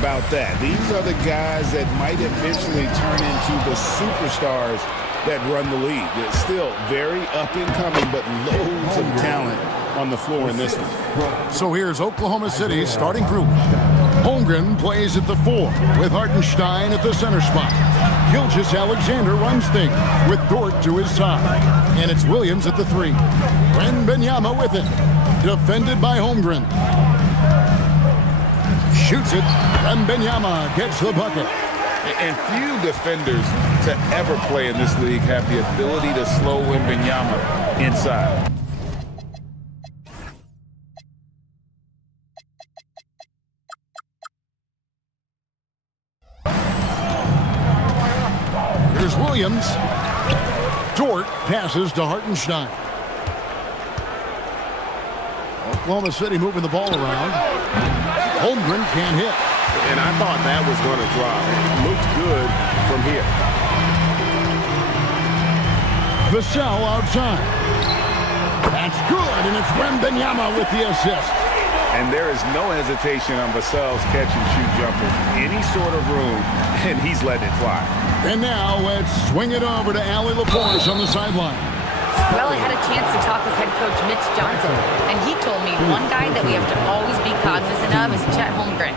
about that. These are the guys that might eventually turn into the superstars that run the league. It's still very up and coming, but loads of talent on the floor in this one. So here's Oklahoma City's starting group. Holmgren plays at the 4 with Hartenstein at the center spot. Gilgeous-Alexander runs things with Dort to his side. And it's Williams at the 3. Wembanyama with it. Defended by Holmgren. Shoots it. Wembanyama gets the bucket. And few defenders to ever play in this league have the ability to slow Wembanyama inside. Here's Williams. Dort passes to Hartenstein. Oklahoma City moving the ball around. Holmgren can't hit. And I thought that was going to drop. It looked good from here. Vassell outside. That's good, and it's Wembanyama with the assist. And there is no hesitation on Vassell's catch-and-shoot jumper. Any sort of room, and he's letting it fly. And now let's swing it over to Allie LaForce on the sideline. Well, I had a chance to talk with head coach Mitch Johnson, and he told me one guy that we have to always be cognizant of is Chet Holmgren.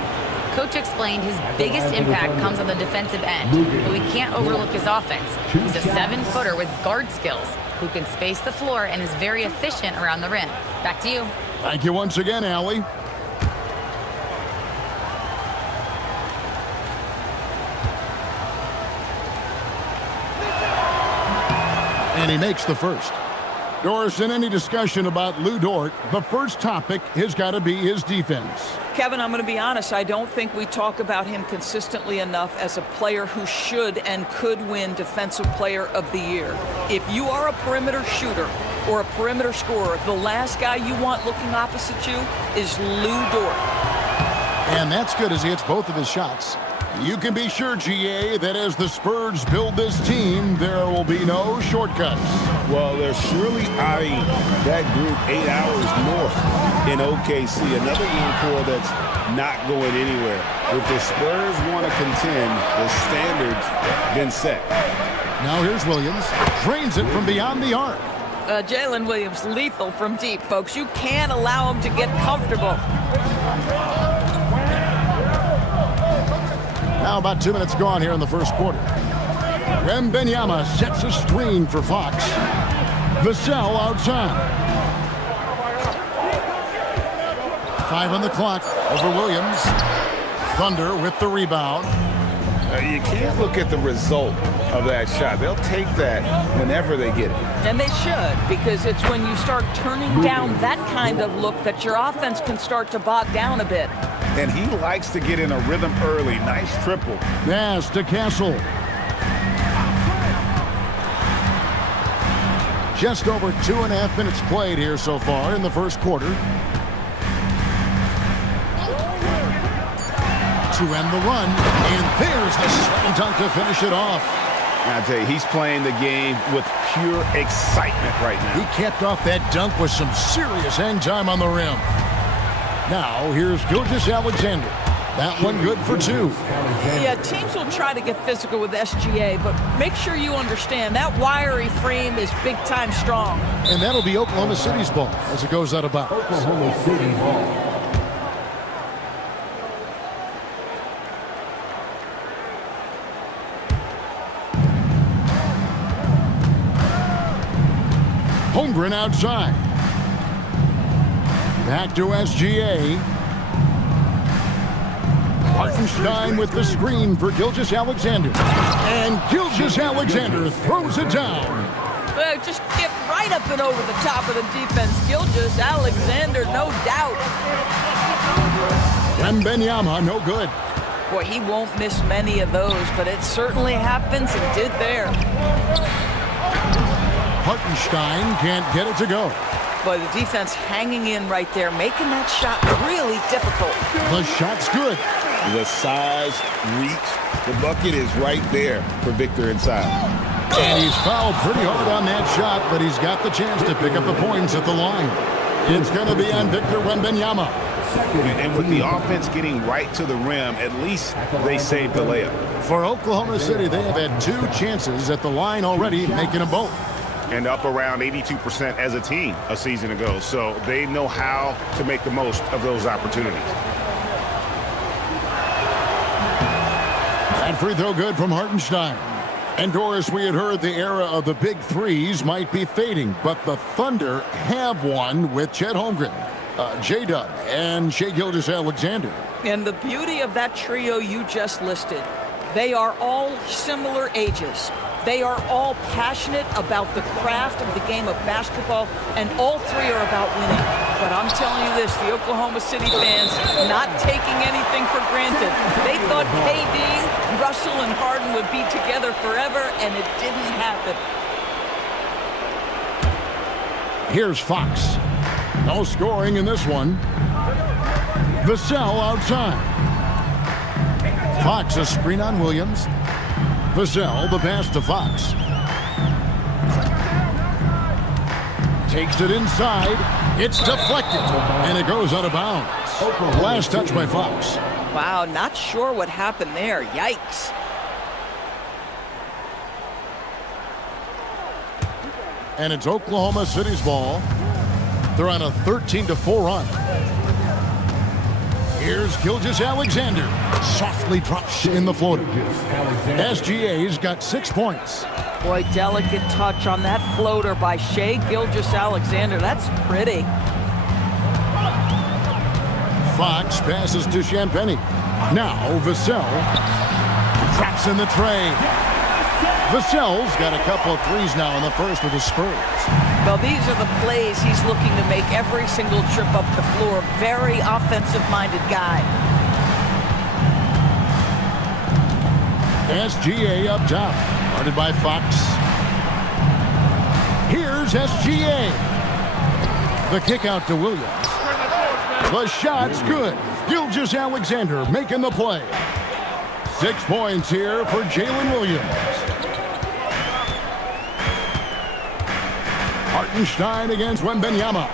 Coach explained his biggest impact comes on the defensive end, but we can't overlook his offense. He's a 7-footer with guard skills who can space the floor and is very efficient around the rim. Back to you. Thank you once again, Allie. And he makes the first. Doris, in any discussion about Lou Dort, the first topic has got to be his defense. Kevin, I'm going to be honest. I don't think we talk about him consistently enough as a player who should and could win Defensive Player of the Year. If you are a perimeter shooter or a perimeter scorer, the last guy you want looking opposite you is Lou Dort. And that's good as he hits both of his shots. You can be sure, GA, that as the Spurs build this team, there will be no shortcuts. Well, they're surely eyeing that group 8 hours north in OKC. Another young core that's not going anywhere. If the Spurs want to contend, the standard's been set. Now here's Williams. Drains it from beyond the arc. Jalen Williams, lethal from deep, folks. You can't allow him to get comfortable. Now about 2 minutes gone here in the first quarter. Wembanyama sets a screen for Fox. Vassell outside. 5 on the clock over Williams. Thunder with the rebound. You can't look at the result of that shot. They'll take that whenever they get it. And they should, because it's when you start turning down that kind of look that your offense can start to bog down a bit. And he likes to get in a rhythm early. Nice triple. Pass to Castle. Just over 2.5 minutes played here so far in the first quarter. To end the run, and there's the slam dunk to finish it off. I tell you, he's playing the game with pure excitement right now. He capped off that dunk with some serious hang time on the rim. Now, here's Gilgeous-Alexander. That one good for 2. Yeah, teams will try to get physical with SGA, but make sure you understand that wiry frame is big-time strong. And that'll be Oklahoma City's ball as it goes out of bounds. Oklahoma City ball. Holmgren outside. Back to SGA. Hartenstein with the screen for Gilgeous-Alexander. And Gilgeous-Alexander throws it down. Just get right up and over the top of the defense. Gilgeous-Alexander, no doubt. Wembanyama, no good. Boy, he won't miss many of those, but it certainly happens and did there. Hartenstein can't get it to go. Boy, the defense hanging in right there, making that shot really difficult. The shot's good. The size, reach, the bucket is right there for Victor inside. And he's fouled pretty hard on that shot, but he's got the chance to pick up the points at the line. It's going to be on Victor Wembanyama. And with the offense getting right to the rim, at least they saved the layup. For Oklahoma City, they have had 2 chances at the line already, making them both. And up around 82% as a team a season ago. So they know how to make the most of those opportunities. That free throw good from Hartenstein. And Doris, we had heard the era of the big threes might be fading, but the Thunder have one with Chet Holmgren, J-Dub, and Shai Gilgeous-Alexander. And the beauty of that trio you just listed, they are all similar ages. They are all passionate about the craft of the game of basketball, and all 3 are about winning. But I'm telling you this, the Oklahoma City fans not taking anything for granted. They thought KD, Russell, and Harden would be together forever, and it didn't happen. Here's Fox. No scoring in this one. Vassell outside. Fox a screen on Williams. Vassell, the pass to Fox. Takes it inside. It's deflected, and it goes out of bounds. Last touch by Fox. Wow, not sure what happened there. Yikes. And it's Oklahoma City's ball. They're on a 13-4 run. Here's Gilgeous-Alexander. Softly drops in the floater. SGA's got 6 points. Boy, delicate touch on that floater by Shai Gilgeous-Alexander. That's pretty. Fox passes to Champagnie. Now Vassell drops in the tray. Vassell's got a couple of threes now in the first with the Spurs. Well, these are the plays he's looking to make every single trip up the floor. Very offensive-minded guy. SGA up top, guarded by Fox. Here's SGA. The kick out to Williams. The shot's good. Gilgeous-Alexander making the play. 6 points here for Jalen Williams. Hartenstein against Wembanyama.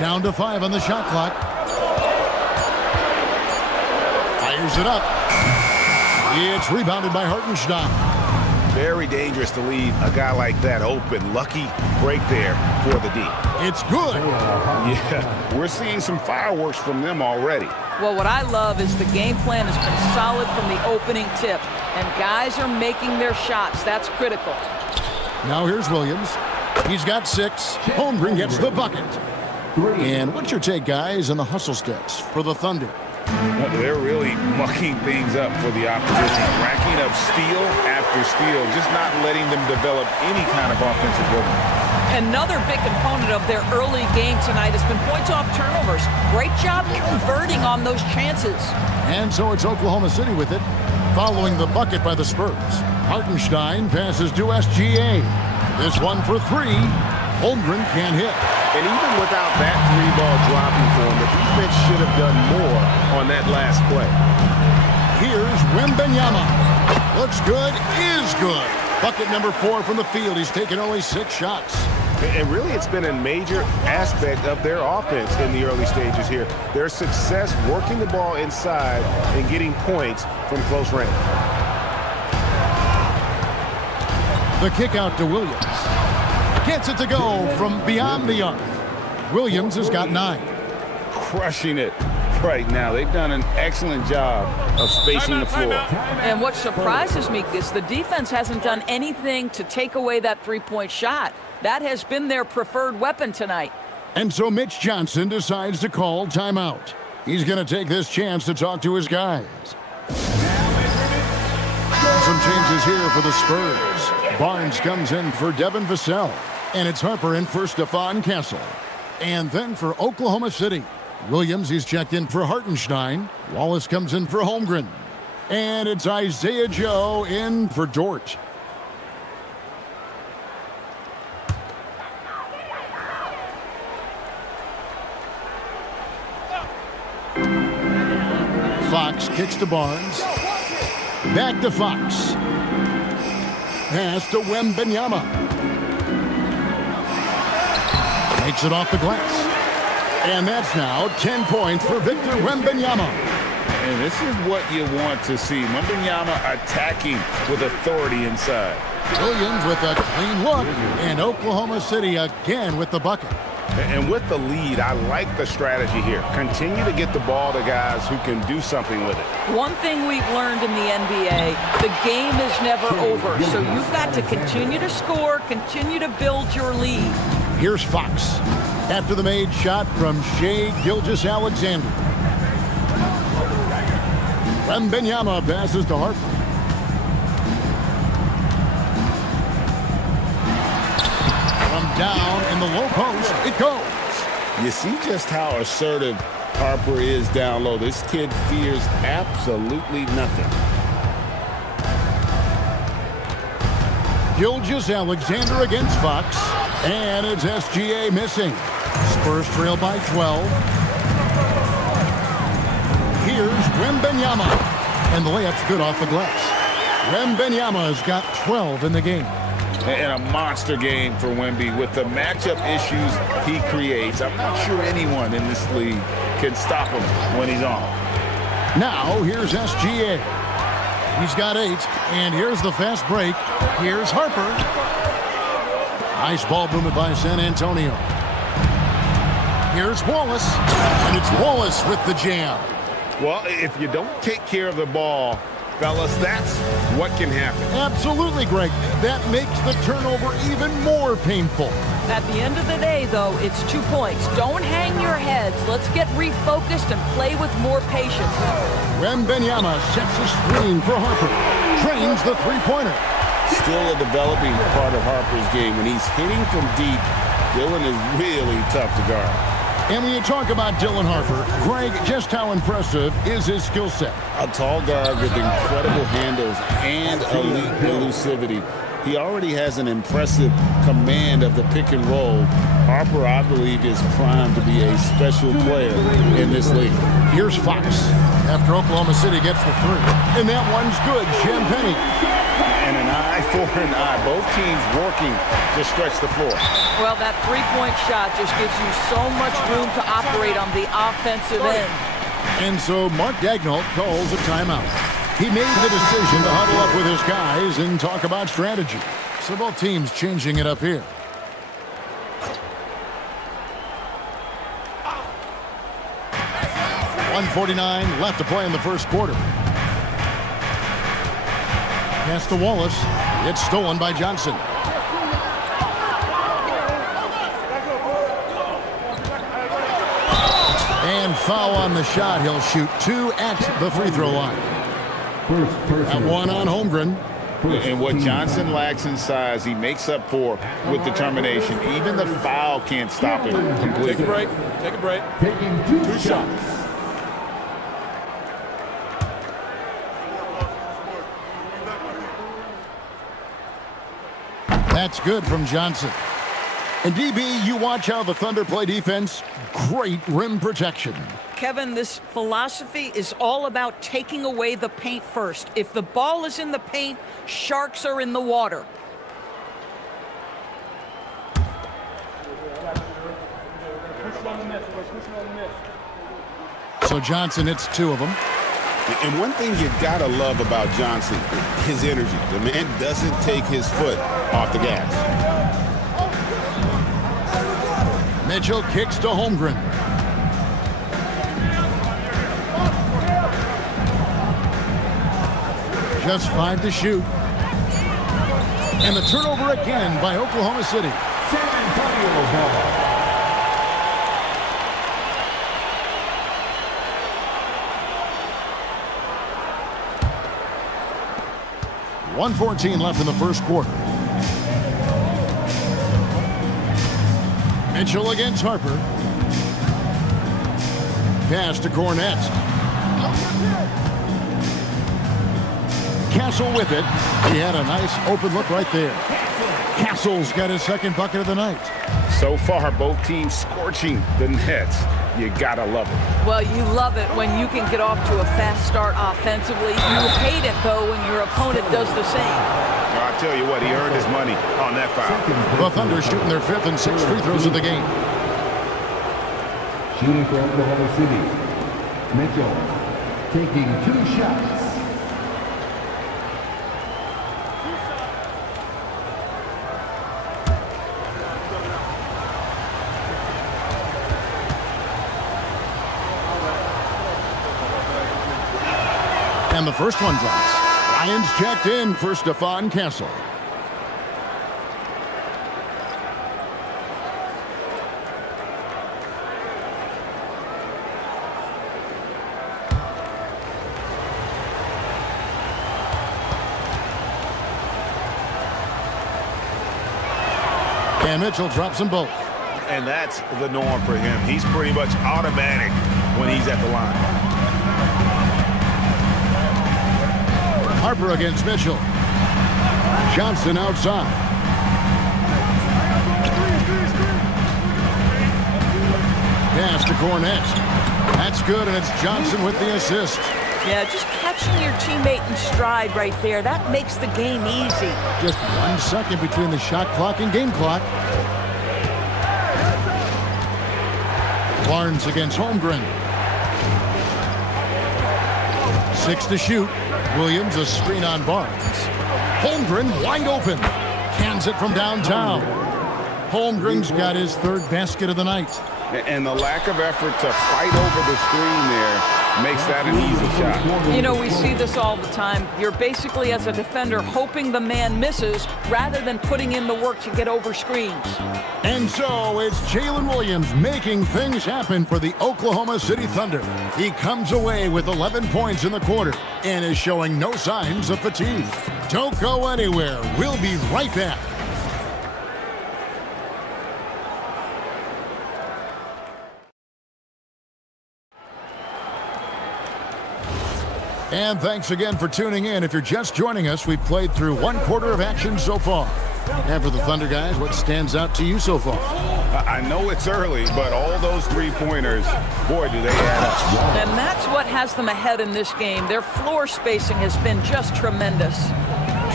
Down to 5 on the shot clock. Fires it up. It's rebounded by Hartenstein. Very dangerous to leave a guy like that open. Lucky break there for the D. It's good. Yeah, we're seeing some fireworks from them already. Well, what I love is the game plan has been solid from the opening tip, and guys are making their shots. That's critical. Now here's Williams. He's got 6. Holmgren gets the bucket. And what's your take, guys, on the hustle steps for the Thunder? They're really mucking things up for the opposition, racking up steal after steal, just not letting them develop any kind of offensive rhythm. Another big component of their early game tonight has been points off turnovers. Great job converting on those chances. And so it's Oklahoma City with it, following the bucket by the Spurs. Hartenstein passes to SGA. This one for 3. Holmgren can't hit. And even without that 3-ball dropping for him, the defense should have done more on that last play. Here's Wembanyama. Looks good, is good. Bucket number 4 from the field. He's taken only 6 shots. And really, it's been a major aspect of their offense in the early stages here. Their success working the ball inside and getting points from close range. The kick out to Williams. Gets it to go from beyond the arc. Williams has got 9. Crushing it right now. They've done an excellent job of spacing the floor. And what surprises me is the defense hasn't done anything to take away that 3-point shot. That has been their preferred weapon tonight. And so Mitch Johnson decides to call timeout. He's going to take this chance to talk to his guys. Some changes here for the Spurs. Barnes comes in for Devin Vassell. And it's Harper in for Stephon Castle. And then for Oklahoma City, Williams is checked in for Hartenstein. Wallace comes in for Holmgren. And it's Isaiah Joe in for Dort. Fox kicks to Barnes. Back to Fox. Pass to Wembanyama. Takes it off the glass. And that's now 10 points for Victor Wembanyama. And this is what you want to see. Wembanyama attacking with authority inside. Williams with a clean look. And Oklahoma City again with the bucket. And with the lead, I like the strategy here. Continue to get the ball to guys who can do something with it. One thing we've learned in the NBA, the game is never over. So you've got to continue to score, continue to build your lead. Here's Fox. After the made shot from Shai Gilgeous-Alexander. Wembanyama passes to Harper. From down in the low post, it goes. You see just how assertive Harper is down low. This kid fears absolutely nothing. Gilgeous-Alexander against Fox. And it's SGA missing. Spurs trail by 12. Here's Wembanyama. And the layup's good off the glass. Wembanyama has got 12 in the game. And a monster game for Wemby. With the matchup issues he creates, I'm not sure anyone in this league can stop him when he's on. Now, here's SGA. He's got 8. And here's the fast break. Here's Harper. Nice ball movement by San Antonio. Here's Wallace. And it's Wallace with the jam. Well, if you don't take care of the ball, fellas, that's what can happen. Absolutely, Greg. That makes the turnover even more painful. At the end of the day, though, it's 2 points. Don't hang your heads. Let's get refocused and play with more patience. Wembanyama sets a screen for Harper. Trains the three-pointer. Still a developing part of Harper's game. When he's hitting from deep, Dylan is really tough to guard. And when you talk about Dylan Harper, Greg, just how impressive is his skill set? A tall guard with incredible handles and elite elusivity. He already has an impressive command of the pick and roll. Harper, I believe, is primed to be a special player in this league. Here's Fox after Oklahoma City gets the 3. And that one's good. Champagny. And an eye for an eye. Both teams working to stretch the floor. Well, that three-point shot just gives you so much room to operate on the offensive end. And so Mark Daigneault calls a timeout. He made the decision to huddle up with his guys and talk about strategy. So both teams changing it up here. .149 left to play in the first quarter. Pass to Wallace. It's stolen by Johnson. And foul on the shot. He'll shoot 2 at the free throw line. That one on Holmgren. And what Johnson lacks in size, he makes up for with determination. Even the foul can't stop him completely. Take a break. Take a break. Taking 2 shots. That's good from Johnson. And DB, you watch how the Thunder play defense. Great rim protection. Kevin, this philosophy is all about taking away the paint first. If the ball is in the paint, sharks are in the water. So Johnson hits 2 of them. And one thing you gotta love about Johnson, his energy. The man doesn't take his foot off the gas. Mitchell kicks to Holmgren. Just 5 to shoot. And the turnover again by Oklahoma City. San Antonio ball. 1:14 left in the first quarter. Mitchell against Harper. Pass to Cornette. Castle with it. He had a nice open look right there. Castle's got his second bucket of the night. So far, both teams scorching the Nets. You gotta love it. Well, you love it when you can get off to a fast start offensively. You hate it, though, when your opponent does the same. Well, I tell you what, he earned his money on that foul. The Thunder shooting their 5th and 6th free throws of the game. Shooting for Oklahoma City, Mitchell, taking 2 shots. And the first one drops. Lions checked in for Stephon Castle. And Mitchell drops them both. And that's the norm for him. He's pretty much automatic when he's at the line. Harper against Mitchell. Johnson outside. Pass to Cornette. That's good, and it's Johnson with the assist. Yeah, just catching your teammate in stride right there, that makes the game easy. Just 1 second between the shot clock and game clock. Barnes against Holmgren. 6 to shoot. Williams a screen on Barnes. Holmgren wide open. Cans it from downtown. Holmgren's got his 3rd basket of the night. And the lack of effort to fight over the screen there makes that an easy shot. You know, we see this all the time. You're basically, as a defender, hoping the man misses rather than putting in the work to get over screens. And so it's Jalen Williams making things happen for the Oklahoma City Thunder. He comes away with 11 points in the quarter and is showing no signs of fatigue. Don't go anywhere. We'll be right back. And thanks again for tuning in. If you're just joining us, we've played through 1/4 of action so far. And for the Thunder guys, what stands out to you so far? I know it's early, but all those 3-pointers, boy, do they add up. And that's what has them ahead in this game. Their floor spacing has been just tremendous.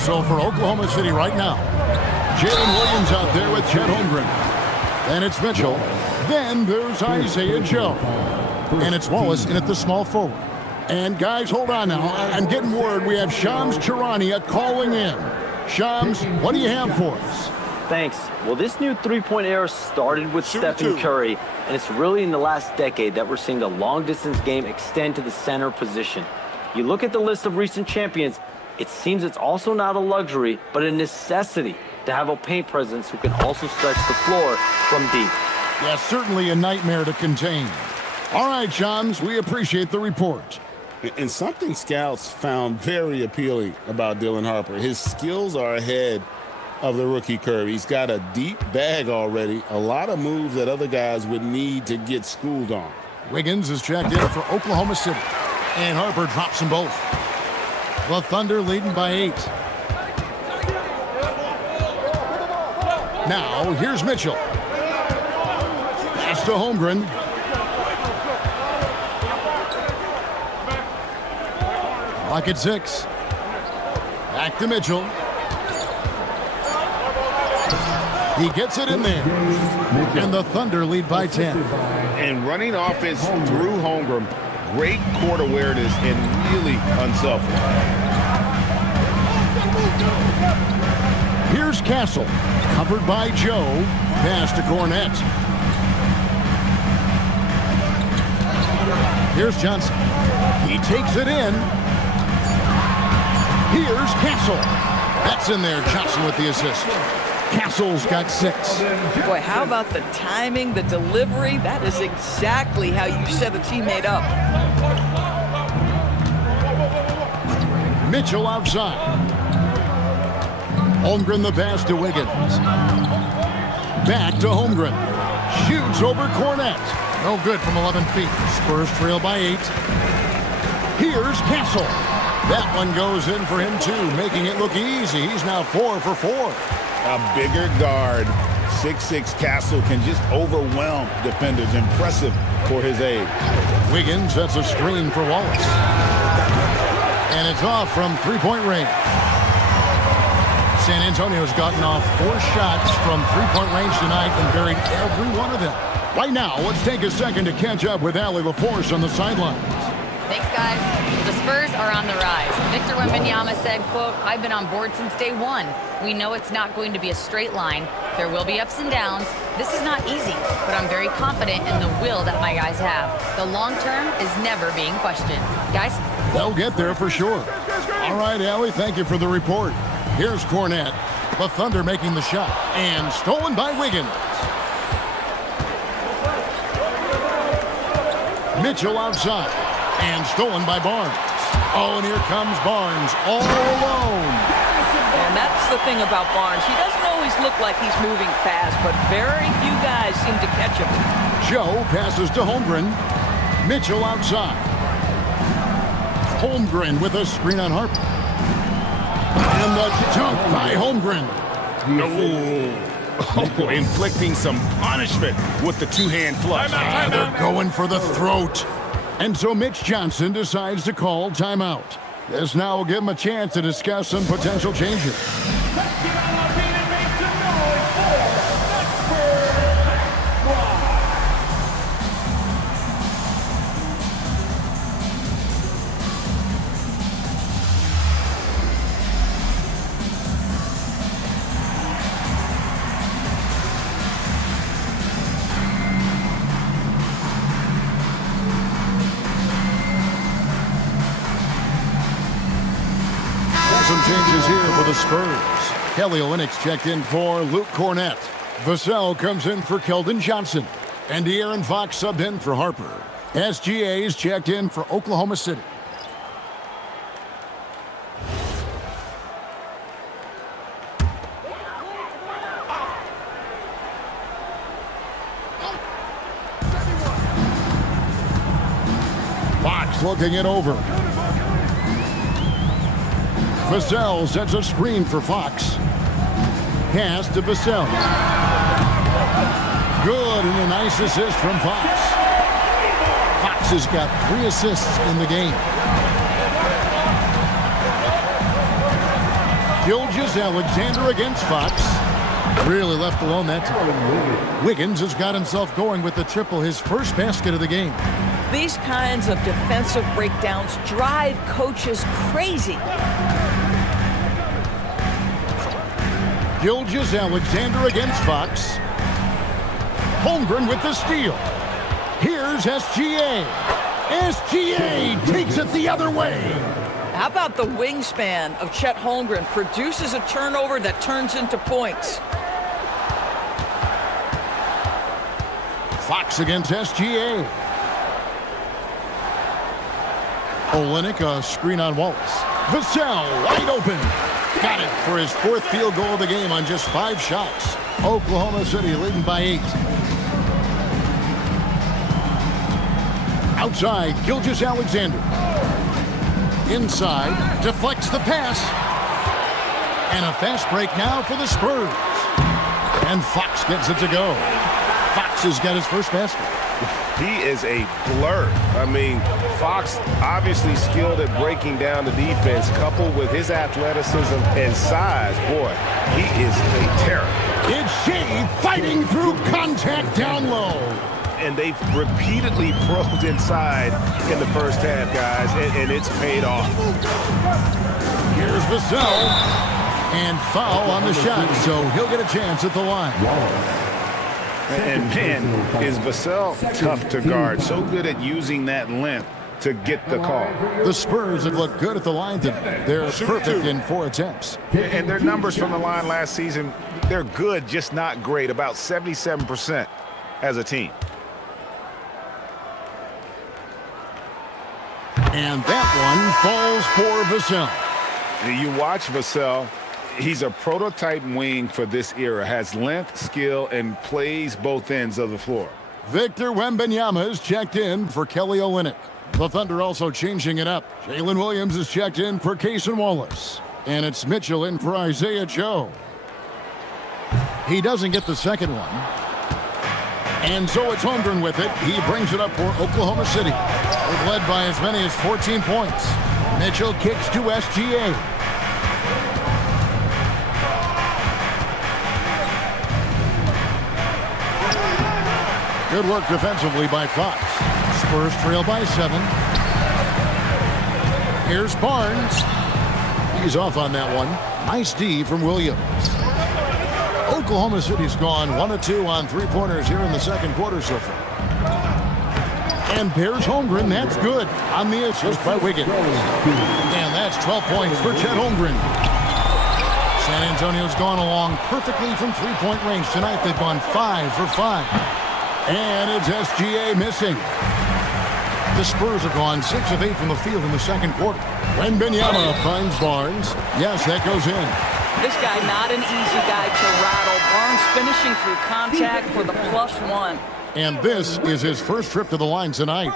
So for Oklahoma City right now, Jalen Williams out there with Chet Holmgren. And it's Mitchell. Then there's Isaiah Joe. And it's Wallace in at the small forward. And guys, hold on now. I'm getting word we have Shams Charania calling in. Shams, what do you have for us? Thanks. Well, this new 3-point era started with Stephen Curry, and it's really in the last decade that we're seeing the long-distance game extend to the center position. You look at the list of recent champions, it seems it's also not a luxury, but a necessity to have a paint presence who can also stretch the floor from deep. Yeah, certainly a nightmare to contain. All right, Shams, we appreciate the report. And something scouts found very appealing about Dylan Harper. His skills are ahead of the rookie curve. He's got a deep bag already, a lot of moves that other guys would need to get schooled on. Wiggins is checked in for Oklahoma City. And Harper drops them both. The Thunder leading by 8. Now, here's Mitchell. Pass to Holmgren. Clock at 6. Back to Mitchell. He gets it in there. And the Thunder lead by 10. And running offense through Holmgren, great court awareness and really unselfish. Here's Castle. Covered by Joe. Pass to Cornette. Here's Johnson. He takes it in. Here's Castle. That's in there. Johnson with the assist. Castle's got 6. Boy, how about the timing, the delivery? That is exactly how you set a teammate up. Mitchell outside. Holmgren the pass to Wiggins. Back to Holmgren. Shoots over Cornette. No good from 11 feet. Spurs trail by 8. Here's Castle. That one goes in for him too, making it look easy. He's now 4 for 4. A bigger guard, 6'6" Castle can just overwhelm defenders. Impressive for his age. Wiggins sets a screen for Wallace. And it's off from 3-point range. San Antonio's gotten off 4 shots from 3-point range tonight and buried every one of them. Right now, let's take a second to catch up with Allie LaForce on the sidelines. Thanks, guys. The Spurs are on the rise. Victor Wembanyama said, quote, "I've been on board since day one. We know it's not going to be a straight line. There will be ups and downs. This is not easy, but I'm very confident in the will that my guys have. The long term is never being questioned." Guys? They'll get there for sure. All right, Allie, thank you for the report. Here's Cornette. The Thunder making the shot. And stolen by Wiggins. Mitchell outside. And stolen by Barnes. Oh, and here comes Barnes all alone. And that's the thing about Barnes. He doesn't always look like he's moving fast, but very few guys seem to catch him. Joe passes to Holmgren. Mitchell outside. Holmgren with a screen on Harper. And the dunk by Holmgren. Oh, inflicting some punishment with the two-hand flush. They're going for the throat. And so Mitch Johnson decides to call timeout. This now will give him a chance to discuss some potential changes. Some changes here for the Spurs. Kelly Olynyk's checked in for Luke Cornette. Vassell comes in for Keldon Johnson. And De'Aaron Fox subbed in for Harper. SGA's checked in for Oklahoma City. Fox looking it over. Vassell sets a screen for Fox. Pass to Vassell. Good, and a nice assist from Fox. Fox has got 3 assists in the game. Gilgeous-Alexander against Fox. Really left alone that time. Wiggins has got himself going with the triple, his first basket of the game. These kinds of defensive breakdowns drive coaches crazy. Gilgeous-Alexander against Fox. Holmgren with the steal. Here's SGA. SGA takes it the other way. How about the wingspan of Chet Holmgren? Produces a turnover that turns into points. Fox against SGA. Olynyk, a screen on Wallace. Vassell wide open. Got it for his 4th field goal of the game on just 5 shots. Oklahoma City leading by 8. Outside, Gilgeous-Alexander. Inside, deflects the pass. And a fast break now for the Spurs. And Fox gets it to go. Fox has got his first basket. He is a blur. I mean, Fox obviously skilled at breaking down the defense, coupled with his athleticism and size. Boy, he is a terror. It's Shea fighting through contact down low. And they've repeatedly probed inside in the first half, guys, and it's paid off. Here's Vassell. And foul on the shot, so he'll get a chance at the line. And man, is Vassell tough to guard. So good at using that length to get the call. The Spurs have looked good at the line today. They're perfect in 4 attempts. And their numbers from the line last season, they're good, just not great. About 77% as a team. And that one falls for Vassell. You watch Vassell. He's a prototype wing for this era. Has length, skill, and plays both ends of the floor. Victor Wembanyama is checked in for Kelly Olynyk. The Thunder also changing it up. Jalen Williams is checked in for Cason Wallace. And it's Mitchell in for Isaiah Joe. He doesn't get the second one. And so it's Holmgren with it. He brings it up for Oklahoma City. They've led by as many as 14 points. Mitchell kicks to SGA. Good work defensively by Fox. Spurs trail by 7. Here's Barnes. He's off on that one. Nice D from Williams. Oklahoma City's gone 1 of 2 on three-pointers here in the second quarter so far. And there's Holmgren. That's good on the assist by Wiggins. And that's 12 points for Chet Holmgren. San Antonio's gone along perfectly from three-point range tonight. They've gone 5 for 5. And it's SGA missing. The Spurs have gone 6 of 8 from the field in the second quarter. Wembanyama finds Barnes. Yes, that goes in. This guy, not an easy guy to rattle. Barnes finishing through contact for the +1. And this is his first trip to the line tonight.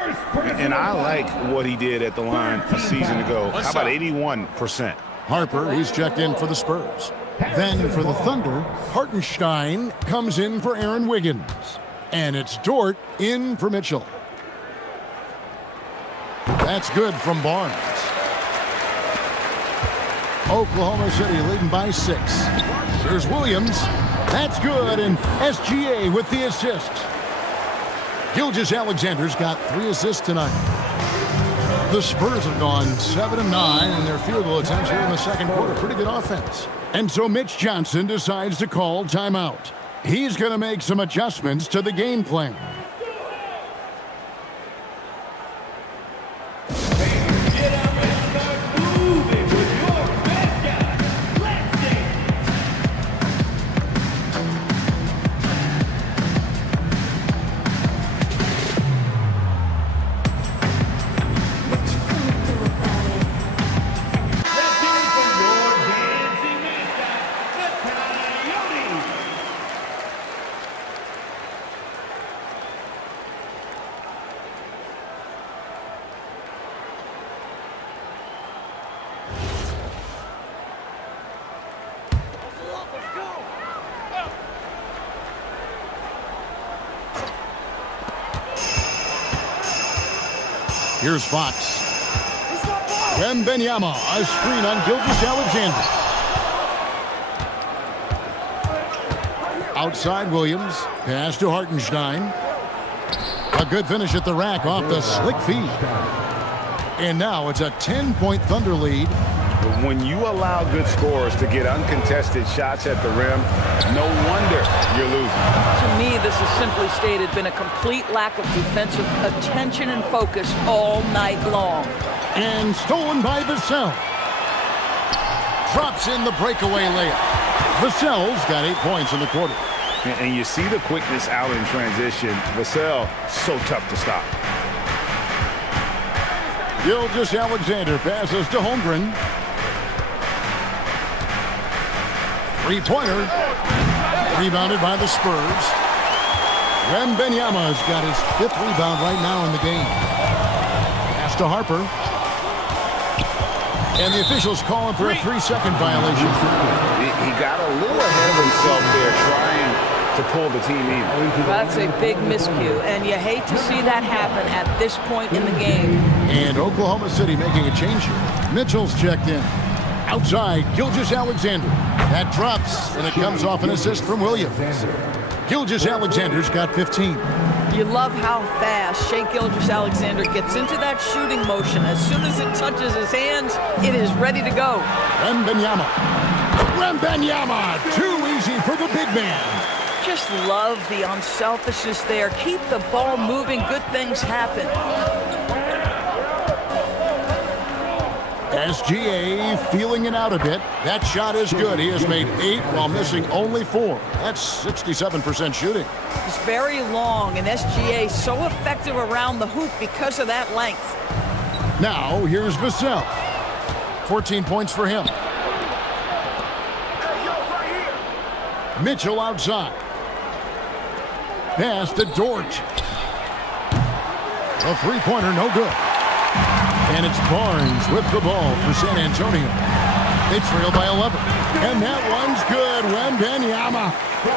And I like what he did at the line a season ago. How about 81%? Harper, he's checked in for the Spurs. Then for the Thunder, Hartenstein comes in for Aaron Wiggins. And it's Dort in for Mitchell. That's good from Barnes. Oklahoma City leading by 6. Here's Williams. That's good, and SGA with the assist. Gilgeous-Alexander's got 3 assists tonight. The Spurs have gone 7 of 9 in their field goal attempts here in the second quarter. Pretty good offense. And so Mitch Johnson decides to call timeout. He's going to make some adjustments to the game plan. Here's Fox. Wembanyama, a screen on Gilgeous-Alexander. Outside Williams, pass to Hartenstein. A good finish at the rack off the slick feed. And now it's a 10-point Thunder lead. When you allow good scorers to get uncontested shots at the rim, no wonder you're losing. To me, this has simply stated been a complete lack of defensive attention and focus all night long. And stolen by Vassell. Drops in the breakaway layup. Vassell's got 8 points in the quarter. And you see the quickness out in transition. Vassell, so tough to stop. Gilgeous-Alexander passes to Holmgren. Three-pointer. Rebounded by the Spurs. Wembanyama's got his 5th rebound right now in the game. Pass to Harper. And the officials calling for a 3-second violation. He got a little ahead of himself there trying to pull the team in. That's a big miscue, and you hate to see that happen at this point in the game. And Oklahoma City making a change here. Mitchell's checked in. Outside, Gilgeous-Alexander. That drops, and it comes off an assist from Williams. Gilgeous-Alexander's got 15. You love how fast Shai Gilgeous-Alexander gets into that shooting motion. As soon as it touches his hands, it is ready to go. Wembanyama. Wembanyama! Too easy for the big man. Just love the unselfishness there. Keep the ball moving. Good things happen. SGA feeling it out a bit. That shot is good. He has made 8 while missing only 4. That's 67% shooting. It's very long, and SGA so effective around the hoop because of that length. Now, here's Vassell. 14 points for him. Mitchell outside. Pass to Dort. A three-pointer, no good. And it's Barnes with the ball for San Antonio. They trail by 11. And that one's good. Wembanyama.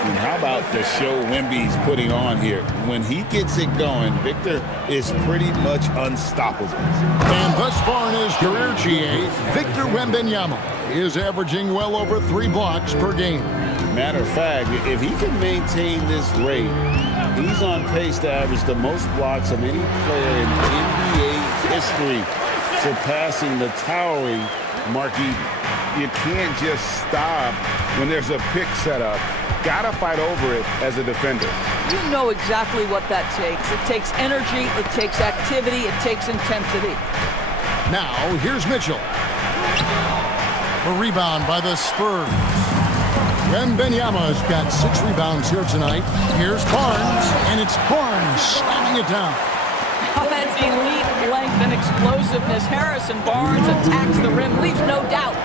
And how about the show Wemby's putting on here? When he gets it going, Victor is pretty much unstoppable. And thus far in his career, GA, Victor Wembanyama is averaging well over 3 blocks per game. Matter of fact, if he can maintain this rate, He's on pace to average the most blocks of any player in NBA history, surpassing the towering Markey. You can't just stop when there's a pick set up. Gotta fight over it as a defender. You know exactly what that takes. It takes energy, it takes activity, it takes intensity. Now, here's Mitchell. A rebound by the Spurs. Wembanyama's got 6 rebounds here tonight. Here's Barnes, and it's Barnes slamming it down. Oh, that's elite length and explosiveness. Harrison Barnes attacks the rim, leaves no doubt.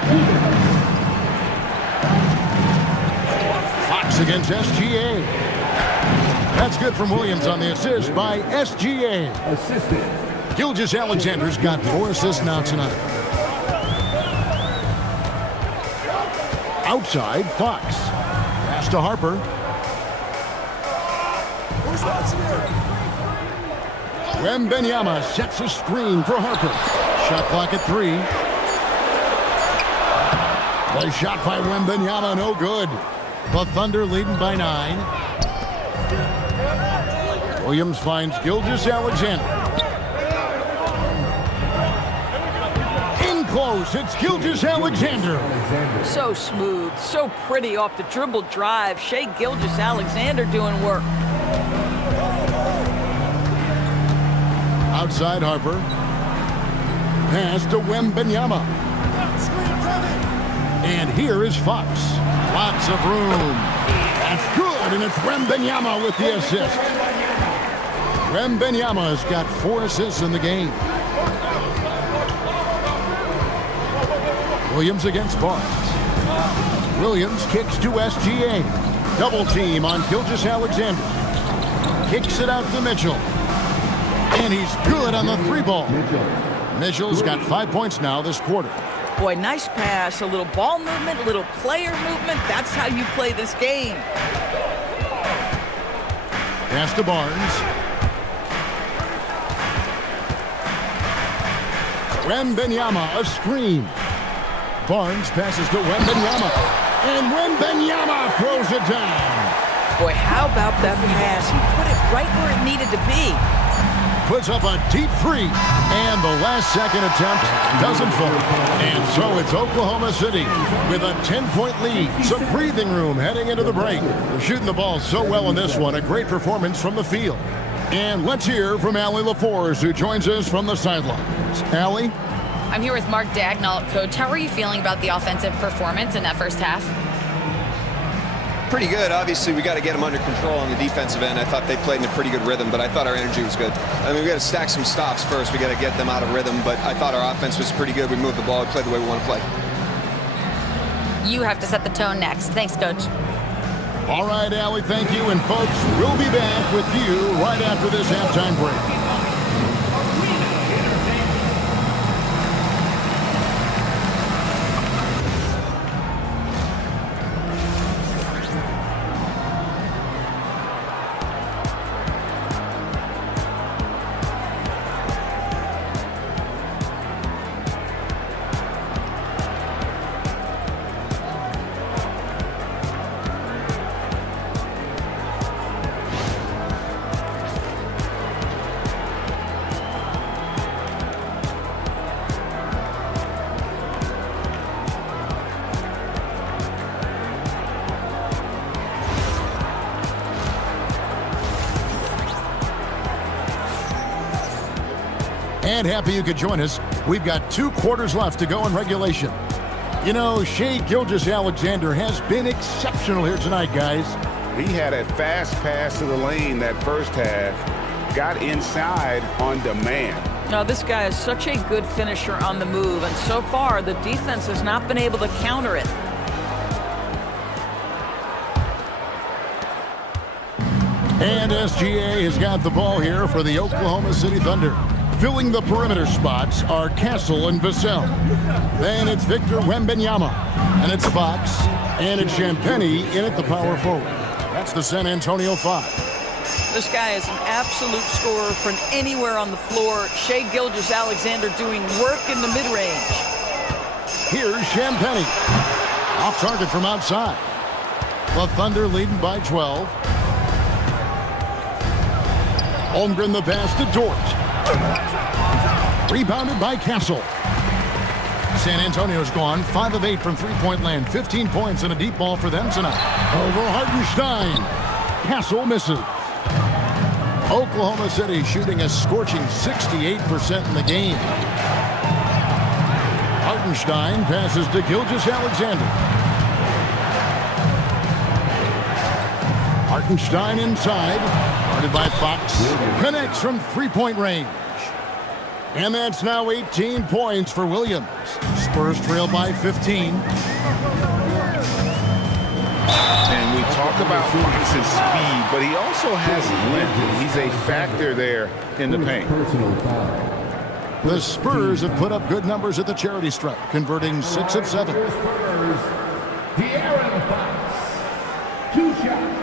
Fox against SGA. That's good from Williams on the assist by SGA. Assistant. Gilgeous-Alexander's got 4 assists now tonight. Outside, Fox. Pass to Harper. Wembanyama sets a screen for Harper. Shot clock at 3. The shot by Wembanyama, no good. The Thunder leading by 9. Williams finds Gilgeous-Alexander. In close, it's Gilgeous-Alexander. So smooth, so pretty off the dribble drive. Shai Gilgeous-Alexander doing work. Outside Harper. Pass to Wembanyama. And here is Fox. Lots of room. That's good, and it's Wembanyama with the assist. Wembanyama's got 4 assists in the game. Williams against Barnes. Williams kicks to SGA. Double team on Gilgeous-Alexander. Kicks it out to Mitchell. And he's good on the 3-ball. Mitchell's got 5 points now this quarter. Boy, nice pass. A little ball movement, a little player movement. That's how you play this game. Pass to Barnes. Wembanyama, a screen. Barnes passes to Wembanyama. And Wembanyama throws it down. Boy, how about that pass? He put it right where it needed to be. Puts up a deep 3. And the last second attempt doesn't fall. And so it's Oklahoma City with a 10-point lead. Some breathing room heading into the break. They're shooting the ball so well in this one. A great performance from the field. And let's hear from Allie LaForce, who joins us from the sidelines. Allie? I'm here with Mark Dagnall. Coach, how are you feeling about the offensive performance in that first half? Pretty good. Obviously, we got to get them under control on the defensive end. I thought they played in a pretty good rhythm, but I thought our energy was good. I mean, we got to stack some stops first. We got to get them out of rhythm, but I thought our offense was pretty good. We moved the ball. We played the way we want to play. You have to set the tone next. Thanks, Coach. All right, Allie, thank you. And folks, we'll be back with you right after this halftime break. And happy you could join us. We've got 2 quarters left to go in regulation. You know, Shai Gilgeous-Alexander has been exceptional here tonight, guys. He had a fast pass to the lane that first half. Got inside on demand. Now, this guy is such a good finisher on the move, and so far, the defense has not been able to counter it. And SGA has got the ball here for the Oklahoma City Thunder. Filling the perimeter spots are Castle and Vassell. Then it's Victor Wembanyama. And it's Fox. And it's Champagnie in at the power forward. That's the San Antonio 5. This guy is an absolute scorer from anywhere on the floor. Shai Gilgeous-Alexander doing work in the mid-range. Here's Champagnie. Off target from outside. The Thunder leading by 12. Holmgren the pass to Dort. Rebounded by Castle. San Antonio's gone 5 of 8 from three-point land. 15 points and a deep ball for them tonight. Over Hartenstein. Castle misses. Oklahoma City shooting a scorching 68% in the game. Hartenstein passes to Gilgeous-Alexander. Hartenstein inside. Guarded by Fox. Connects from three-point range. And that's now 18 points for Williams. Spurs trail by 15. And we talk about Fox's speed, but he also has length. He's a factor there in the paint. The Spurs have put up good numbers at the charity stripe, converting 6 of 7. De'Aaron Fox, 2 shots.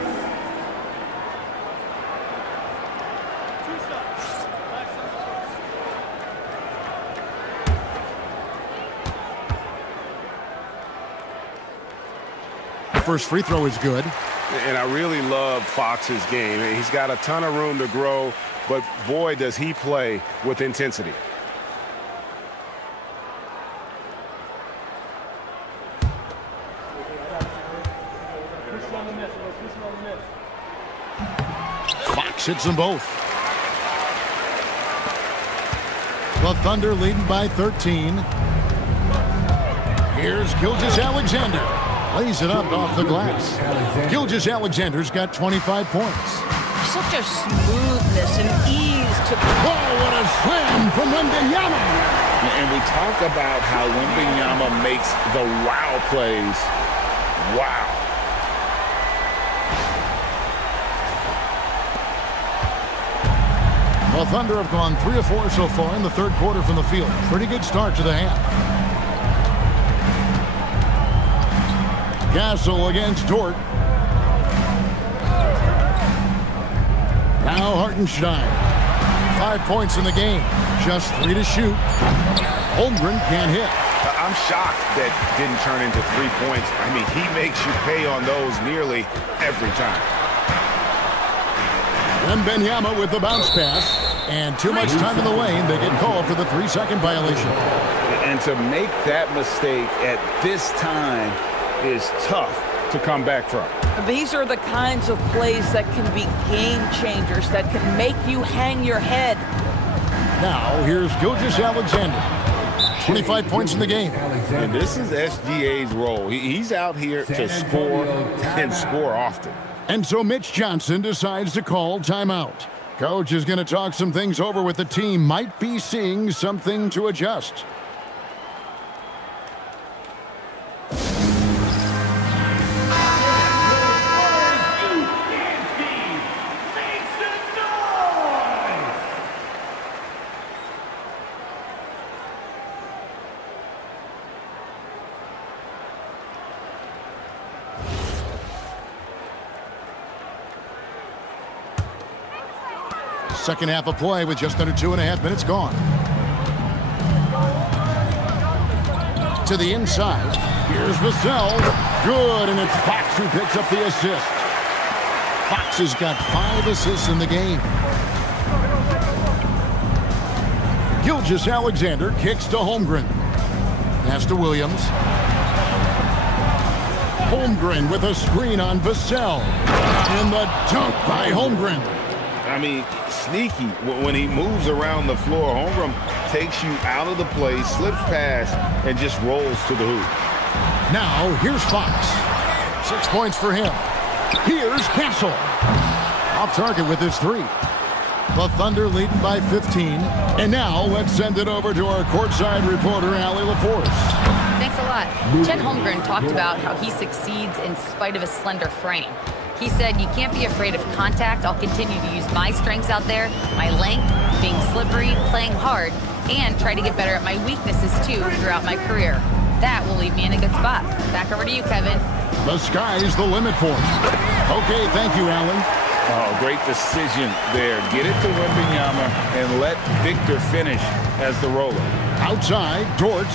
First free throw is good. And I really love Fox's game. He's got a ton of room to grow, but boy, does he play with intensity. Fox hits them both. The Thunder leading by 13. Here's Gilgeous-Alexander. Lays it up off the glass. Gilgeous-Alexander's got 25 points. Such a smoothness and ease to... Oh, what a slam from Wembanyama! And we talk about how Wembanyama makes the wow plays. Wow. The Thunder have gone 3 of 4 so far in the third quarter from the field. Pretty good start to the half. Castle against Dort. Now Hartenstein. 5 points in the game. Just 3 to shoot. Holmgren can't hit. I'm shocked that didn't turn into 3 points. I mean, he makes you pay on those nearly every time. Wembanyama with the bounce pass. And too much time in the lane. They get called for the 3-second violation. And to make that mistake at this time is tough to come back from. These are the kinds of plays that can be game changers, that can make you hang your head. Now, here's Gilgeous-Alexander. 25 points in the game. And this is SGA's role. He's out here to score and score often. And so Mitch Johnson decides to call timeout. Coach is going to talk some things over with the team. Might be seeing something to adjust. Second half of play with just under 2.5 minutes gone. To the inside. Here's Vassell. Good, and it's Fox who picks up the assist. Fox has got 5 assists in the game. Gilgeous-Alexander kicks to Holmgren. Pass to Williams. Holmgren with a screen on Vassell. And the dunk by Holmgren. I mean, sneaky. When he moves around the floor, Holmgren takes you out of the play, slips past, and just rolls to the hoop. Now, here's Fox. 6 points for him. Here's Castle. Off target with his 3. The Thunder leading by 15. And now, let's send it over to our courtside reporter, Allie LaForce. Thanks a lot. Chet Holmgren talked about how he succeeds in spite of a slender frame. He said, you can't be afraid of contact. I'll continue to use my strengths out there, my length, being slippery, playing hard, and try to get better at my weaknesses, too, throughout my career. That will leave me in a good spot. Back over to you, Kevin. The sky's the limit for him. Okay, thank you, Allen. Oh, great decision there. Get it to Wembanyama and let Victor finish as the roller. Outside, Dort.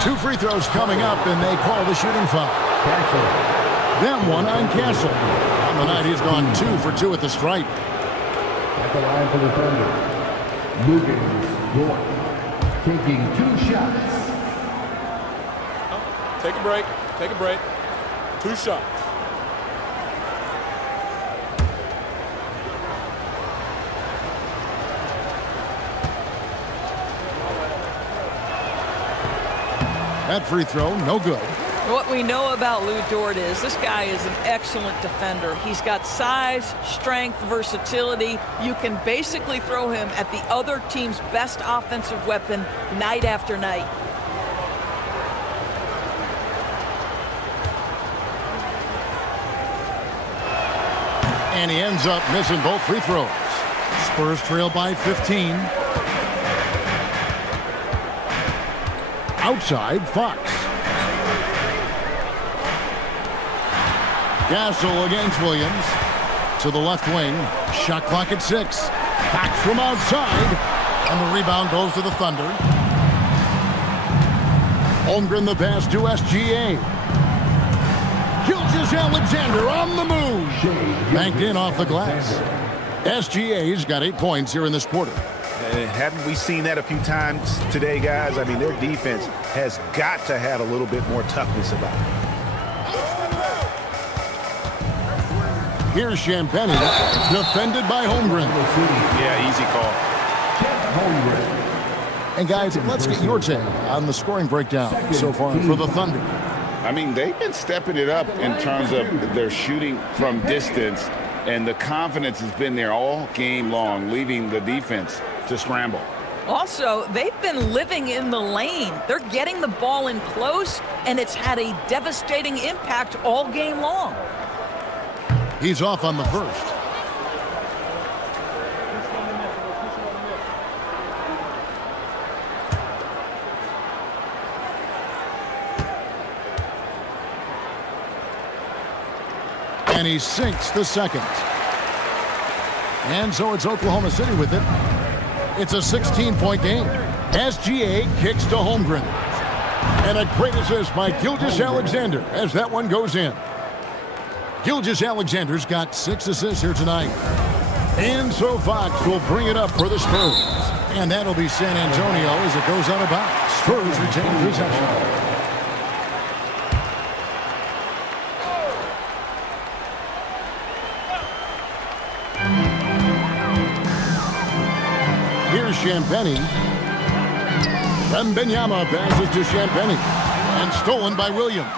2 free throws coming up, and they call the shooting foul. That one on Castle. On the night. He's gone 2 for 2 at the stripe. At the line for the Thunder, Lucas Dort taking 2 shots. Take a break. Take a break. 2 shots. That free throw, no good. What we know about Lou Dort is this guy is an excellent defender. He's got size, strength, versatility. You can basically throw him at the other team's best offensive weapon night after night. And he ends up missing both free throws. Spurs trail by 15. Outside, Fox. Gasol against Williams. To the left wing. Shot clock at 6. Fox from outside. And the rebound goes to the Thunder. Holmgren the pass to SGA. Alexander on the move. Banked in off the glass. SGA's got 8 points here in this quarter. Haven't we seen that a few times today, guys? I mean, their defense has got to have a little bit more toughness about it. Here's Champagne, defended by Holmgren. Yeah, easy call. And guys, let's get your take on the scoring breakdown so far for the Thunder. I mean, they've been stepping it up in terms of their shooting from distance, and the confidence has been there all game long, leaving the defense to scramble. Also, they've been living in the lane. They're getting the ball in close, and it's had a devastating impact all game long. He's off on the first. And he sinks the second. And so it's Oklahoma City with it. It's a 16-point game. SGA kicks to Holmgren. And a great assist by Gilgeous-Alexander as that one goes in. Gilgeous-Alexander's got 6 assists here tonight. And so Fox will bring it up for the Spurs. And that'll be San Antonio as it goes out of bounds. Spurs retain possession. Champagne. Wembanyama passes to Champagne. And stolen by Williams.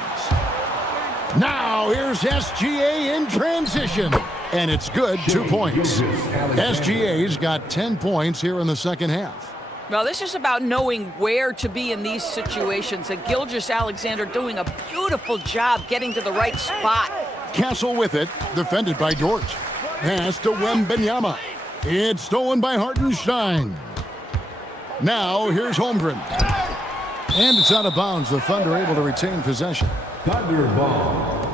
Now here's SGA in transition. And it's good, 2 points. SGA's got 10 points here in the second half. Well, this is about knowing where to be in these situations. And Gilgeous-Alexander doing a beautiful job getting to the right spot. Castle with it, defended by Dort. Pass to Wembanyama. It's stolen by Hartenstein. Now, here's Holmgren. And it's out of bounds. The Thunder able to retain possession. Thunder ball.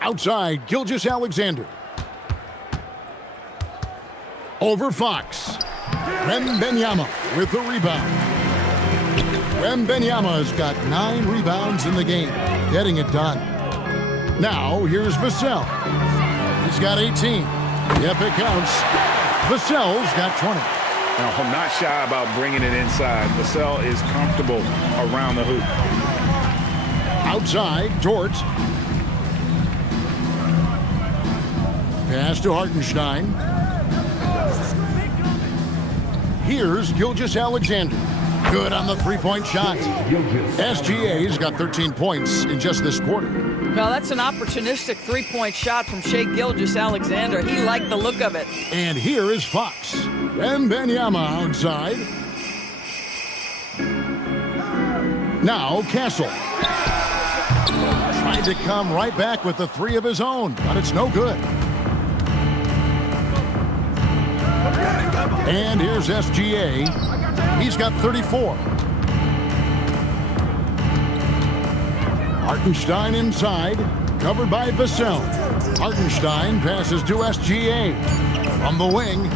Outside, Gilgeous-Alexander. Over Fox. Wembanyama with the rebound. Wembanyama's got 9 rebounds in the game, getting it done. Now, here's Vassell. He's got 18. Yep, it counts. Vassell's got 20. Now, I'm not shy about bringing it inside. Vassell is comfortable around the hoop. Outside, Dort. Pass to Hartenstein. Here's Gilgeous-Alexander. Good on the three-point shot. SGA's got 13 points in just this quarter. Well, that's an opportunistic three-point shot from Shai Gilgeous-Alexander. He liked the look of it. And here is Fox. Wembanyama outside. Now Castle. Trying to come right back with the 3 of his own, but it's no good. And here's SGA. He's got 34. Hartenstein inside, covered by Vassell. Hartenstein passes to SGA. From the wing.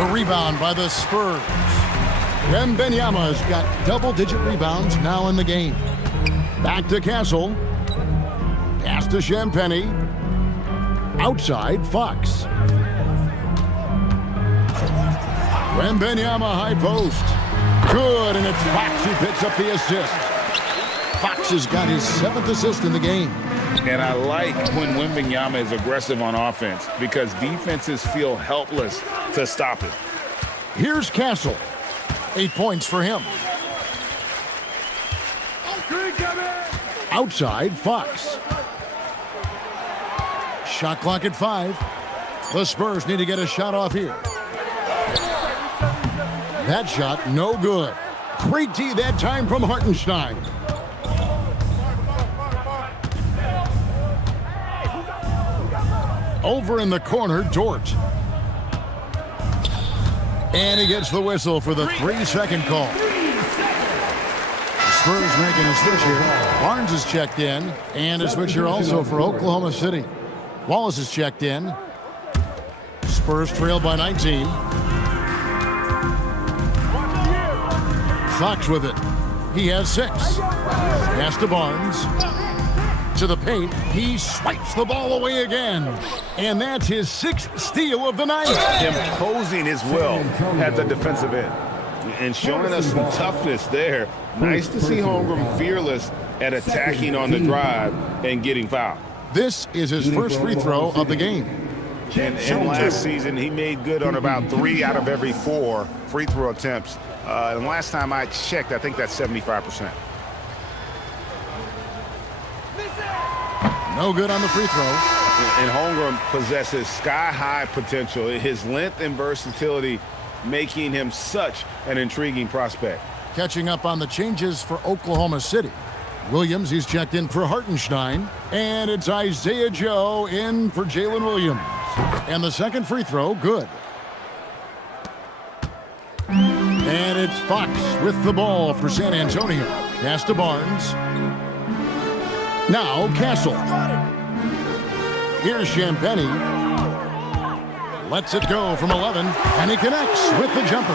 A rebound by the Spurs. Wembanyama's got double-digit rebounds now in the game. Back to Castle. Pass to Champagny. Outside, Fox. Wembanyama high post. Good, and it's Fox who picks up the assist. Fox has got his 7th assist in the game. And I like when Wembanyama is aggressive on offense because defenses feel helpless to stop it. Here's Castle. 8 points for him. Outside, Fox. Shot clock at 5. The Spurs need to get a shot off here. That shot, no good. Great D that time from Hartenstein. Over in the corner, Dort. And he gets the whistle for the 3-second call. The Spurs making a switch here. Barnes is checked in, and a switch here also for Oklahoma City. Wallace is checked in. Spurs trail by 19. Fox with it. He has 6. Pass to Barnes. To the paint. He swipes the ball away again. And that's his 6th steal of the night. Imposing his will at the defensive end and showing us some toughness there. Nice to see Holmgren fearless at attacking on the drive and getting fouled. This is his first free throw of the game. And last season, he made good on about 3 out of every 4 free throw attempts. And last time I checked, I think that's 75%. No good on the free throw. And Holmgren possesses sky-high potential. His length and versatility making him such an intriguing prospect. Catching up on the changes for Oklahoma City. Williams, he's checked in for Hartenstein. And it's Isaiah Joe in for Jalen Williams. And the second free throw, good. And it's Fox with the ball for San Antonio. Pass to Barnes. Now Castle. Here's Champagny. Lets it go from 11, and he connects with the jumper.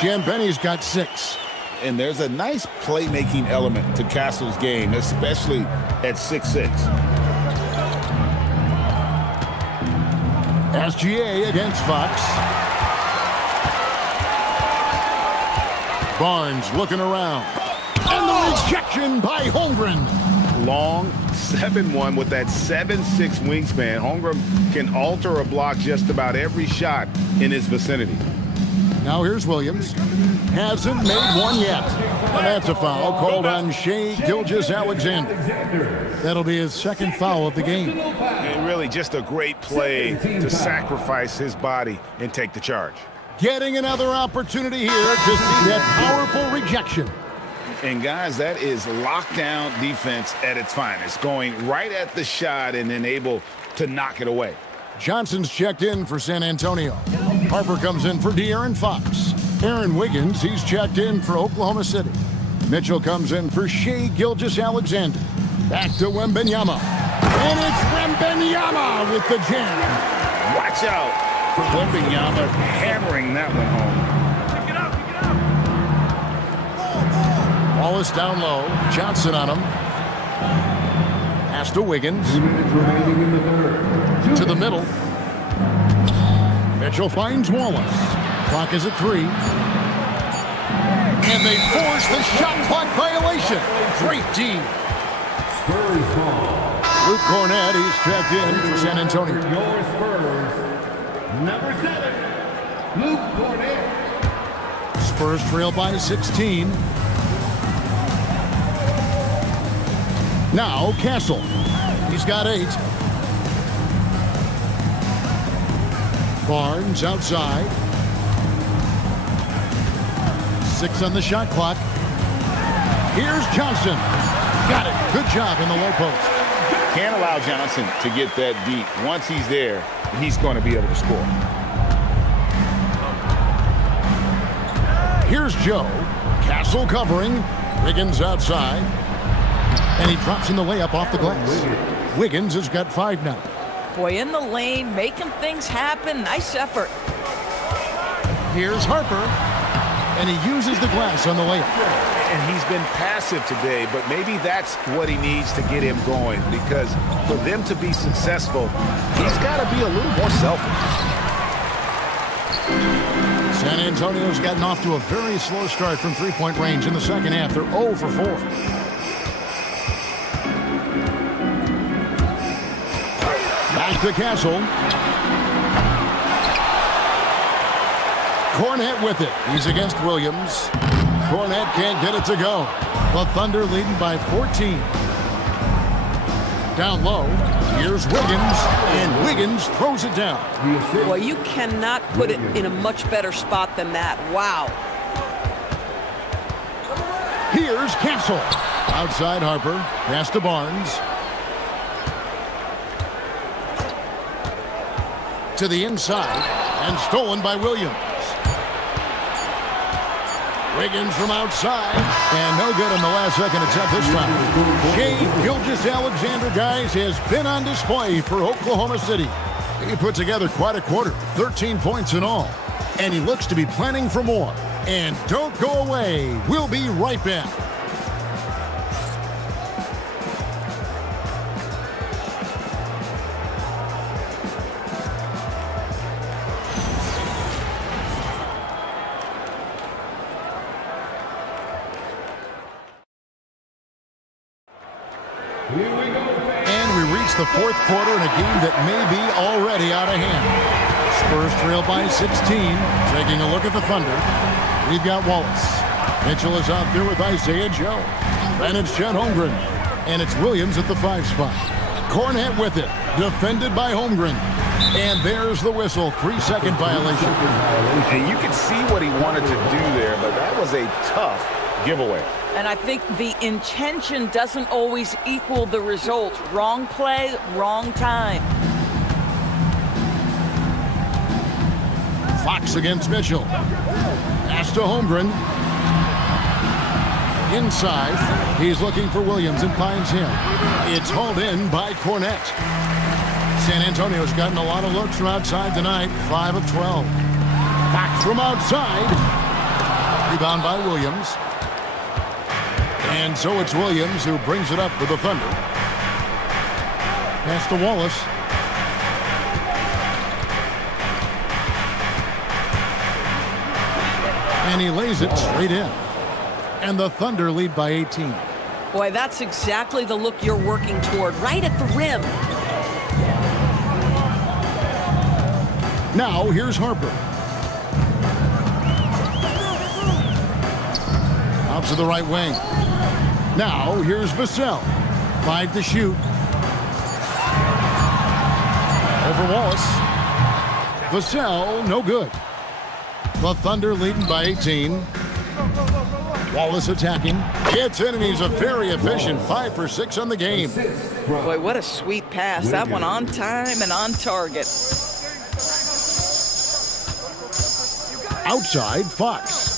Champagny's got 6. And there's a nice playmaking element to Castle's game, especially at 6'6". SGA against Fox. Barnes looking around. And the rejection by Holmgren. Long 7'1" with that 7'6" wingspan. Holmgren can alter a block just about every shot in his vicinity. Now here's Williams. Hasn't made one yet. And that's a foul called on Shai Gilgeous-Alexander. That'll be his 2nd foul of the game. And really just a great play to sacrifice his body and take the charge. Getting another opportunity here to see that powerful rejection. And guys, that is lockdown defense at its finest. Going right at the shot and then able to knock it away. Johnson's checked in for San Antonio. Harper comes in for De'Aaron Fox. Aaron Wiggins, he's checked in for Oklahoma City. Mitchell comes in for Shai Gilgeous-Alexander. Back to Wembanyama. And it's Wembanyama with the jam. Watch out for Wembanyama hammering that one home. Wallace down low. Johnson on him. Pass to Wiggins. 2 minutes remaining in the third. To the middle. Mitchell finds Wallace. Clock is at 3. And they force the shot clock violation. Great D. Spurs ball. Luke Cornett, he's checked in for San Antonio. Your Spurs, number 7, Luke Cornett. Spurs trail by 16. Now Castle. He's got 8. Barnes outside. 6 on the shot clock. Here's Johnson. Got it. Good job in the low post. Can't allow Johnson to get that deep. Once he's there, he's going to be able to score. Here's Joe. Castle covering. Wiggins outside. And he drops in the layup off the glass. Wiggins has got 5 now. Boy, in the lane, making things happen. Nice effort. Here's Harper, and he uses the glass on the layup. And he's been passive today, but maybe that's what he needs to get him going, because for them to be successful, he's got to be a little more selfish. San Antonio's gotten off to a very slow start from three-point range in the second half. They're 0 for 4. Back to Castle. Cornette with it. He's against Williams. Cornette can't get it to go. The Thunder leading by 14. Down low. Here's Wiggins, and Wiggins throws it down. Well, you cannot put it in a much better spot than that. Wow. Here's Castle. Outside Harper. Pass to Barnes. To the inside, and stolen by Williams. Wiggins from outside, and no good on the last second attempt this time. Shai Gilgeous-Alexander, guys, has been on display for Oklahoma City. He put together quite a quarter, 13 points in all, and he looks to be planning for more. And don't go away. We'll be right back. And we reach the fourth quarter in a game that may be already out of hand. Spurs trail by 16. Taking a look at the Thunder. We've got Wallace. Mitchell is out there with Isaiah Joe. And it's Chet Holmgren. And it's Williams at the 5 spot. Cornette with it. Defended by Holmgren. And there's the whistle. 3-second violation. And you can see what he wanted to do there, but that was a tough giveaway. And I think the intention doesn't always equal the result. Wrong play, wrong time. Fox against Mitchell. Pass to Holmgren. Inside. He's looking for Williams and finds him. It's hauled in by Cornette. San Antonio's gotten a lot of looks from outside tonight. 5 of 12. Fox from outside. Rebound by Williams. And so it's Williams who brings it up for the Thunder. Pass to Wallace. And he lays it straight in. And the Thunder lead by 18. Boy, that's exactly the look you're working toward, right at the rim. Now here's Harper. Out to the right wing. Now here's Vassell. 5 to shoot. Over Wallace. Vassell, no good. The Thunder leading by 18. Wallace attacking. Gets in, and he's a very efficient 5 for 6 on the game. Boy, what a sweet pass. That one on time and on target. Outside, Fox.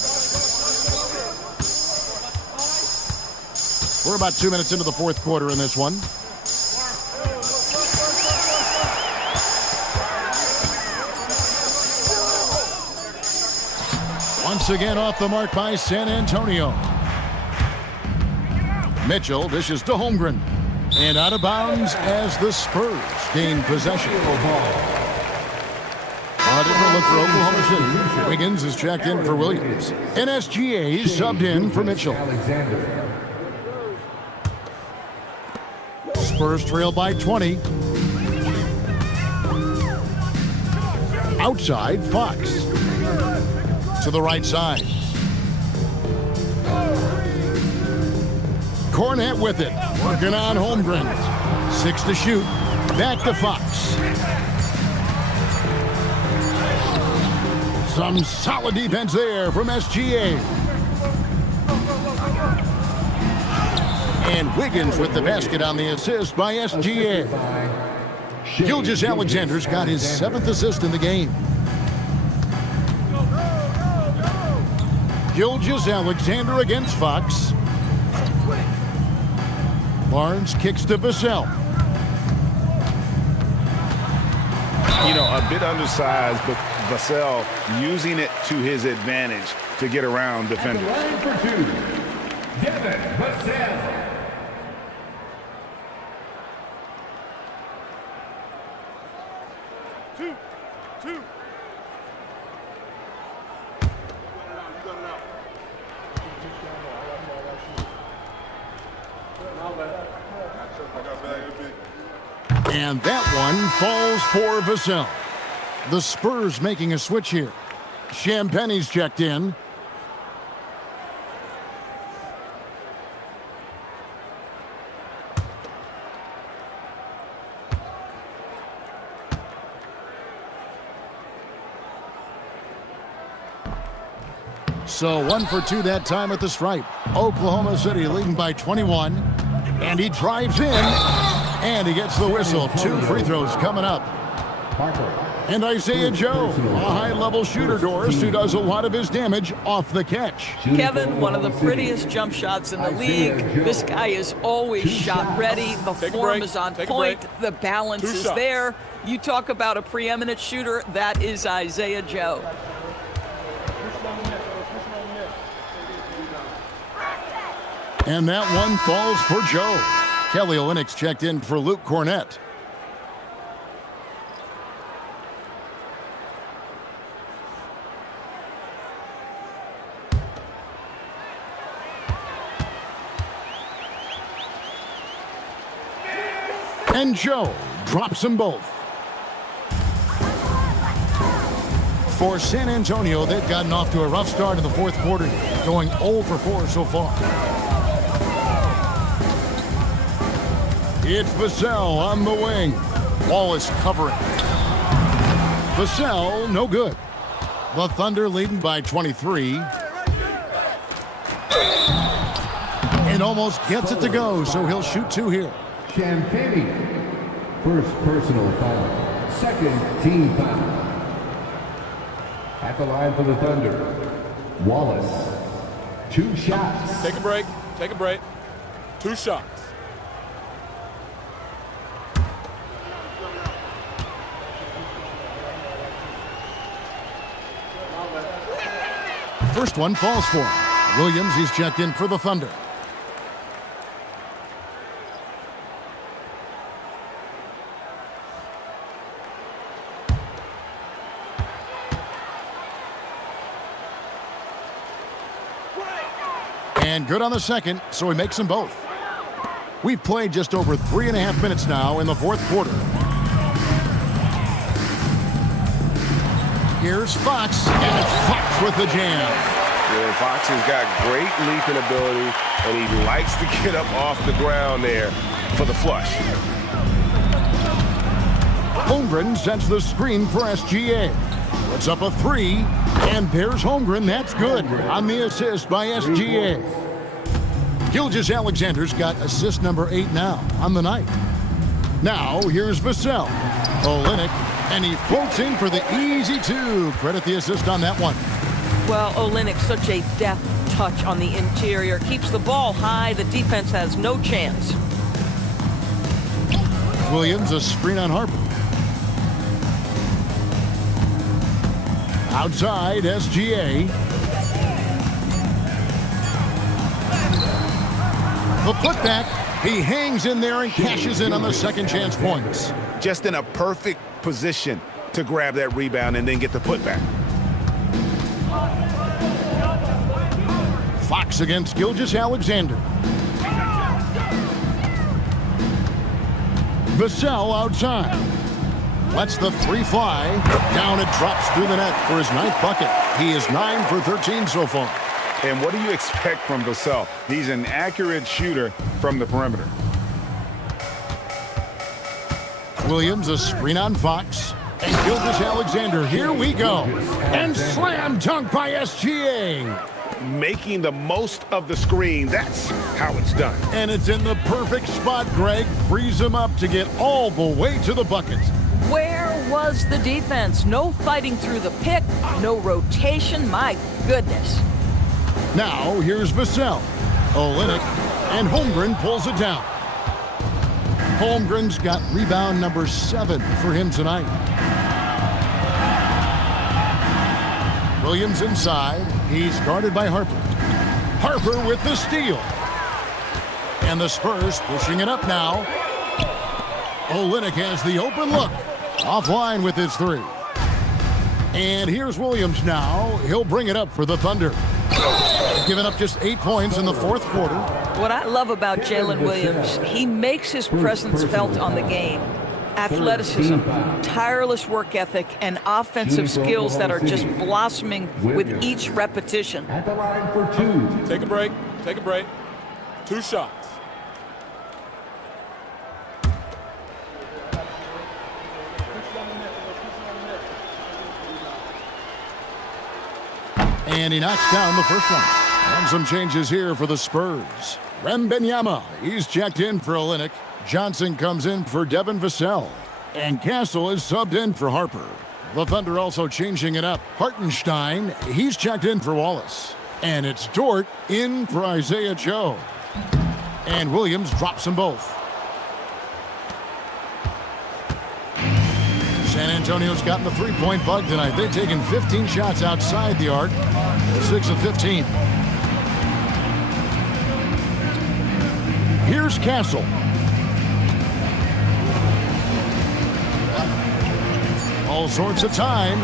We're about 2 minutes into the fourth quarter in this one. Once again off the mark by San Antonio. Mitchell dishes to Holmgren. And out of bounds as the Spurs gain possession. A different look for Oklahoma City. Wiggins is checked in for Williams. NSGA subbed in for Mitchell. Spurs trail by 20. Outside, Fox. To the right side. Cornette with it. Working on Holmgren. 6 to shoot. Back to Fox. Some solid defense there from SGA. And Wiggins with the basket on the assist by SGA. Gilgeous-Alexander's got his 7th assist in the game. Gilgeous-Alexander against Fox. Barnes kicks to Vassell. You know, a bit undersized, but Vassell using it to his advantage to get around defenders. Line for two, Devin Vassell. Two. And that one falls for Vassell. The Spurs making a switch here. Champagne's checked in. So 1 for 2 that time at the stripe. Oklahoma City leading by 21. And he drives in. And he gets the whistle. 2 free throws coming up. And Isaiah Joe, a high-level shooter, Doris, who does a lot of his damage off the catch. Kevin, one of the prettiest jump shots in the league. This guy is always shot ready. The form is on point. The balance is there. You talk about a preeminent shooter, that is Isaiah Joe. And that one falls for Joe. Kelly Olynyk's checked in for Luke Cornett. And Joe drops them both. For San Antonio, they've gotten off to a rough start in the fourth quarter, going 0 for 4 so far. It's Vassell on the wing. Wallace covering. Vassell, no good. The Thunder leading by 23. And almost gets it to go, so he'll shoot 2 here. Champagne, first personal foul, second team foul. At the line for the Thunder, Wallace, 2 shots. Take a break. 2 shots. First one falls for him. Williams, he's checked in for the Thunder. And good on the second, so he makes them both. We've played just over 3.5 minutes now in the fourth quarter. Here's Fox, and it's Fox with the jam. Yeah, Fox has got great leaping ability, and he likes to get up off the ground there for the flush. Holmgren sets the screen for SGA. Puts up a 3, and there's Holmgren. That's good on the assist by SGA. Gilgeous-Alexander's got assist number 8 now on the night. Now here's Vassell. Olynyk, and he floats in for the easy 2. Credit the assist on that one. Well, Olynyk, such a deft touch on the interior. Keeps the ball high. The defense has no chance. Williams, a screen on Harper. Outside, SGA. The putback. He hangs in there and cashes in on the second chance points. Just in a perfect position to grab that rebound and then get the putback. Fox against Gilgeous-Alexander. Vassell outside. Lets the 3 fly. Down it drops through the net for his 9th bucket. He is 9 for 13 so far. And what do you expect from Vassell? He's an accurate shooter from the perimeter. Williams, a screen on Fox. And Gilgeous-Alexander, here we go. And slam dunk by SGA. Making the most of the screen. That's how it's done. And it's in the perfect spot, Greg. Frees him up to get all the way to the bucket. Where was the defense? No fighting through the pick, no rotation. My goodness. Now here's Vassell. Olynyk, and Holmgren pulls it down. Holmgren's got rebound number 7 for him tonight. Williams inside. He's guarded by Harper. Harper with the steal. And the Spurs pushing it up now. Olynyk has the open look. Offline with his three. And here's Williams now. He'll bring it up for the Thunder. Giving up just 8 points in the fourth quarter. What I love about Jalen Williams, he makes his presence felt on the game. Athleticism, tireless work ethic, and offensive skills that are just blossoming with each repetition. At the line for two. Take a break. Take a break. 2 shots. And he knocks down the first one. And some changes here for the Spurs. Wembanyama, he's checked in for Olynyk. Johnson comes in for Devin Vassell. And Castle is subbed in for Harper. The Thunder also changing it up. Hartenstein, he's checked in for Wallace. And it's Dort in for Isaiah Joe. And Williams drops them both. San Antonio's gotten the three-point bug tonight. They've taken 15 shots outside the arc. 6 of 15. Here's Castle. All sorts of time.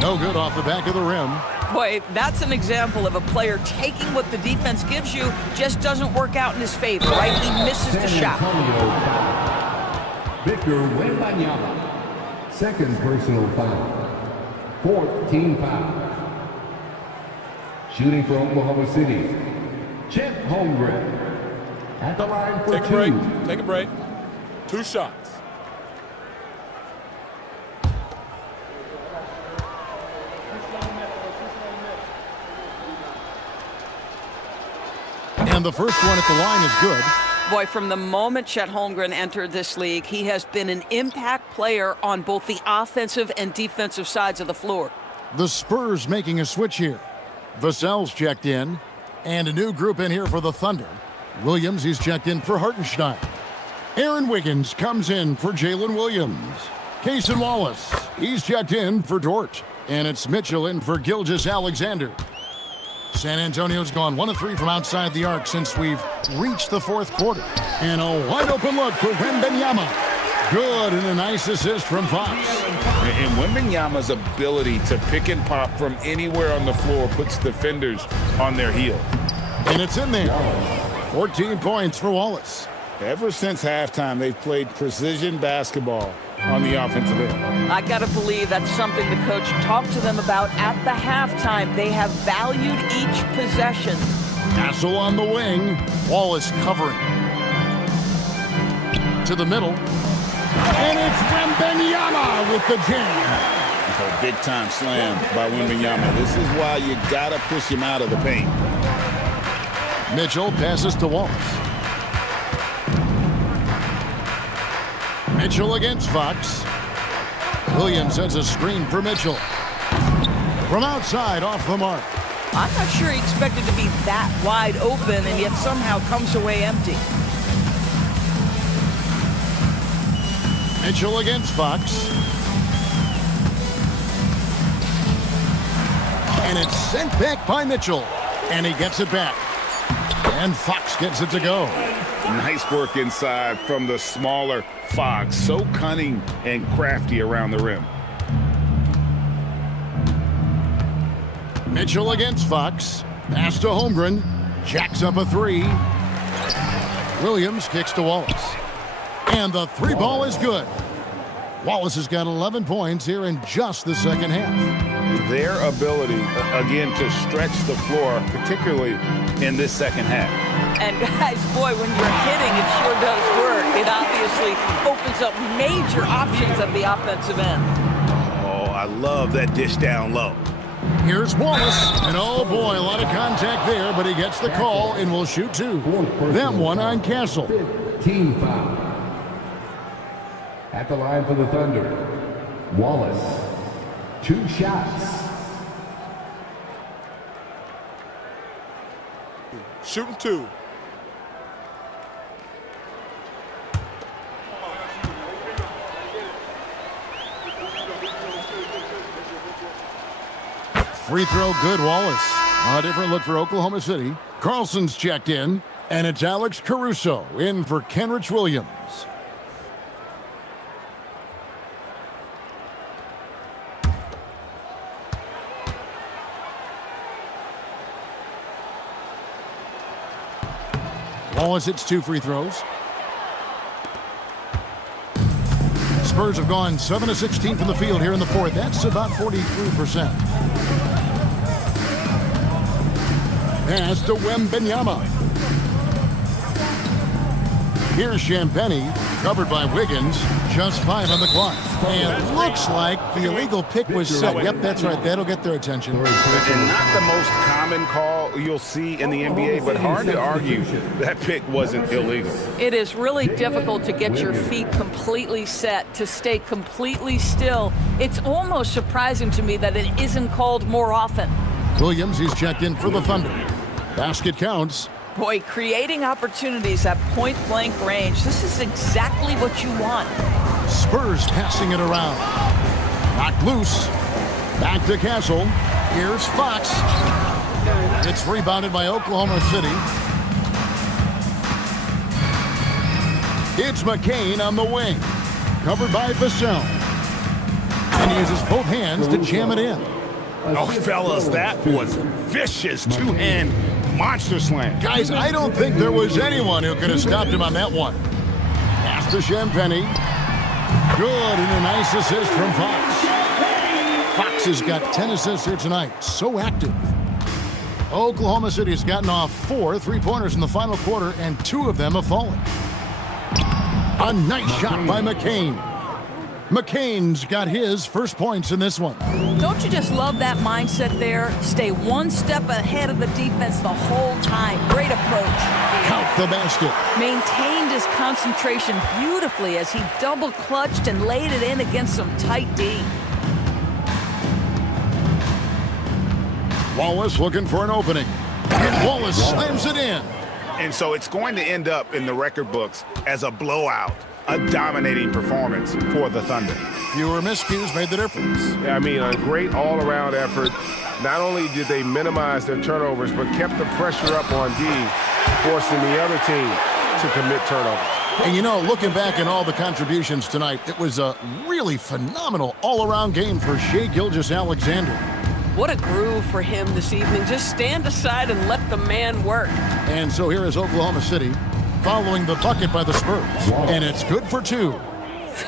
No good off the back of the rim. Boy, that's an example of a player taking what the defense gives you, just doesn't work out in his favor, right? He misses the shot. Victor Wembanyama. Second personal foul. 4th team foul. Shooting for Oklahoma City. Chet Holmgren. At the line for Take a break. Take a break. 2 shots. And the first one at the line is good. Boy, from the moment Chet Holmgren entered this league, he has been an impact player on both the offensive and defensive sides of the floor. The Spurs making a switch here. Vassell's checked in. And a new group in here for the Thunder. Williams, he's checked in for Hartenstein. Aaron Wiggins comes in for Jalen Williams. Cason Wallace, he's checked in for Dort. And it's Mitchell in for Gilgeous-Alexander. San Antonio's gone 1 of 3 from outside the arc since we've reached the fourth quarter. And a wide open look for Wembanyama. Good, and a nice assist from Fox. And Wembanyama's ability to pick and pop from anywhere on the floor puts defenders on their heels. And it's in there. 14 points for Wallace. Ever since halftime, they've played precision basketball on the offensive end. I gotta believe that's something the coach talked to them about at the halftime. They have valued each possession. Castle on the wing. Wallace covering. To the middle. And it's Wembanyama with the jam. A big-time slam by Wembanyama. This is why you gotta push him out of the paint. Mitchell passes to Wallace. Mitchell against Fox. Williams sends a screen for Mitchell. From outside, off the mark. I'm not sure he expected to be that wide open and yet somehow comes away empty. Mitchell against Fox. And it's sent back by Mitchell. And he gets it back. And Fox gets it to go. Nice work inside from the smaller Fox. So cunning and crafty around the rim. Mitchell against Fox. Pass to Holmgren. Jacks up a three. Williams kicks to Wallace. And the three ball is good. Wallace has got 11 points here in just the second half. Their ability, again, to stretch the floor, particularly in this second half. And guys, boy, when you're hitting, it sure does work. It obviously opens up major options at the offensive end. Oh, I love that dish down low. Here's Wallace. And oh boy, a lot of contact there, but he gets the call and will shoot two. That one on Castle. Team foul. At the line for the Thunder, Wallace. 2 shots. Shooting 2. Free throw good, Wallace. A different look for Oklahoma City. Carlson's checked in, and it's Alex Caruso in for Kenrich Williams. Wallace hits 2 free throws. Spurs have gone 7 of 16 from the field here in the fourth. That's about 43%. Pass to Wembanyama. Here's Champagnie, covered by Wiggins. Just 5 on the clock. And looks like the illegal pick was set. Yep, that's right. That'll get their attention. And not the most common call you'll see in the NBA, but hard to argue that pick wasn't illegal. It is really difficult to get your feet completely set, to stay completely still. It's almost surprising to me that it isn't called more often. Williams, he's checked in for the Thunder. Basket counts. Boy, creating opportunities at point-blank range, this is exactly what you want. Spurs passing it around. Knocked loose. Back to Castle. Here's Fox. It's rebounded by Oklahoma City. It's McCain on the wing. Covered by Vassell. And he uses both hands to jam it in. Oh, fellas, that was vicious two-hand monster slam. Guys, I don't think there was anyone who could have stopped him on that one. Pass to Champagnie. Good, and a nice assist from Fox. Fox has got 10 assists here tonight. So active. Oklahoma City has gotten off 4 3-pointers in the final quarter, and 2 of them have fallen. A nice shot by McCain. McCain's got his first points in this one. Don't you just love that mindset there? Stay one step ahead of the defense the whole time. Great approach. Count the basket. Maintained his concentration beautifully as he double clutched and laid it in against some tight D. Wallace looking for an opening. And Wallace slams it in. And so it's going to end up in the record books as a blowout. A dominating performance for the Thunder. Fewer miscues made the difference. Yeah, I mean, a great all-around effort. Not only did they minimize their turnovers, but kept the pressure up on D, forcing the other team to commit turnovers. And you know, looking back at all the contributions tonight, it was a really phenomenal all-around game for Shai Gilgeous-Alexander. What a groove for him this evening. Just stand aside and let the man work. And so here is Oklahoma City, following the bucket by the Spurs. And it's good for 2.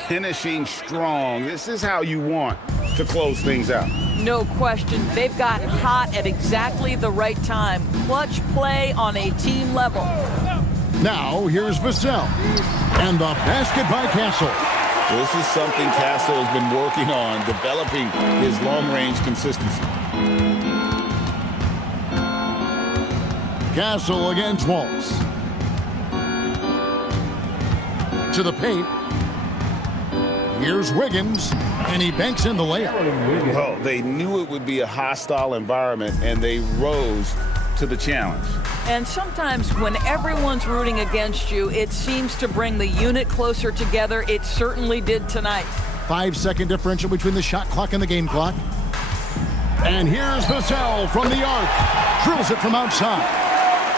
Finishing strong. This is how you want to close things out. No question. They've gotten hot at exactly the right time. Clutch play on a team level. Now, here's Vassell. And the basket by Castle. This is something Castle has been working on, developing his long-range consistency. Castle against Wallace. To the paint. Here's Wiggins, and he banks in the layup. Well, they knew it would be a hostile environment, and they rose to the challenge. And sometimes when everyone's rooting against you, it seems to bring the unit closer together. It certainly did tonight. 5-second differential between the shot clock and the game clock. And here's Vassell from the arc. Drills it from outside.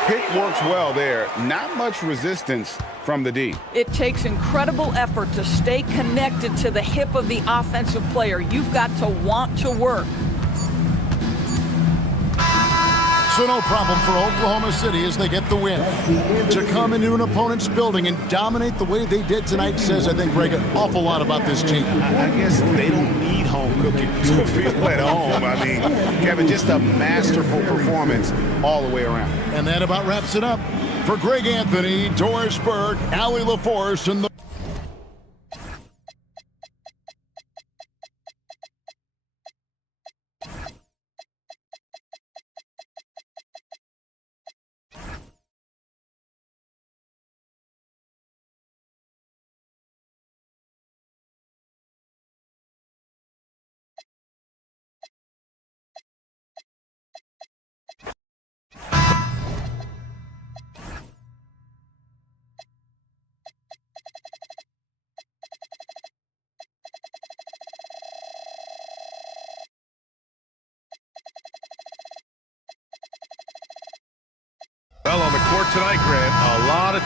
Pick works well there. Not much resistance from the D. It takes incredible effort to stay connected to the hip of the offensive player. You've got to want to work. So no problem for Oklahoma City as they get the win. To come into an opponent's building and dominate the way they did tonight says, I think, Greg, an awful lot about this team. I guess they don't need home cooking to feel at home. I mean, Kevin, just a masterful performance all the way around. And that about wraps it up. For Greg Anthony, Doris Burke, Allie LaForce, and the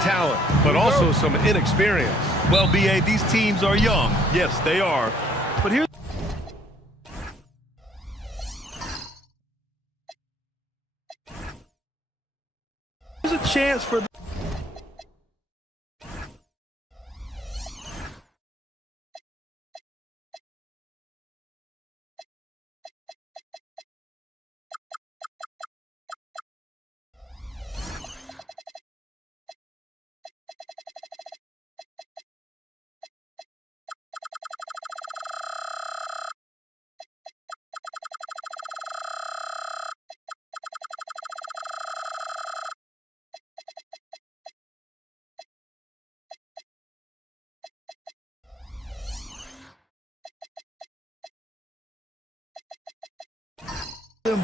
talent, but also some inexperience. Well, B.A., these teams are young. Yes, they are. But here's a chance for them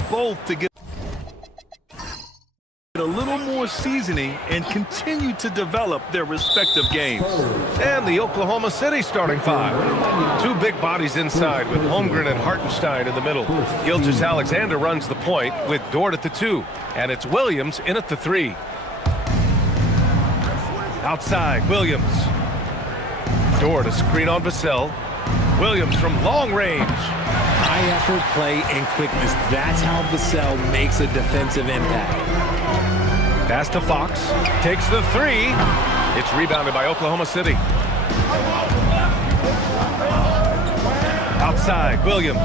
both to get a little more seasoning and continue to develop their respective games. And the Oklahoma City starting five. Two big bodies inside with Holmgren and Hartenstein in the middle. Gilgeous-Alexander runs the point with Dort at the 2. And it's Williams in at the 3. Outside, Williams. Dort, a screen on Vassell. Williams from long range. High effort play and quickness. That's how Vassell makes a defensive impact. Pass to Fox. Takes the 3. It's rebounded by Oklahoma City. Outside, Williams.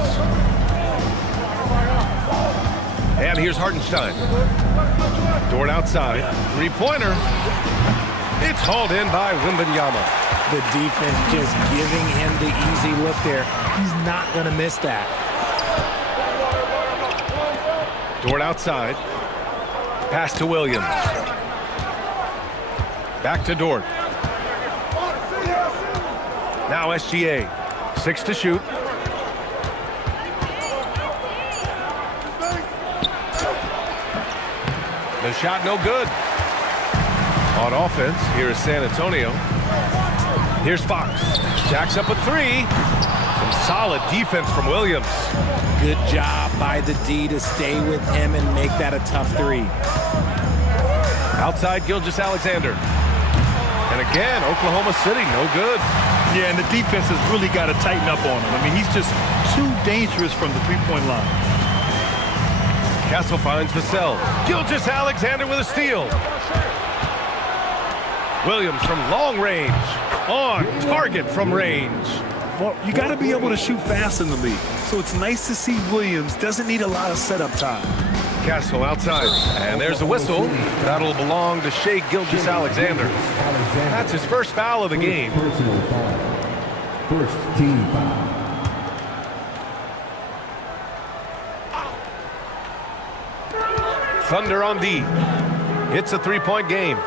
And here's Hartenstein. Dort outside. Three-pointer. It's hauled in by Wembanyama. The defense just giving him the easy look there. He's not going to miss that. Dort outside. Pass to Williams. Back to Dort. Now SGA. 6 to shoot. The shot no good. On offense, here is San Antonio. Here's Fox. Jacks up a 3. Some solid defense from Williams. Good job by the D to stay with him and make that a tough 3. Outside, Gilgeous-Alexander. And again, Oklahoma City, no good. Yeah, and the defense has really got to tighten up on him. I mean, he's just too dangerous from the three-point line. Castle finds Vassell. Gilgeous-Alexander with a steal. Williams from long range. On target from range. Well, you got to be able to shoot fast in the league. So it's nice to see Williams doesn't need a lot of setup time. Castle outside. And there's a whistle. That'll belong to Shai Gilgeous-Alexander. That's his first foul of the game. Personal foul. First team foul. Thunder on D. It's a three-point game.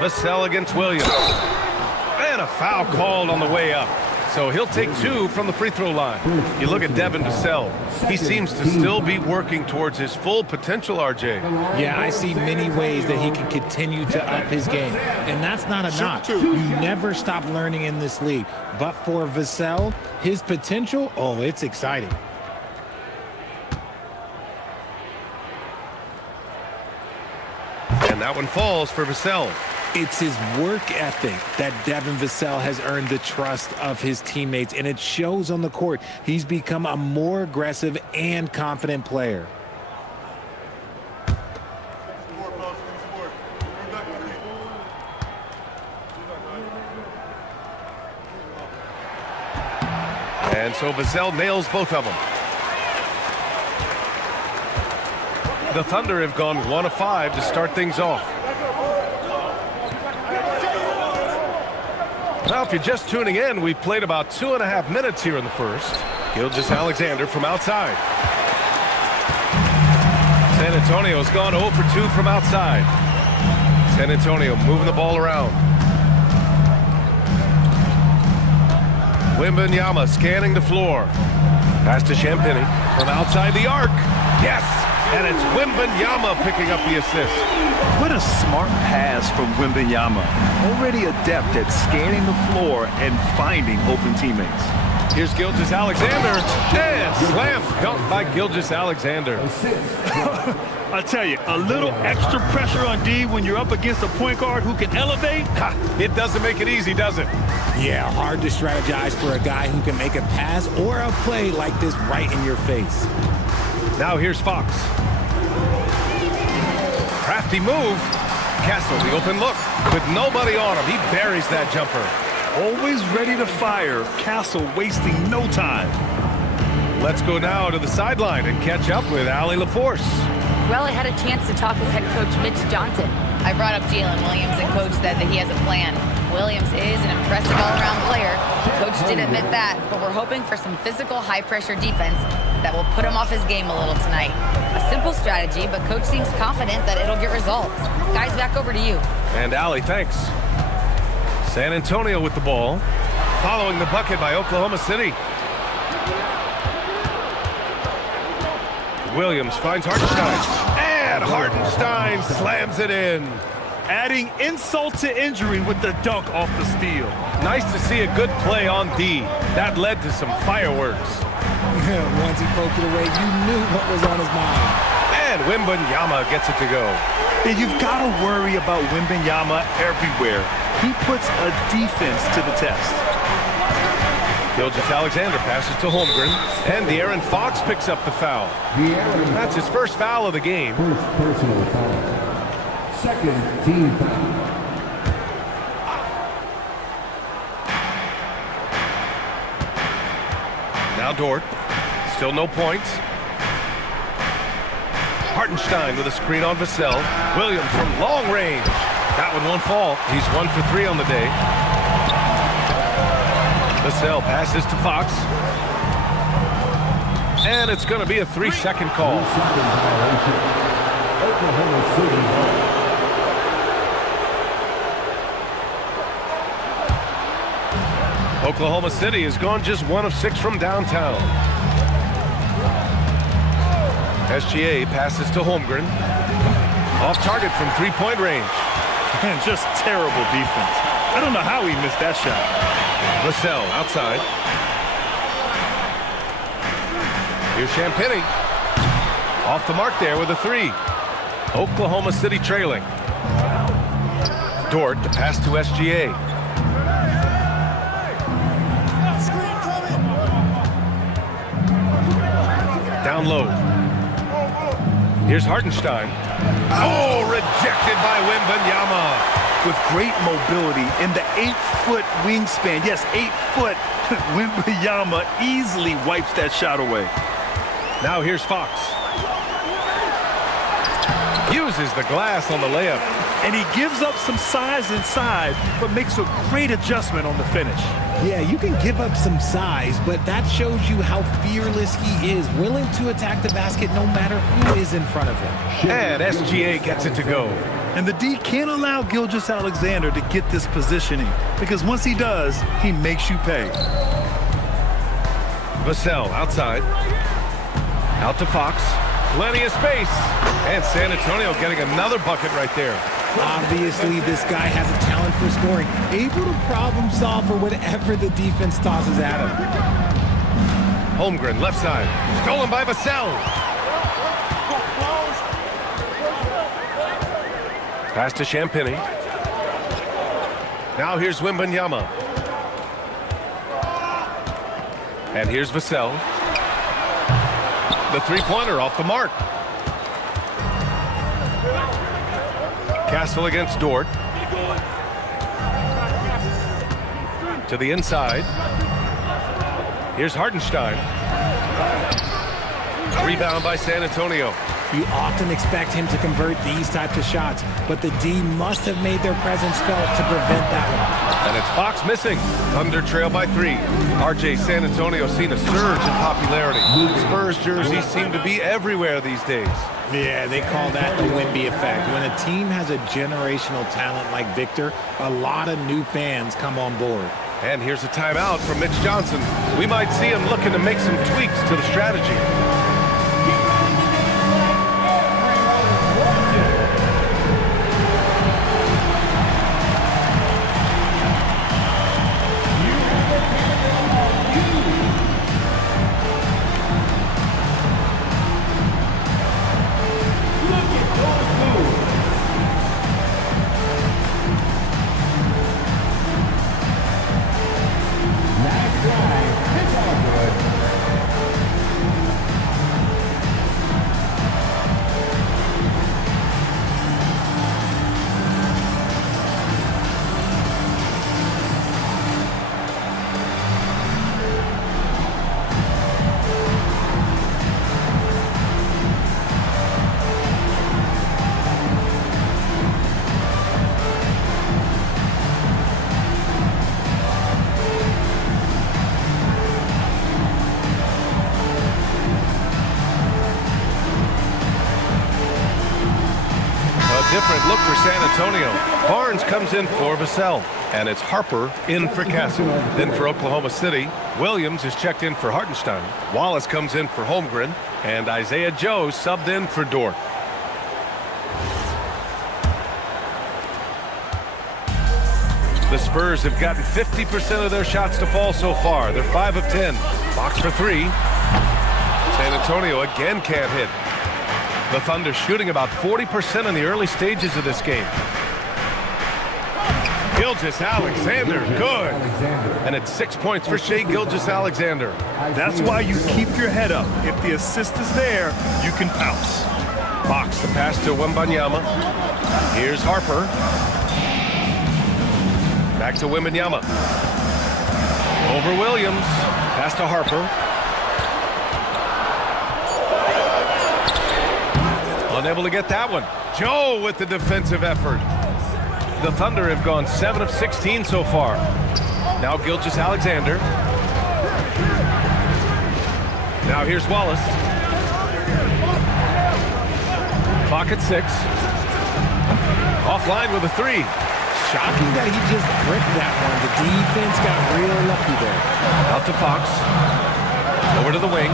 Vassell against Williams. And a foul called on the way up. So he'll take 2 from the free throw line. You look at Devin Vassell. He seems to still be working towards his full potential, RJ. Yeah, I see many ways that he can continue to up his game. And that's not a knock. You never stop learning in this league. But for Vassell, his potential, oh, it's exciting. And that one falls for Vassell. It's his work ethic that Devin Vassell has earned the trust of his teammates, and it shows on the court. He's become a more aggressive and confident player. And so Vassell nails both of them. The Thunder have gone 1 of 5 to start things off. Now, if you're just tuning in, we've played about 2.5 minutes here in the first. Gilgeous-Alexander from outside. San Antonio's gone 0 for 2 from outside. San Antonio moving the ball around. Wembanyama scanning the floor. Pass to Champagnie from outside the arc. Yes! And it's Wembanyama picking up the assist. What a smart pass from Wembanyama. Already adept at scanning the floor and finding open teammates. Here's Gilgeous-Alexander. And slam dunk by Gilgeous-Alexander. I tell you, a little extra pressure on D when you're up against a point guard who can elevate. It doesn't make it easy, does it? Yeah, hard to strategize for a guy who can make a pass or a play like this right in your face. Now here's Fox. Crafty move. Castle, the open look. With nobody on him, he buries that jumper. Always ready to fire. Castle wasting no time. Let's go now to the sideline and catch up with Allie LaForce. Well, I had a chance to talk with head coach Mitch Johnson. I brought up Jalen Williams, and coach said that he has a plan. Williams is an impressive all-around player. Coach did admit that, but we're hoping for some physical, high-pressure defense that will put him off his game a little tonight. A simple strategy, but coach seems confident that it'll get results. Guys, back over to you. And Allie, thanks. San Antonio with the ball, following the bucket by Oklahoma City. Williams finds Hartenstein, and Hartenstein slams it in. Adding insult to injury with the dunk off the steal. Nice to see a good play on D. That led to some fireworks. Once he poked it away, you knew what was on his mind. And Wembanyama gets it to go. And you've got to worry about Wembanyama everywhere. He puts a defense to the test. Gilgeous-Alexander passes to Holmgren, and De'Aaron Fox picks up the foul. That's his first foul of the game. First personal foul. Second team foul. Now Dort, still no points. Hartenstein with a screen on Vassell. Williams from long range. That one won't fall. He's 1 for 3 on the day. Vassell passes to Fox. And it's going to be a 3-second call. Oklahoma City. Oklahoma City has gone just 1 of 6 from downtown. SGA passes to Holmgren. Off target from 3-point range. And just terrible defense. I don't know how he missed that shot. Vassell outside. Here's Champagnie. Off the mark there with a 3. Oklahoma City trailing. Dort to pass to SGA. Down low. Here's Hartenstein. Oh, rejected by Wembanyama. With great mobility in the 8-foot wingspan. Yes, 8 foot. Wembanyama easily wipes that shot away. Now here's Fox. Uses the glass on the layup. And he gives up some size inside, but makes a great adjustment on the finish. Yeah, you can give up some size, but that shows you how fearless he is, willing to attack the basket no matter who is in front of him. And SGA gets it to go. And the D can't allow Gilgeous-Alexander to get this positioning, because once he does, he makes you pay. Vassell outside. Out to Fox. Plenty of space. And San Antonio getting another bucket right there. Obviously, this guy has a talent for scoring, able to problem solve for whatever the defense tosses at him. Holmgren, left side. Stolen by Vassell. Pass to Champagnie. Now here's Wembanyama. And here's Vassell. The 3-pointer off the mark. Castle against Dort. To the inside. Here's Hartenstein. Rebound by San Antonio. You often expect him to convert these types of shots, but the D must have made their presence felt to prevent that one. And it's Fox missing. Thunder trail by 3. RJ, San Antonio seen a surge in popularity. Spurs jerseys seem to be everywhere these days. Yeah, they call that the Wemby effect. When a team has a generational talent like Victor, a lot of new fans come on board. And here's a timeout from Mitch Johnson. We might see him looking to make some tweaks to the strategy. look for San Antonio. Barnes comes in for Vassell. And it's Harper in for Castle. Then for Oklahoma City, Williams is checked in for Hartenstein. Wallace comes in for Holmgren. And Isaiah Joe subbed in for Dort. The Spurs have gotten 50% of their shots to fall so far. They're 5 of 10. Box for 3. San Antonio again can't hit. The Thunder shooting about 40% in the early stages of this game. Gilgeous-Alexander, good. And it's 6 points for Shai Gilgeous-Alexander. That's why you keep your head up. If the assist is there, you can pounce. Fox, the pass to Wembanyama. Here's Harper. Back to Wembanyama. Over Williams. Pass to Harper. Unable to get that one. Joe with the defensive effort. The Thunder have gone 7 of 16 so far. Now Gilgeous-Alexander. Now here's Wallace. Clock at 6. Offline with a 3. Shocking that he just bricked that one. The defense got real lucky there. Out to Fox. Over to the wing.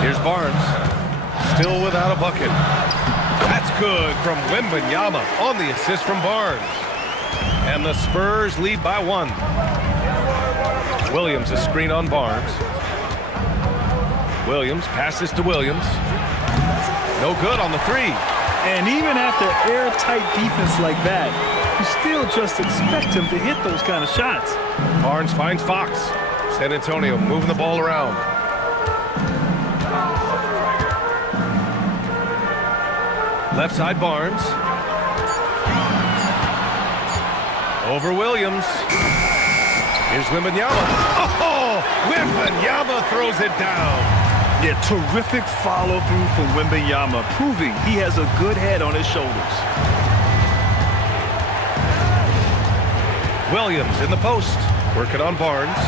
Here's Barnes. Still without a bucket. That's good from Wembanyama on the assist from Barnes. And the Spurs lead by 1. Williams a screen on Barnes. Williams passes to Williams. No good on the 3. And even after airtight defense like that, you still just expect him to hit those kind of shots. Barnes finds Fox. San Antonio moving the ball around. Left side Barnes. Over Williams. Here's Wembanyama. Oh, Wembanyama throws it down. Yeah, terrific follow-through from Wembanyama, proving he has a good head on his shoulders. Williams in the post, working on Barnes.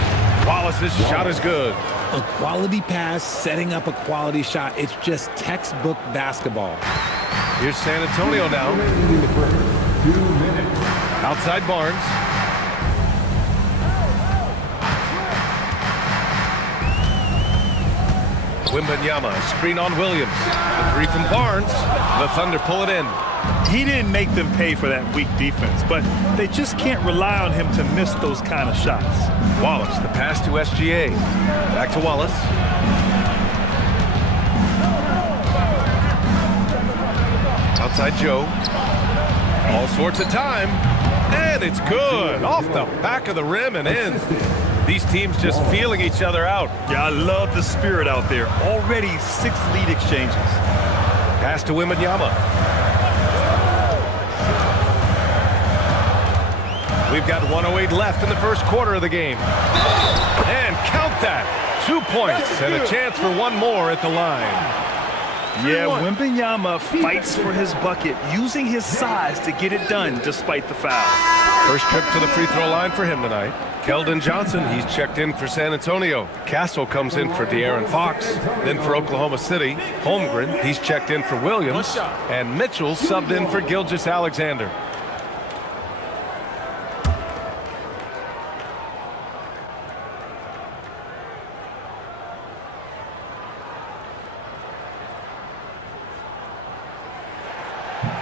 Wallace's shot is good. A quality pass, setting up a quality shot. It's just textbook basketball. Here's San Antonio now. 2 minutes. Outside Barnes. Wembanyama, screen on Williams. The 3 from Barnes. The Thunder pull it in. He didn't make them pay for that weak defense, but they just can't rely on him to miss those kind of shots. Wallace, the pass to SGA. Back to Wallace. Outside Joe. All sorts of time. And it's good. Off the back of the rim and in. These teams just feeling each other out. Yeah, I love the spirit out there. Already 6 lead exchanges. Pass to Wembanyama. We've got 1:08 left in the first quarter of the game. And count that. 2 points and a chance for 1 more at the line. Yeah, Wembanyama fights for his bucket, using his size to get it done despite the foul. First trip to the free throw line for him tonight. Keldon Johnson, he's checked in for San Antonio. Castle comes in for De'Aaron Fox. Then for Oklahoma City, Holmgren, he's checked in for Williams. And Mitchell subbed in for Gilgeous-Alexander.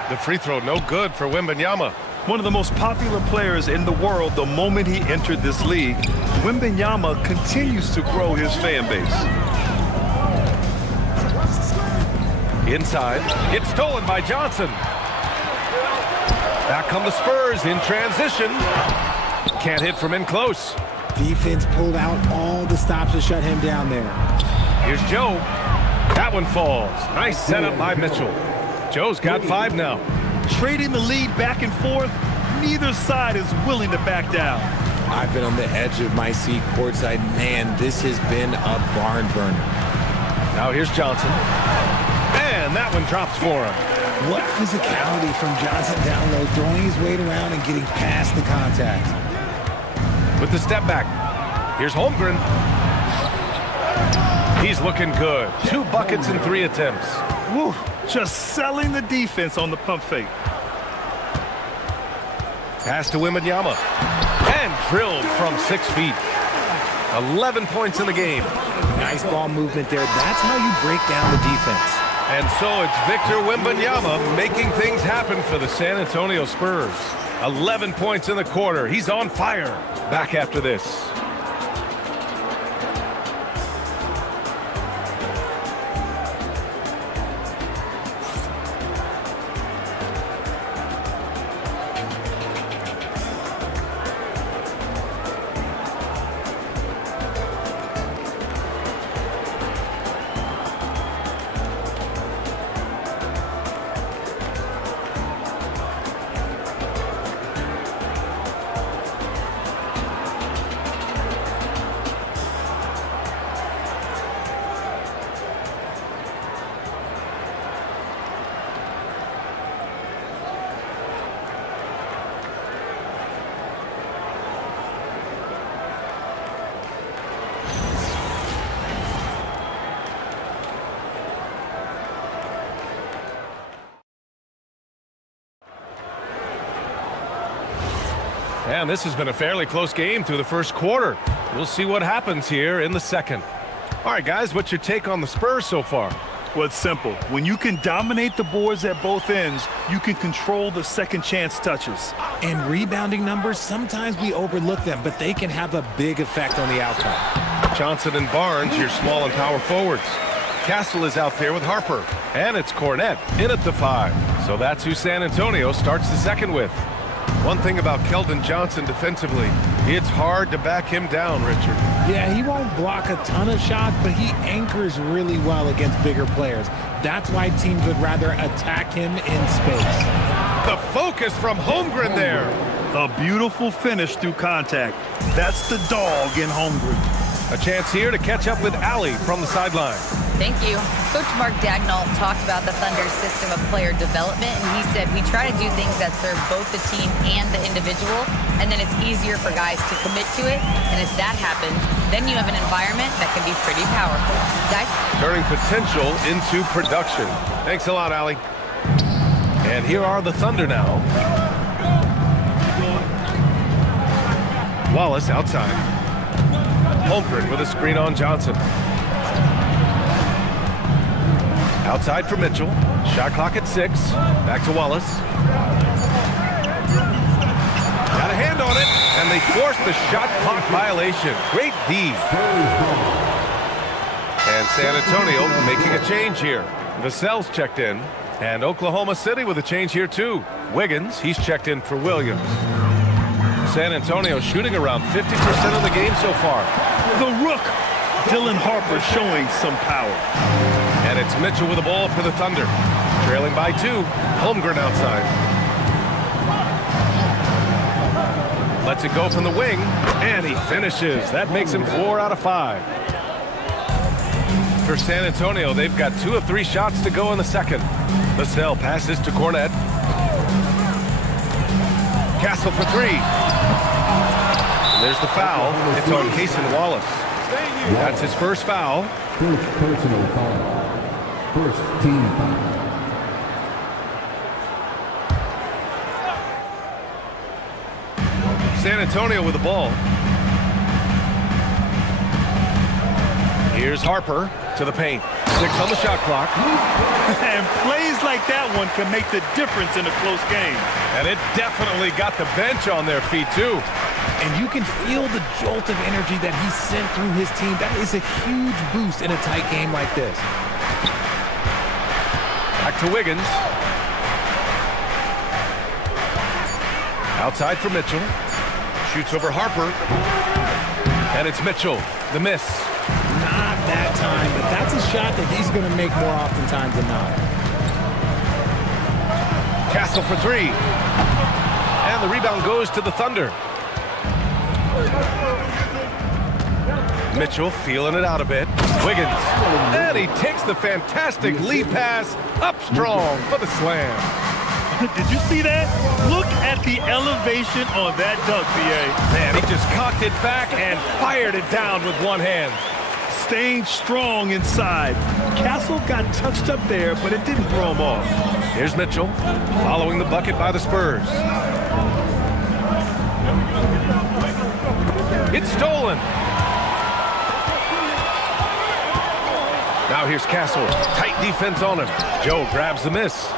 The free throw no good for Wembanyama. One of the most popular players in the world the moment he entered this league, Wembanyama continues to grow his fan base. Inside, it's stolen by Johnson. Back come the Spurs in transition. Can't hit from in close. Defense pulled out all the stops to shut him down there. Here's Joe. That one falls. Nice setup by Mitchell. Joe's got 5 now. Trading the lead back and forth, neither side is willing to back down. I've been on the edge of my seat courtside. Man, this has been a barn burner. Now here's Johnson. And that one drops for him. What physicality from Johnson down low, throwing his weight around and getting past the contact. With the step back. Here's Holmgren. He's looking good. 2 buckets in 3 attempts. Woo, just selling the defense on the pump fake. Pass to Wembanyama. And drilled from 6 feet. 11 points in the game. Nice ball movement there. That's how you break down the defense. And so it's Victor Wembanyama making things happen for the San Antonio Spurs. 11 points in the quarter. He's on fire. Back after this. And this has been a fairly close game through the first quarter. We'll see what happens here in the second. All right, guys, what's your take on the Spurs so far? Well, it's simple. When you can dominate the boards at both ends, you can control the second chance touches. And rebounding numbers, sometimes we overlook them, but they can have a big effect on the outcome. Johnson and Barnes, your small and power forwards. Castle is out there with Harper. And it's Cornette in at the 5. So that's who San Antonio starts the second with. One thing about Keldon Johnson defensively, it's hard to back him down, Richard. Yeah, he won't block a ton of shots, but he anchors really well against bigger players. That's why teams would rather attack him in space. The focus from Holmgren there. A beautiful finish through contact. That's the dog in Holmgren. A chance here to catch up with Allie from the sideline. Thank you. Coach Mark Dagnall talked about the Thunder's system of player development, and he said, we try to do things that serve both the team and the individual, and then it's easier for guys to commit to it, and if that happens, then you have an environment that can be pretty powerful. Guys? Turning potential into production. Thanks a lot, Allie. And here are the Thunder now. Wallace outside. Holmgren with a screen on Johnson. Outside for Mitchell. Shot clock at 6. Back to Wallace. Got a hand on it, and they forced the shot clock violation. Great D. And San Antonio making a change here. Vassell's checked in, and Oklahoma City with a change here too. Wiggins, he's checked in for Williams. San Antonio shooting around 50% of the game so far. The Rook, Dylan Harper showing some power. And it's Mitchell with the ball for the Thunder. Trailing by 2. Holmgren outside. Lets it go from the wing, and he finishes. That makes him 4 out of 5. For San Antonio, they've got 2 of 3 shots to go in the second. Vassell passes to Cornette. Castle for 3. There's the foul. It's on Cason Wallace. That's his first foul. First personal foul. First team foul. San Antonio with the ball. Here's Harper to the paint. 6 on the shot clock. And plays like that one can make the difference in a close game. And it definitely got the bench on their feet, too. And you can feel the jolt of energy that he sent through his team. That is a huge boost in a tight game like this. Back to Wiggins. Outside for Mitchell. Shoots over Harper. And it's Mitchell. The miss. Not that time, but that's a shot that he's going to make more oftentimes than not. Castle for 3. And the rebound goes to the Thunder. Mitchell feeling it out a bit. Wiggins. And he takes the fantastic lead pass up strong for the slam. Did you see that? Look at the elevation on that dunk, BA. Man, he just cocked it back and fired it down with one hand. staying strong inside. Castle got touched up there, but it didn't throw him off. Here's Mitchell, following the bucket by the Spurs. It's stolen. Now here's Castle. Tight defense on him. Joe grabs the miss.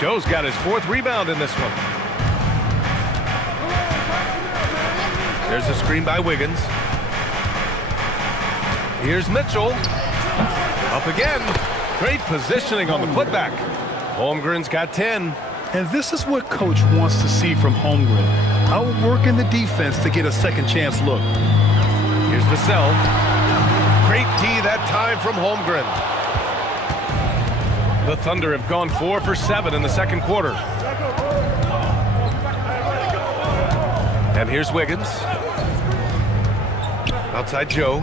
Joe's got his 4th rebound in this one. There's a screen by Wiggins. Here's Mitchell. Up again. Great positioning on the putback. Holmgren's got 10. And this is what Coach wants to see from Holmgren. Outworking the defense to get a second chance look. Here's Vassell. Great D that time from Holmgren. The Thunder have gone 4 for 7 in the second quarter. And here's Wiggins. Outside Joe.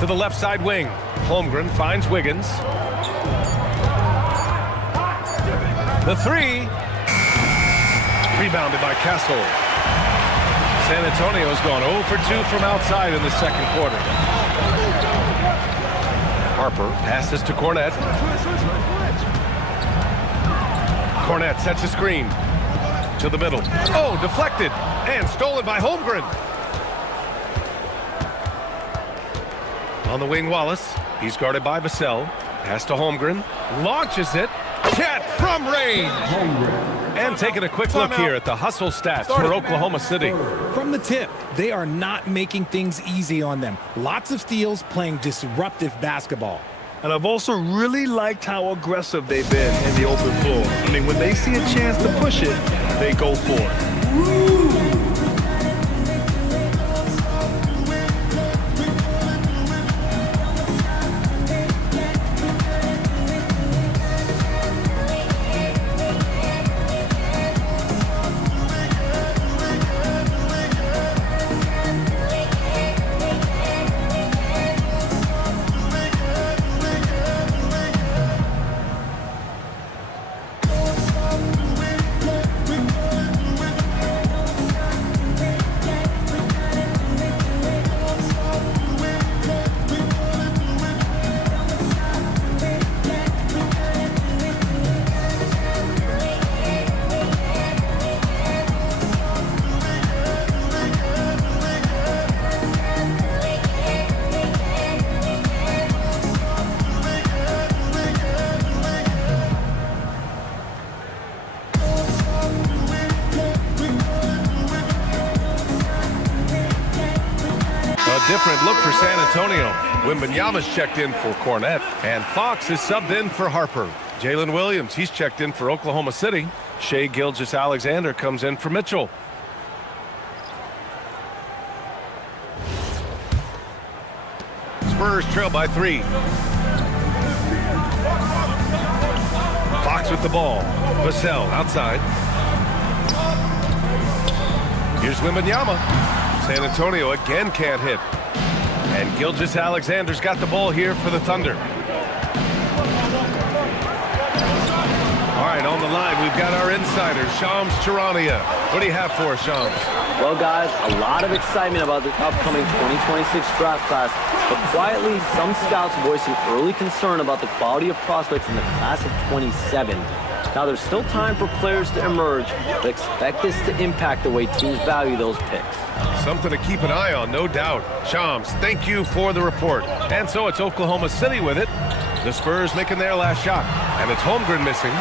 To the left side wing. Holmgren finds Wiggins. The 3. Rebounded by Castle. San Antonio's gone 0 for 2 from outside in the second quarter. Harper passes to Cornette. Cornette sets a screen. To the middle. Oh, deflected. And stolen by Holmgren. On the wing, Wallace. He's guarded by Vassell. Pass to Holmgren. Launches it. Cat from range. And taking a quick look here at the hustle stats for Oklahoma City. From the tip, they are not making things easy on them. Lots of steals, playing disruptive basketball. And I've also really liked how aggressive they've been in the open floor. I mean, when they see a chance to push it, they go for it. Different look for San Antonio. Wembanyama's checked in for Cornette, and Fox is subbed in for Harper. Jalen Williams, he's checked in for Oklahoma City. Shai Gilgeous-Alexander comes in for Mitchell. Spurs trail by 3. Fox with the ball. Vassell outside. Here's Wembanyama. San Antonio again can't hit. And Gilgeous-Alexander's got the ball here for the Thunder. All right, on the line, we've got our insider, Shams Charania. What do you have for us, Shams? Well, guys, a lot of excitement about the upcoming 2026 draft class, but quietly, some scouts voicing early concern about the quality of prospects in the class of 27. Now, there's still time for players to emerge, but expect this to impact the way teams value those picks. Something to keep an eye on, no doubt. Shams, thank you for the report. And so it's Oklahoma City with it. The Spurs making their last shot, and it's Holmgren missing.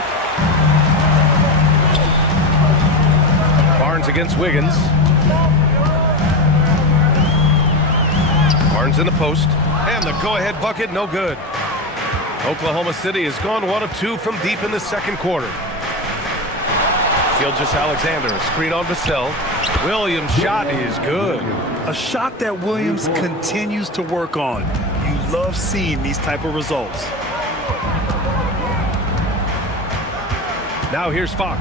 Barnes against Wiggins. Barnes in the post, and the go-ahead bucket, no good. Oklahoma City has gone 1 of 2 from deep in the second quarter. Gilgeous-Alexander, a screen on Vassell. Williams' shot is good. A shot that Williams continues to work on. You love seeing these type of results. Now here's Fox.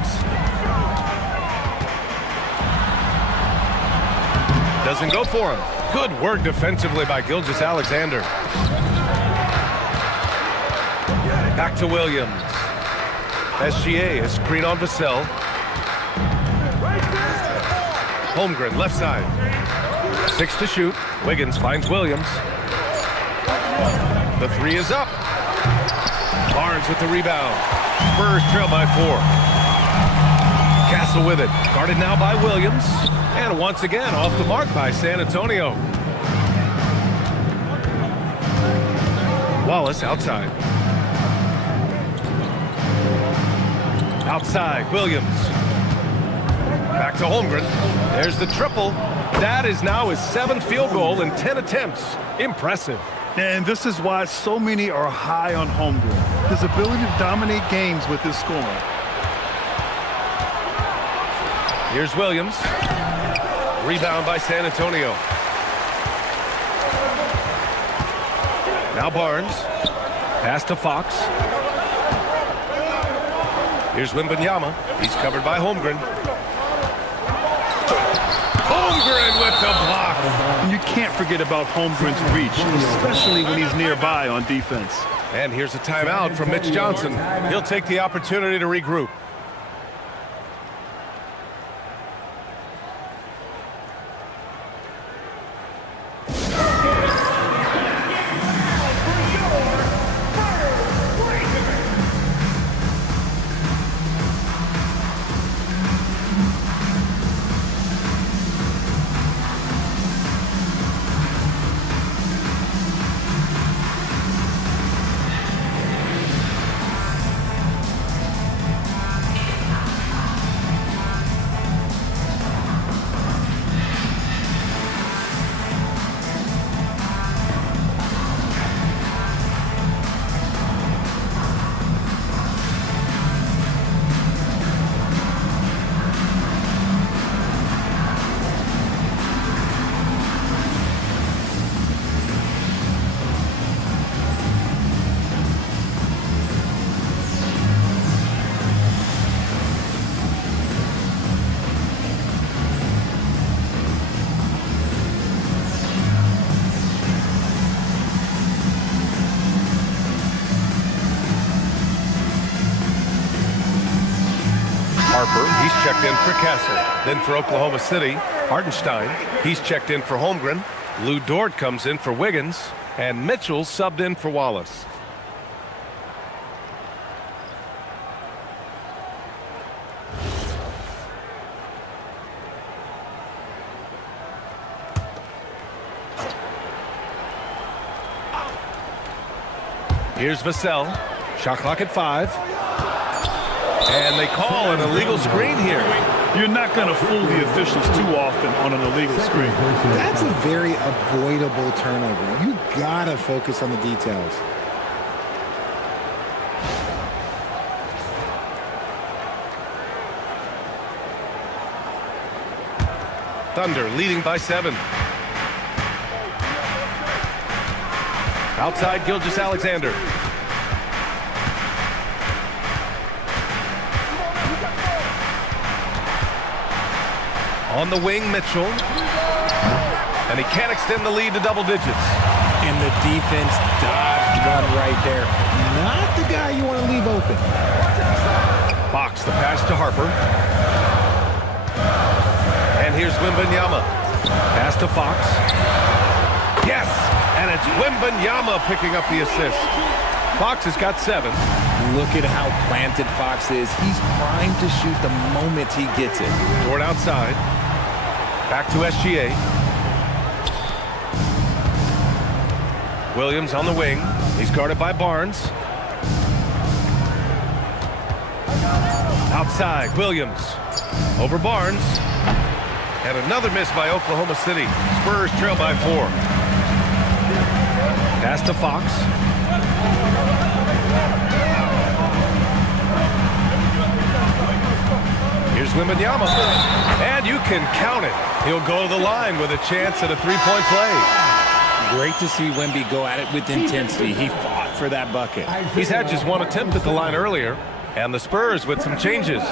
Doesn't go for him. Good work defensively by Gilgeous-Alexander. Back to Williams. SGA, a screen on Vassell. Holmgren, left side. 6 to shoot. Wiggins finds Williams. The three is up. Barnes with the rebound. Spurs trail by 4. Castle with it. Guarded now by Williams. And once again, off the mark by San Antonio. Wallace outside. Outside, Williams. Back to Holmgren. There's the triple. That is now his 7th field goal in 10 attempts. Impressive. And this is why so many are high on Holmgren. His ability to dominate games with his scoring. Here's Williams. Rebound by San Antonio. Now Barnes. Pass to Fox. Here's Wembanyama. He's covered by Holmgren. Holmgren with the block. And you can't forget about Holmgren's reach, especially when he's nearby on defense. And here's a timeout from Mitch Johnson. He'll take the opportunity to regroup. Harper, he's checked in for Castle. Then for Oklahoma City, Hartenstein, he's checked in for Holmgren. Lou Dort comes in for Wiggins. And Mitchell subbed in for Wallace. Here's Vassell. Shot clock at 5. And they call an illegal screen here. You're not going to fool the officials too often on an illegal screen. That's a very avoidable turnover. You gotta focus on the details. Thunder leading by 7. Outside, Gilgeous-Alexander. On the wing, Mitchell. And he can't extend the lead to double digits. And the defense dodged one right there. Not the guy you want to leave open. Fox, the pass to Harper. And here's Wembanyama. Pass to Fox. Yes! And it's Wembanyama picking up the assist. Fox has got 7. Look at how planted Fox is. He's primed to shoot the moment he gets it. Dort outside. Back to SGA. Williams on the wing. He's guarded by Barnes. Outside, Williams. Over Barnes. And another miss by Oklahoma City. Spurs trail by 4. Pass to Fox. Here's Wembanyama. And you can count it. He'll go to the line with a chance at a 3-point play. Great to see Wemby go at it with intensity. He fought for that bucket. He's had just 1 attempt at the line earlier. And the Spurs with some changes.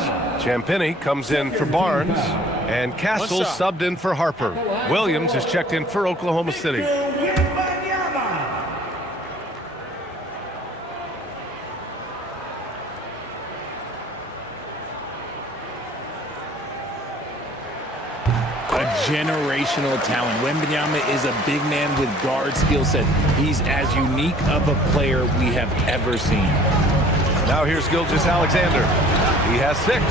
Champagnie comes in for Barnes. And Castle subbed in for Harper. Williams is checked in for Oklahoma City. generational talent. Wembanyama is a big man with guard skill set. He's as unique of a player we have ever seen. Now here's Gilgeous-Alexander. He has 6.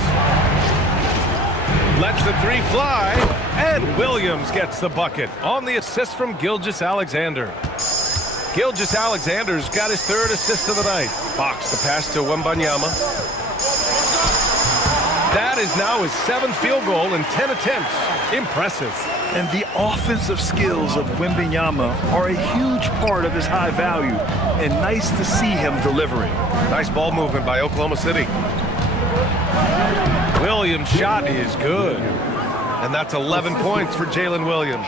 Lets the 3 fly, and Williams gets the bucket on the assist from Gilgeous-Alexander. Gilgeous-Alexander's got his 3rd assist of the night. Fox the pass to Wembanyama. That is now his 7th field goal in 10 attempts. Impressive. And the offensive skills of Wembanyama are a huge part of his high value, and nice to see him delivering. Nice ball movement by Oklahoma City. Williams' shot is good. And that's 11 points for Jalen Williams.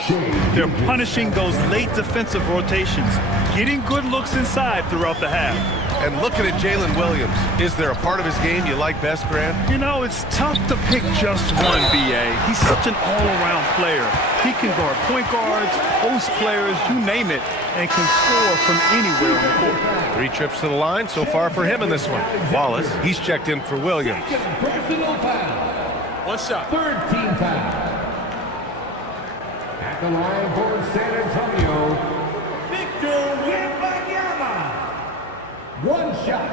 They're punishing those late defensive rotations, getting good looks inside throughout the half. And looking at Jalen Williams, is there a part of his game you like best, Grant? You know, it's tough to pick just one, B.A. He's such an all-around player. He can guard point guards, post players, you name it, and can score from anywhere on the court. 3 trips to the line so far for him in this one. Wallace, he's checked in for Williams. Personal foul. 1 shot. 3rd team foul. At the line for San Antonio, Victor Wembanyama. 1 shot.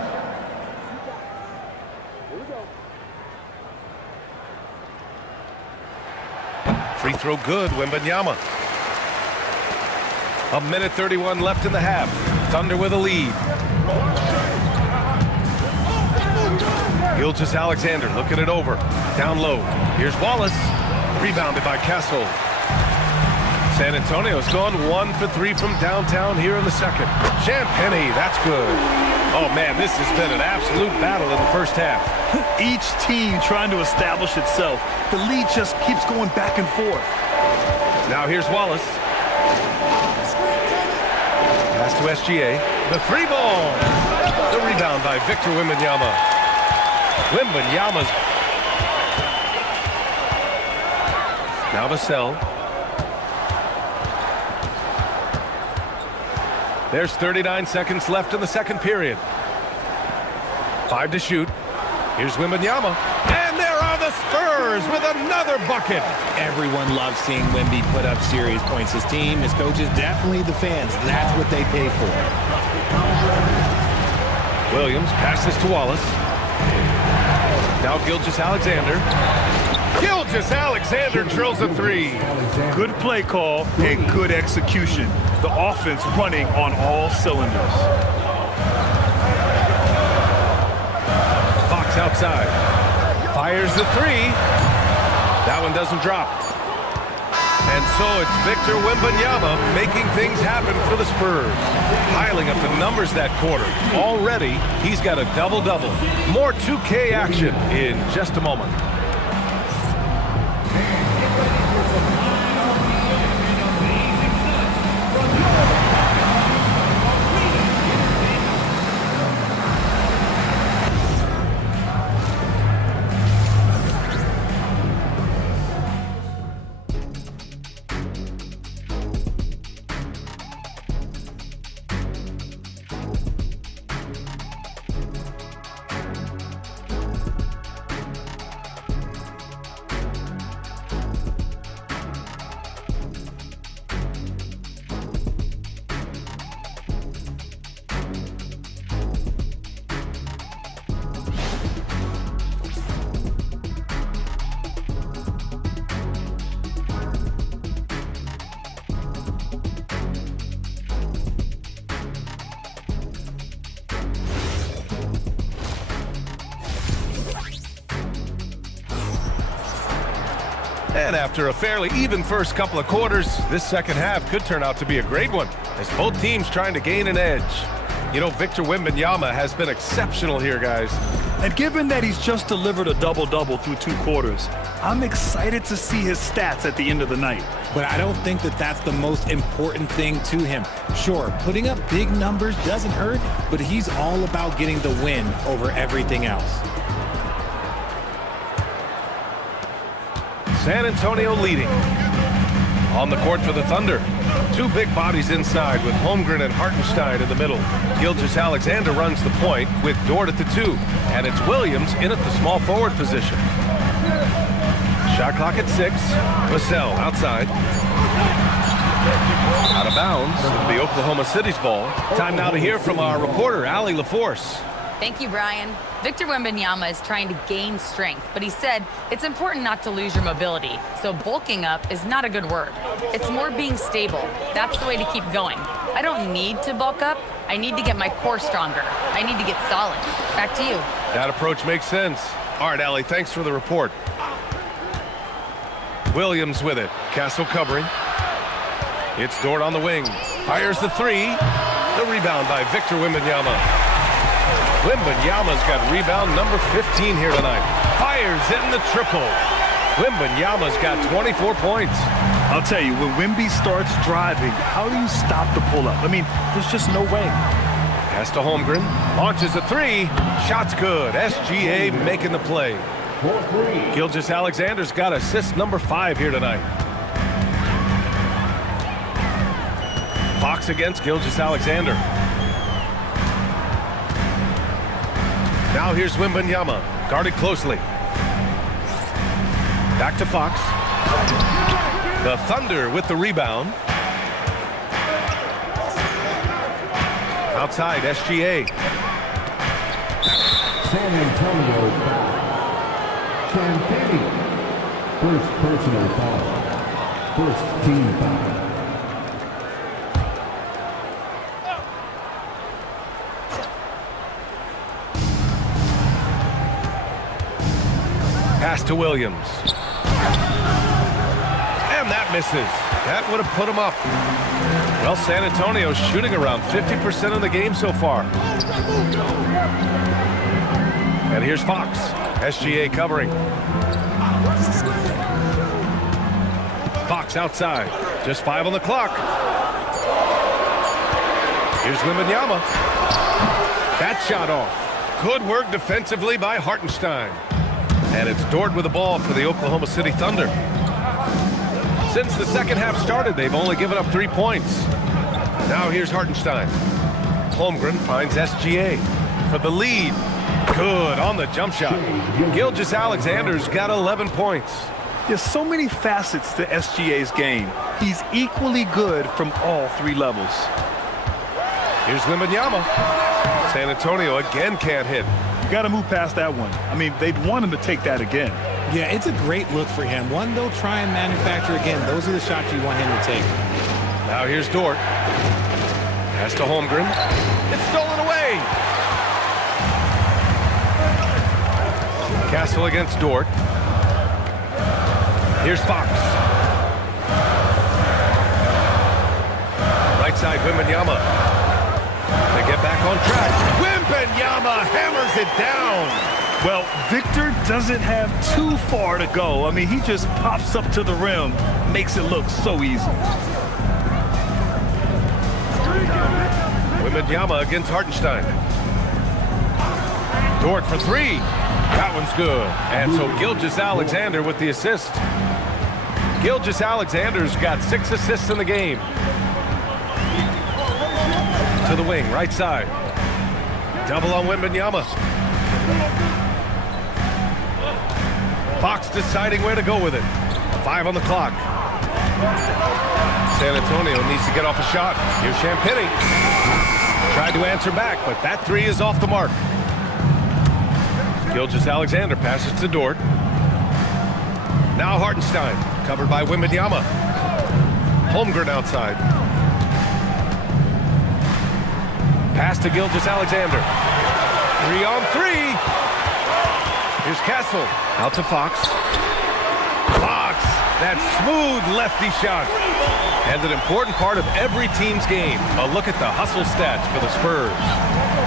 Free throw good, Wembanyama. 1:31 left in the half. Thunder with a lead. Gilgeous-Alexander looking it over. Down low. Here's Wallace. Rebounded by Castle. San Antonio's gone 1 for 3 from downtown here in the second. Champagnie, that's good. Oh, man, this has been an absolute battle in the first half. Each team trying to establish itself. The lead just keeps going back and forth. Now here's Wallace. Pass to SGA. The 3 ball. The rebound by Victor Wembanyama. Wembanyama's. Now Vassell. There's 39 seconds left in the second period. 5 to shoot. Here's Wembanyama. And there are the Spurs with another bucket. Everyone loves seeing Wemby put up serious points. His team, his coaches, definitely the fans. That's what they pay for. Williams passes to Wallace. Now Gilgeous-Alexander. Gilgeous-Alexander drills a 3. Good play call and good execution. The offense running on all cylinders. Fox outside. Fires the 3. That one doesn't drop. And so it's Victor Wembanyama making things happen for the Spurs. Piling up the numbers that quarter. Already, he's got a double-double. More 2K action in just a moment. And after a fairly even first couple of quarters, this second half could turn out to be a great one, as both teams trying to gain an edge. You know, Victor Wembanyama has been exceptional here, guys. And given that he's just delivered a double-double through 2 quarters, I'm excited to see his stats at the end of the night. But I don't think that that's the most important thing to him. Sure, putting up big numbers doesn't hurt, but he's all about getting the win over everything else. San Antonio leading. On the court for the Thunder. 2 big bodies inside with Holmgren and Hartenstein in the middle. Gilgeous-Alexander runs the point with Dort at the 2. And it's Williams in at the small forward position. Shot clock at 6. Vassell outside. Out of bounds. It'll be Oklahoma City's ball. Time now to hear from our reporter, Allie LaForce. Thank you, Brian. Victor Wembanyama is trying to gain strength, but he said it's important not to lose your mobility. So bulking up is not a good word. It's more being stable. That's the way to keep going. I don't need to bulk up. I need to get my core stronger. I need to get solid. Back to you. That approach makes sense. All right, Allie, thanks for the report. Williams with it. Castle covering. It's Dort on the wing. Fires the 3. The rebound by Victor Wembanyama. Wembanyama's got rebound number 15 here tonight. Fires in the triple. Wembanyama's got 24 points. I'll tell you, when Wemby starts driving, how do you stop the pull-up? I mean, there's just no way. Pass to Holmgren. Launches a 3. Shot's good. SGA making the play. Gilgeous-Alexander's got assist number 5 here tonight. Fox against Gilgeous-Alexander. Now here's Wembanyama, guarded closely. Back to Fox. The Thunder with the rebound. Outside, SGA. San Antonio foul. Champagne. First personal foul. First team foul. Pass to Williams. And that misses. That would have put him up. Well, San Antonio's shooting around 50% of the game so far. And here's Fox. SGA covering. Fox outside. Just 5 on the clock. Here's Wembanyama. That shot off. Good work defensively by Hartenstein. And it's Dort with the ball for the Oklahoma City Thunder. Since the second half started, they've only given up 3 points. Now here's Hartenstein. Holmgren finds SGA for the lead. Good on the jump shot. Gilgeous-Alexander's got 11 points. There's so many facets to SGA's game. He's equally good from all 3 levels. Here's Wembanyama. San Antonio again can't hit. You got to move past that one. I mean, they'd want him to take that again. Yeah, it's a great look for him. One they'll try and manufacture again. Those are the shots you want him to take. Now here's Dort. Pass to Holmgren. It's stolen away. Castle against Dort. Here's Fox. Right side, Wembanyama. To get back on track. Wembanyama hammers it down. Well, Victor doesn't have too far to go. I mean, he just pops up to the rim, makes it look so easy. Wembanyama against Hartenstein. Dort for 3. That one's good. And so Gilgeous-Alexander with the assist. Gilgeous-Alexander's got 6 assists in the game. To the wing, right side. Double on Wembanyama. Fox deciding where to go with it. 5 on the clock. San Antonio needs to get off a shot. Here's Champagnie. Tried to answer back, but that 3 is off the mark. Gilgeous-Alexander passes to Dort. Now Hartenstein, covered by Wembanyama. Holmgren outside. Pass to Gilgeous-Alexander. 3 on 3. Here's Castle. Out to Fox. Fox, that smooth lefty shot. And an important part of every team's game. A look at the hustle stats for the Spurs.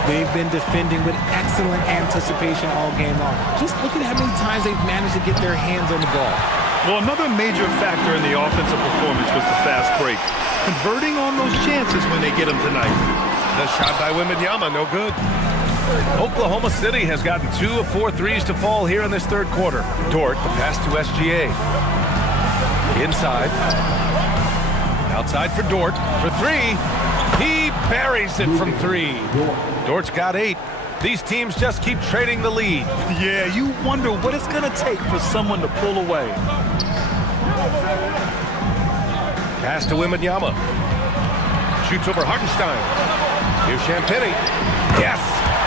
They've been defending with excellent anticipation all game long. Just look at how many times they've managed to get their hands on the ball. Well, another major factor in the offensive performance was the fast break. Converting on those chances when they get them tonight. The shot by Wembanyama, no good. Oklahoma City has gotten 2 of 4 threes to fall here in this third quarter. Dort, the pass to SGA. Inside. Outside for Dort for 3. He buries it from 3. Dort's got 8. These teams just keep trading the lead. Yeah, you wonder what it's going to take for someone to pull away. Pass to Wembanyama. Shoots over Hartenstein. Here's Champagny. Yes!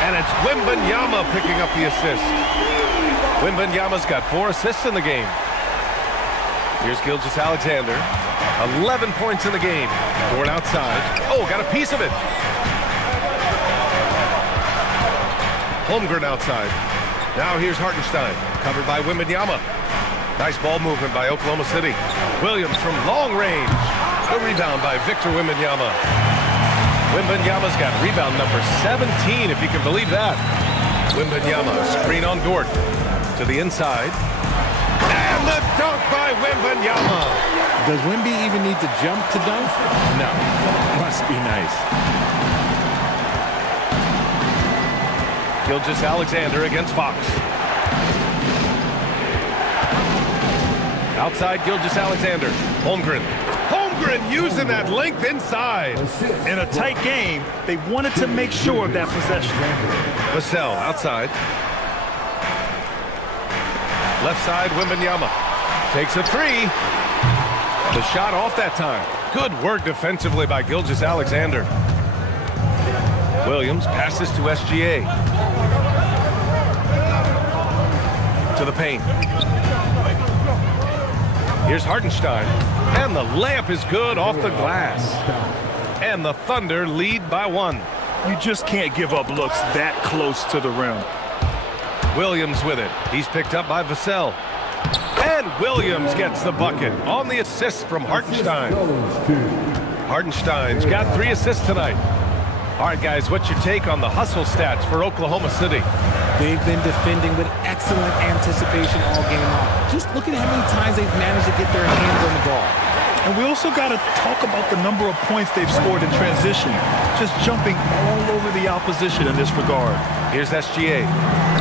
And it's Wembanyama picking up the assist. Wembanyama's got 4 assists in the game. Here's Gilgeous-Alexander. 11 points in the game. Dort outside. Oh, got a piece of it. Holmgren outside. Now here's Hartenstein. Covered by Wembanyama. Nice ball movement by Oklahoma City. Williams from long range. The rebound by Victor Wembanyama. Wembanyama's got rebound number 17, if you can believe that. Wembanyama, screen on Dort. To the inside. And the dunk by Wembanyama. Does Wemby even need to jump to dunk? No. Must be nice. Gilgeous-Alexander against Fox. Outside Gilgeous-Alexander. Holmgren. Holmgren using that length inside. In a tight game, they wanted to make sure of that possession. Vassell outside. Left side, Wembanyama. Takes a 3. The shot off that time. Good work defensively by Gilgeous-Alexander. Williams passes to SGA. To the paint. Here's Hartenstein. And the layup is good off the glass. And the Thunder lead by 1. You just can't give up looks that close to the rim. Williams with it. He's picked up by Vassell. And Williams gets the bucket on the assist from Hartenstein. Hartenstein's got 3 assists tonight. All right, guys, what's your take on the hustle stats for Oklahoma City? They've been defending with excellent anticipation all game long. Just look at how many times they've managed to get their hands on the ball. And we also got to talk about the number of points they've scored in transition, just jumping all over the opposition in this regard. Here's SGA.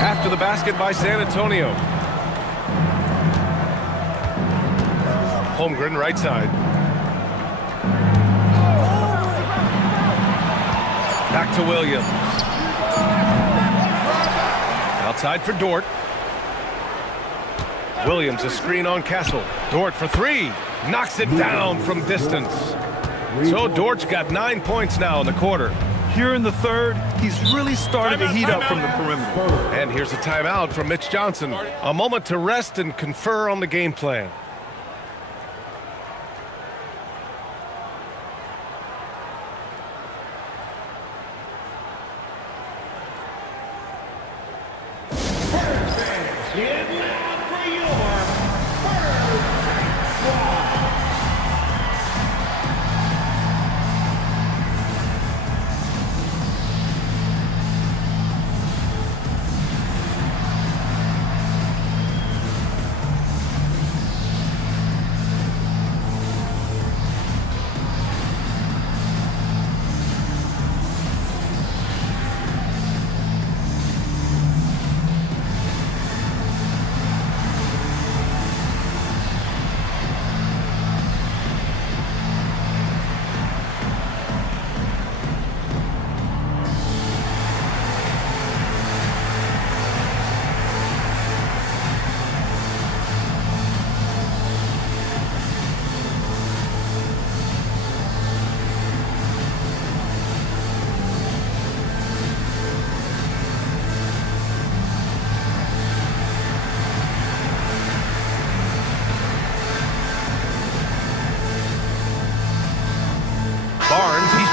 After the basket by San Antonio. Holmgren right side. Back to Williams. Outside for Dort. Williams a screen on Castle. Dort for 3. Knocks it down from distance. So Dort's got 9 points now in the quarter. Here in the third, he's really started to heat up from the perimeter. And here's a timeout from Mitch Johnson. A moment to rest and confer on the game plan.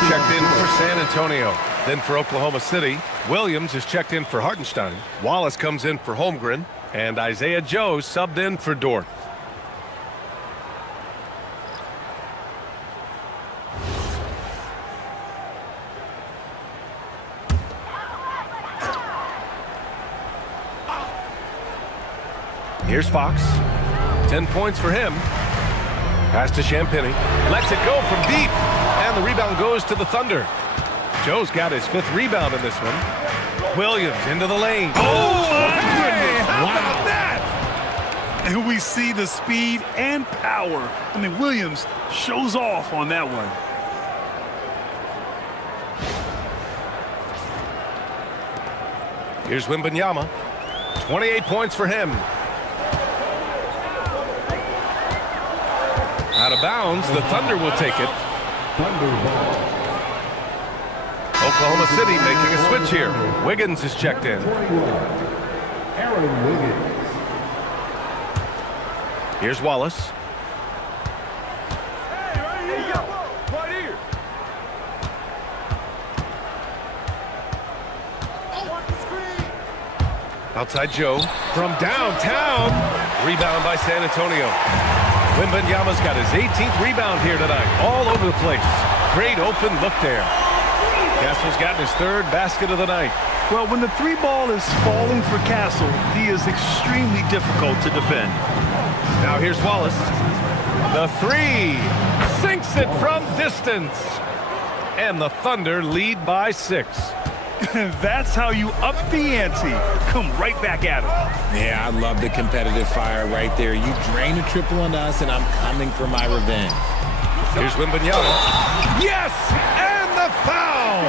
Checked in for San Antonio. Then for Oklahoma City, Williams is checked in for Hartenstein. Wallace comes in for Holmgren. And Isaiah Joe subbed in for Dort. Here's Fox. 10 points for him. Pass to Champagny. Lets it go from deep. And the rebound goes to the Thunder. Joe's got his 5th rebound in this one. Williams into the lane. Oh, my goodness. How about that? And we see the speed and power. I mean, Williams shows off on that one. Here's Wembanyama. 28 points for him. Out of bounds, the Thunder will take it. Oklahoma City making a switch here. Wiggins is checked in. Here's Wallace. Outside Joe from downtown. Rebound by San Antonio. Wembanyama's got his 18th rebound here tonight. All over the place. Great open look there. Castle's gotten his 3rd basket of the night. Well, when the 3 ball is falling for Castle, he is extremely difficult to defend. Now here's Wallace. The 3 sinks it from distance. And the Thunder lead by 6. That's how you up the ante. Come right back at him. Yeah, I love the competitive fire right there. You drain a triple on us, and I'm coming for my revenge. Here's Wembanyama. Yes! And the foul!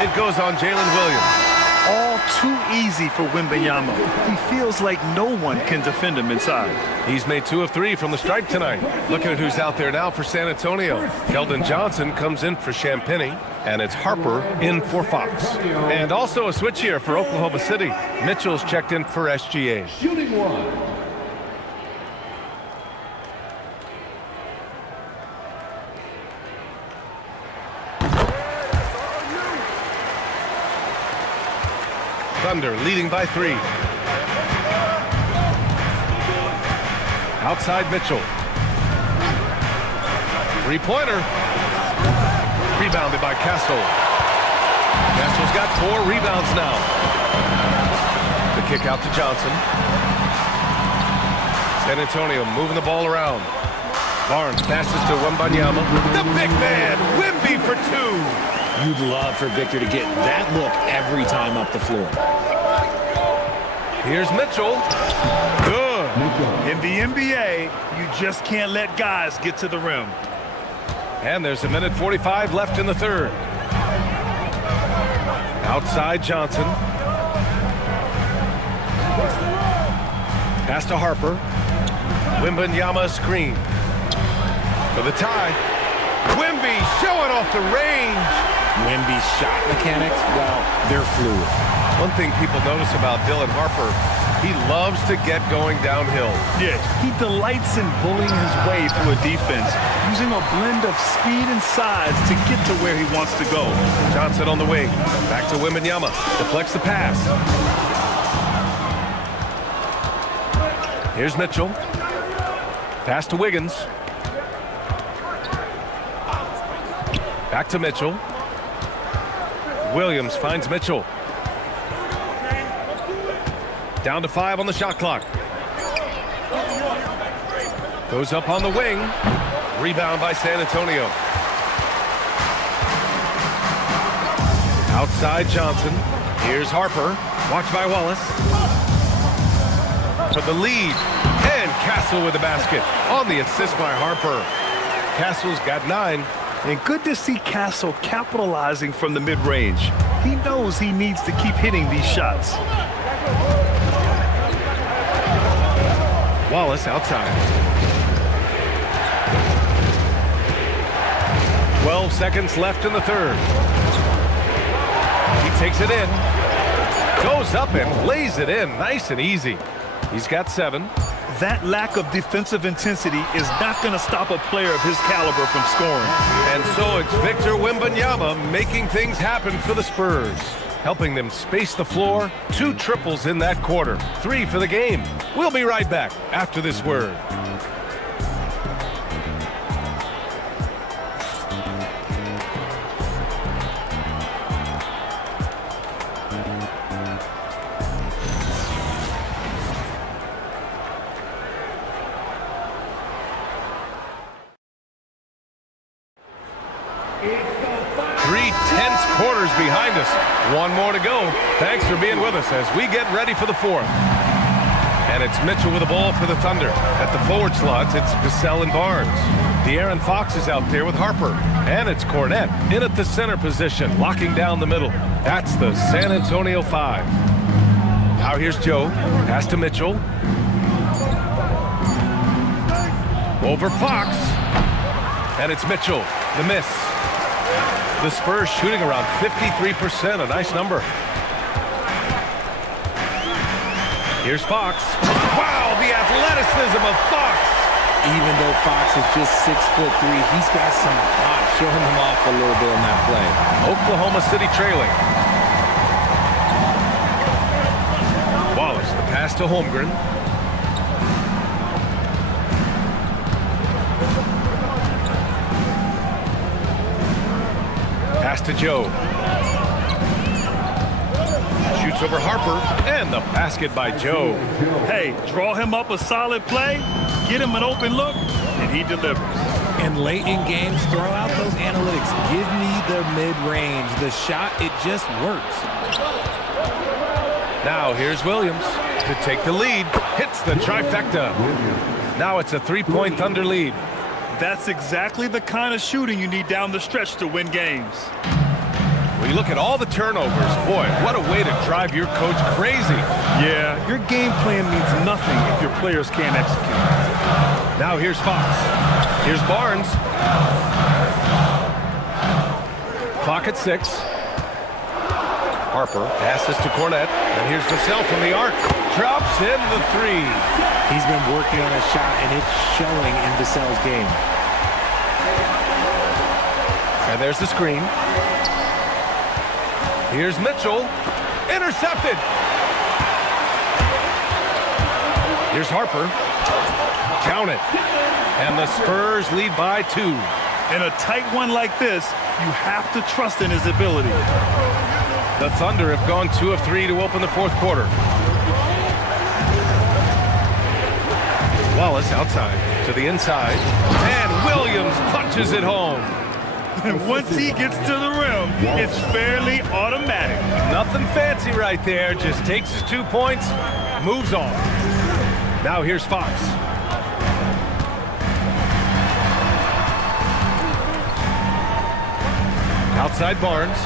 It goes on Jalen Williams. All too easy for Wembanyama. He feels like no one can defend him inside. He's made 2 of 3 from the stripe tonight. Looking at who's out there now for San Antonio. Keldon Johnson comes in for Champagny, and it's Harper in for Fox. And also a switch here for Oklahoma City. Mitchell's checked in for SGA. Shooting 1. Thunder leading by 3. Outside Mitchell. 3-pointer. Rebounded by Castle. Castle's got 4 rebounds now. The kick out to Johnson. San Antonio moving the ball around. Barnes passes to Wembanyama. The big man, Wemby for 2. You'd love for Victor to get that look every time up the floor. Here's Mitchell. Good. In the NBA, you just can't let guys get to the rim. And there's 1:45 left in the 3rd. Outside Johnson. Pass to Harper. Wembanyama screen. For the tie. Wemby showing off the range. Wemby's shot mechanics, well, they're fluid. One thing people notice about Dylan Harper, he loves to get going downhill. Yeah, he delights in bullying his way through a defense, using a blend of speed and size to get to where he wants to go. Johnson on the wing. Back to Wembanyama. Deflects the pass. Here's Mitchell. Pass to Wiggins. Back to Mitchell. Williams finds Mitchell. Down to 5 on the shot clock. Goes up on the wing. Rebound by San Antonio. Outside Johnson. Here's Harper. Watched by Wallace. For the lead. And Castle with the basket. On the assist by Harper. Castle's got 9. And good to see Castle capitalizing from the mid-range. He knows he needs to keep hitting these shots. Wallace outside. 12 seconds left in the 3rd. He takes it in. Goes up and lays it in. Nice and easy. He's got 7. That lack of defensive intensity is not going to stop a player of his caliber from scoring. And so it's Victor Wembanyama making things happen for the Spurs, helping them space the floor. 2 triples in that quarter, 3 for the game. We'll be right back after this word. Quarters behind us. 1 more to go. Thanks for being with us as we get ready for the 4th. And it's Mitchell with the ball for the Thunder. At the forward slots, it's Vassell and Barnes. De'Aaron Fox is out there with Harper. And it's Cornette in at the center position, locking down the middle. That's the San Antonio 5. Now here's Joe. Pass to Mitchell. Over Fox. And it's Mitchell. The miss. The Spurs shooting around 53%. A nice number. Here's Fox. Wow, the athleticism of Fox. Even though Fox is just 6'3", he's got some pop, showing him off a little bit on that play. Oklahoma City trailing. Wallace, the pass to Holmgren. Pass to Joe. Shoots over Harper, and the basket by Joe. Hey, draw him up a solid play, get him an open look, and he delivers. And late in games, throw out those analytics. Give me the mid-range. The shot, it just works. Now here's Williams to take the lead. Hits the trifecta. Now it's a 3-point Thunder lead. That's exactly the kind of shooting you need down the stretch to win games. When you look at all the turnovers, boy, what a way to drive your coach crazy. Yeah, your game plan means nothing if your players can't execute. Now here's Fox. Here's Barnes. Clock at 6. Harper passes to Cornette. And here's Vassell from the arc. Drops in the 3. He's been working on a shot, and it's showing in Vassell's game. And there's the screen. Here's Mitchell. Intercepted. Here's Harper. Count it. And the Spurs lead by 2. In a tight one like this, you have to trust in his ability. The Thunder have gone 2 of 3 to open the fourth quarter. Wallace outside to the inside. And Williams punches it home. And once he gets to the rim, it's fairly automatic. Nothing fancy right there. Just takes his 2 points, moves on. Now here's Fox. Outside Barnes.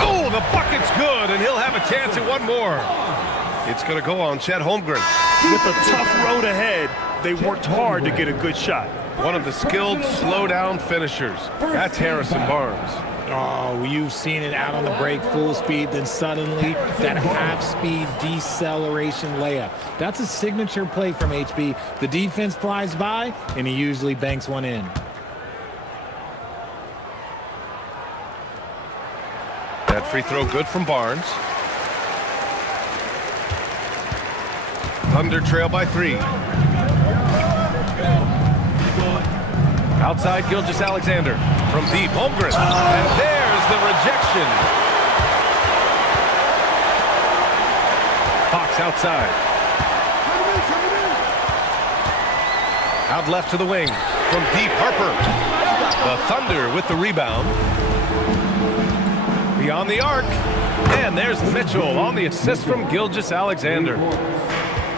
Oh, the bucket's good, and he'll have a chance at one more. It's going to go on Chet Holmgren. With a tough road ahead, they worked hard to get a good shot. One of the skilled slow-down finishers. That's Harrison Barnes. Oh, you've seen it out on the break, full speed, then suddenly that half-speed deceleration layup. That's a signature play from HB. The defense flies by, and he usually banks one in. That free throw good from Barnes. Thunder trail by 3. Outside Gilgeous-Alexander from deep. Holmgren. And there's the rejection. Fox outside. Out left to the wing. From deep, Harper. The Thunder with the rebound. Beyond the arc. And there's Mitchell on the assist from Gilgeous-Alexander.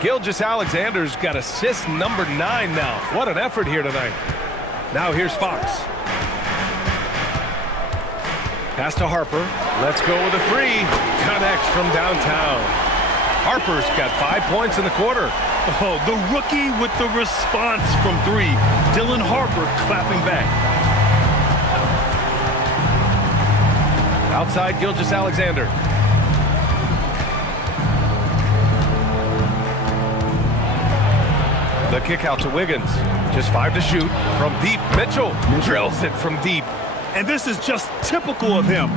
Gilgeous-Alexander's got assist number 9 now. What an effort here tonight. Now here's Fox. Pass to Harper. Let's go with a 3. Connects from downtown. Harper's got 5 points in the quarter. Oh, the rookie with the response from 3. Dylan Harper clapping back. Outside Gilgeous-Alexander. The kick out to Wiggins. Just 5 to shoot. From deep, Mitchell drills it from deep. And this is just typical of him.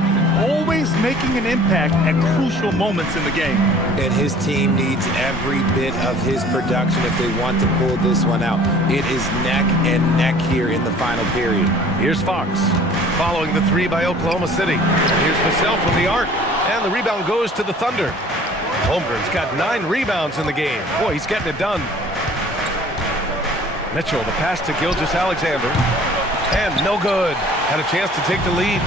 Always making an impact at crucial moments in the game. And his team needs every bit of his production if they want to pull this one out. It is neck and neck here in the final period. Here's Fox. Following the 3 by Oklahoma City. Here's Vassell from the arc. And the rebound goes to the Thunder. Holmgren's got 9 rebounds in the game. Boy, he's getting it done. Mitchell, the pass to Gilgeous-Alexander. And no good. Had a chance to take the lead.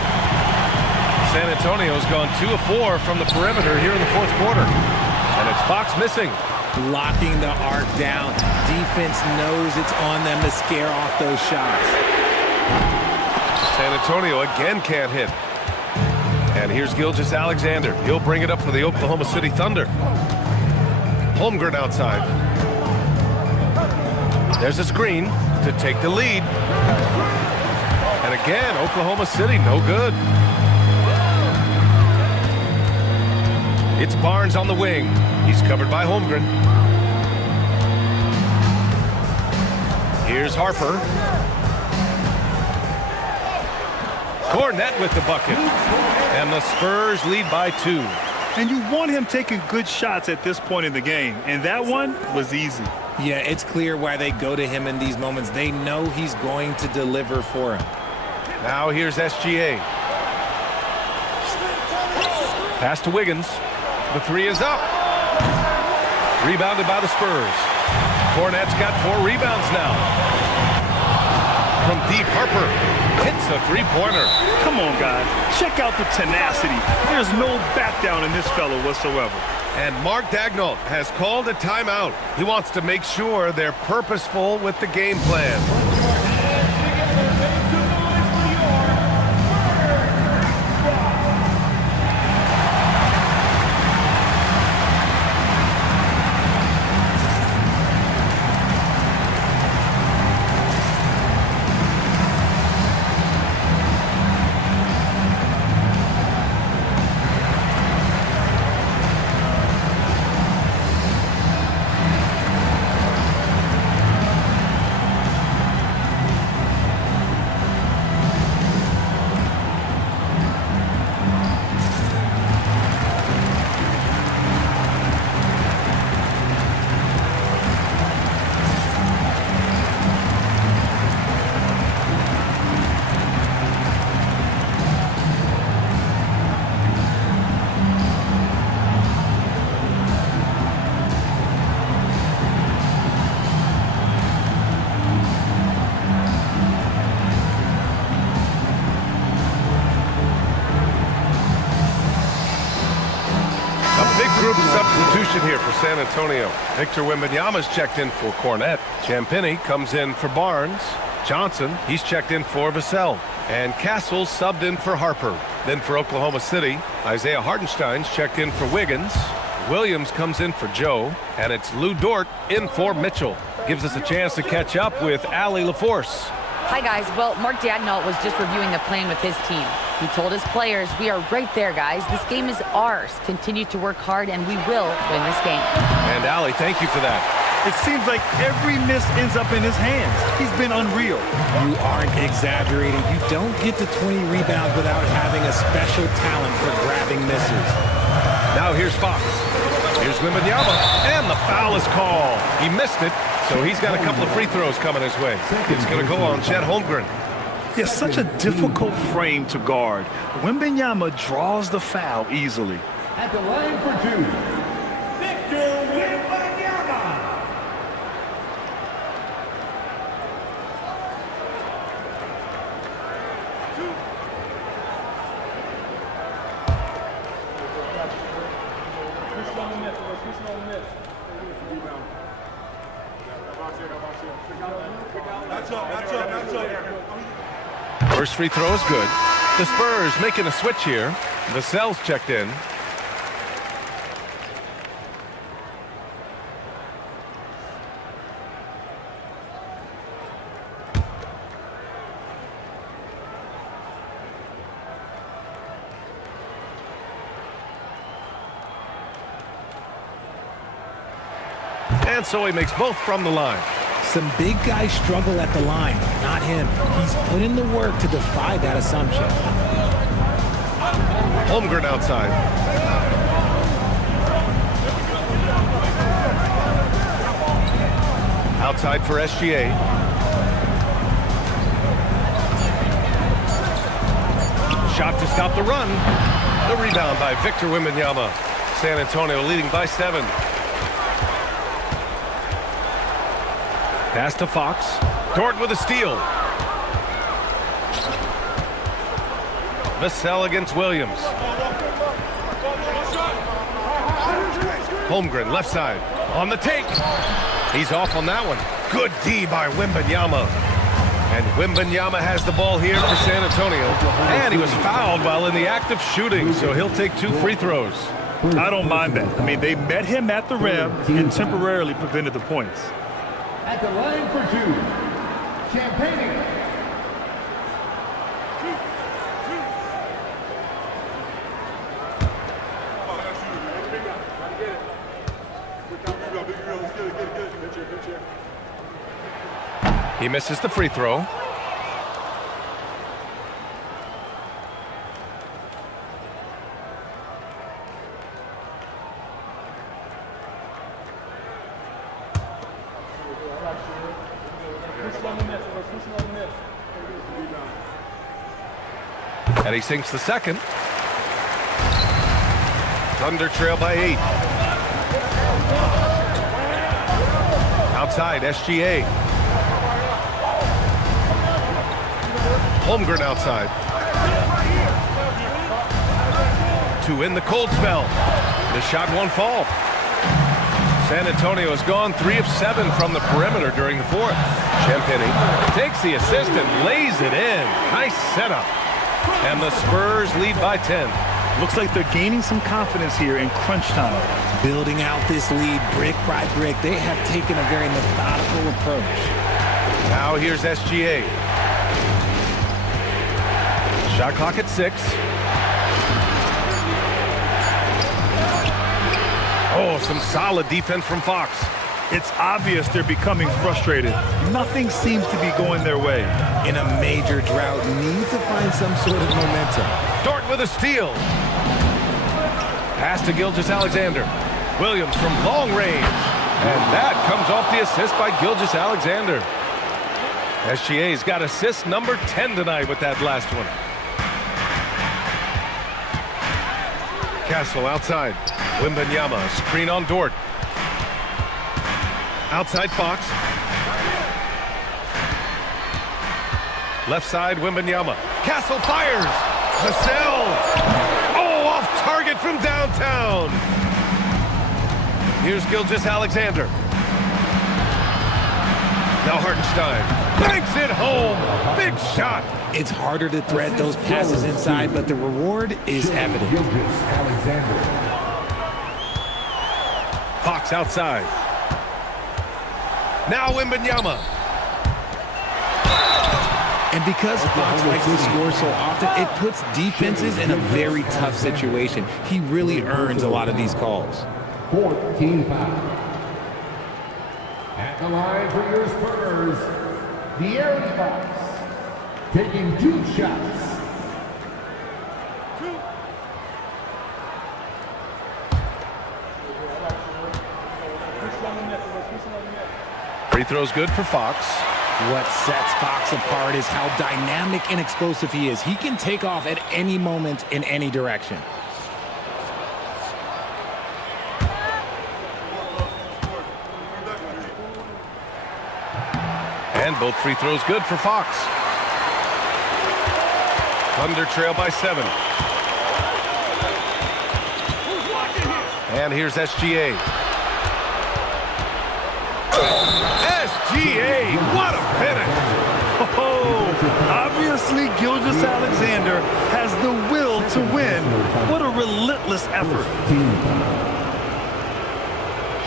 San Antonio's gone 2 of 4 from the perimeter here in the fourth quarter. And it's Fox missing. Locking the arc down. Defense knows it's on them to scare off those shots. San Antonio again can't hit. And here's Gilgeous-Alexander. He'll bring it up for the Oklahoma City Thunder. Holmgren outside. There's a screen to take the lead. And again, Oklahoma City, no good. It's Barnes on the wing. He's covered by Holmgren. Here's Harper. Cornette with the bucket. And the Spurs lead by 2. And you want him taking good shots at this point in the game. And that one was easy. Yeah, it's clear why they go to him in these moments. They know he's going to deliver for him. Now here's SGA. Pass to Wiggins. The 3 is up. Rebounded by the Spurs. Cornette's got 4 rebounds now. From deep, Harper hits a three-pointer. Come on, guys. Check out the tenacity. There's no back down in this fellow whatsoever. And Mark Daigneault has called a timeout. He wants to make sure they're purposeful with the game plan. Substitution here for San Antonio. Victor Wembanyama's checked in for Cornette. Champagnie comes in for Barnes. Johnson, he's checked in for Vassell. And Castle's subbed in for Harper. Then for Oklahoma City, Isaiah Hartenstein's checked in for Wiggins. Williams comes in for Joe. And it's Lou Dort in for Mitchell. Gives us a chance to catch up with Allie LaForce. Hi, guys. Well, Mark Daigneault was just reviewing the plan with his team. He told his players, we are right there, guys. This game is ours. Continue to work hard, and we will win this game. And Allie, thank you for that. It seems like every miss ends up in his hands. He's been unreal. You aren't exaggerating. You don't get to 20 rebounds without having a special talent for grabbing misses. Now here's Fox. Here's Wembanyama, and the foul is called. He missed it, so he's got a couple of free throws coming his way. It's going to go on Chet Holmgren. Yeah, such a difficult frame to guard. Wembanyama draws the foul easily. At the line for 2, Victor Wembanyama. First free throw is good. The Spurs making a switch here. Vassell's checked in. And so he makes both from the line. Some big guys struggle at the line, not him. He's put in the work to defy that assumption. Holmgren outside. Outside for SGA. Shot to stop the run. The rebound by Victor Wembanyama. San Antonio leading by 7. Pass to Fox. Dort with a steal. Vassell against Williams. Holmgren left side. On the take. He's off on that one. Good D by Wembanyama. And Wembanyama has the ball here for San Antonio. And he was fouled while in the act of shooting, so he'll take 2 free throws. I don't mind that. I mean, they met him at the rim and temporarily prevented the points. At the line for 2, Champagne. He misses the free throw. And he sinks the second. Thunder trail by 8. Outside, SGA. Holmgren outside. 2 in the cold spell. The shot won't fall. San Antonio has gone 3 of 7 from the perimeter during the 4th. Champagnie takes the assist and lays it in. Nice setup. And the Spurs lead by 10. Looks like they're gaining some confidence here in crunch time. Building out this lead brick by brick. They have taken a very methodical approach. Now here's SGA. Shot clock at 6. Oh, some solid defense from Fox. It's obvious they're becoming frustrated. Nothing seems to be going their way. In a major drought, need to find some sort of momentum. Dort with a steal. Pass to Gilgeous-Alexander. Williams from long range. And that comes off the assist by Gilgeous-Alexander. SGA's got assist number 10 tonight with that last one. Castle outside. Wembanyama, screen on Dort. Outside Fox. Left side, Wembanyama. Castle fires. Vassell. Oh, off target from downtown. Here's Gilgeous-Alexander. Now Hartenstein. Banks it home. Big shot. It's harder to thread those passes inside, but the reward is evident. Gilgeous-Alexander. Fox outside. Now Wembanyama. And because Fox likes to score so often, it puts defenses in a very tough situation. He really earns a lot of these calls. 14 foul. At the line for your Spurs, De'Aaron Fox, taking 2 shots. Free throw's good for Fox. What sets Fox apart is how dynamic and explosive he is. He can take off at any moment in any direction. And both free throws good for Fox. Thunder trail by 7. And here's SGA. SGA, what a finish! Oh, obviously Gilgeous-Alexander has the will to win. What a relentless effort.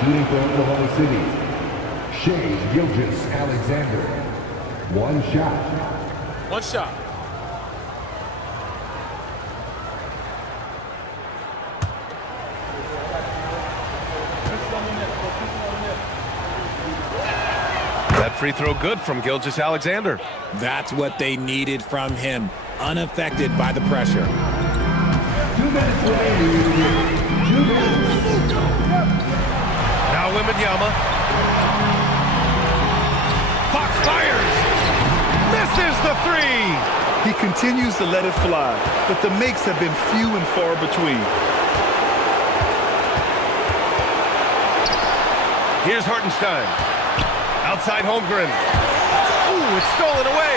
Shooting for Oklahoma City, Shea Gilgeous-Alexander. 1 shot. 1 shot. That free throw good from Gilgeous-Alexander. That's what they needed from him, unaffected by the pressure. 2 minutes remaining. 2 minutes. Now Wembanyama. Fox fires. Misses the 3. He continues to let it fly, but the makes have been few and far between. Here's Hartenstein. Outside Holmgren. Ooh, it's stolen away.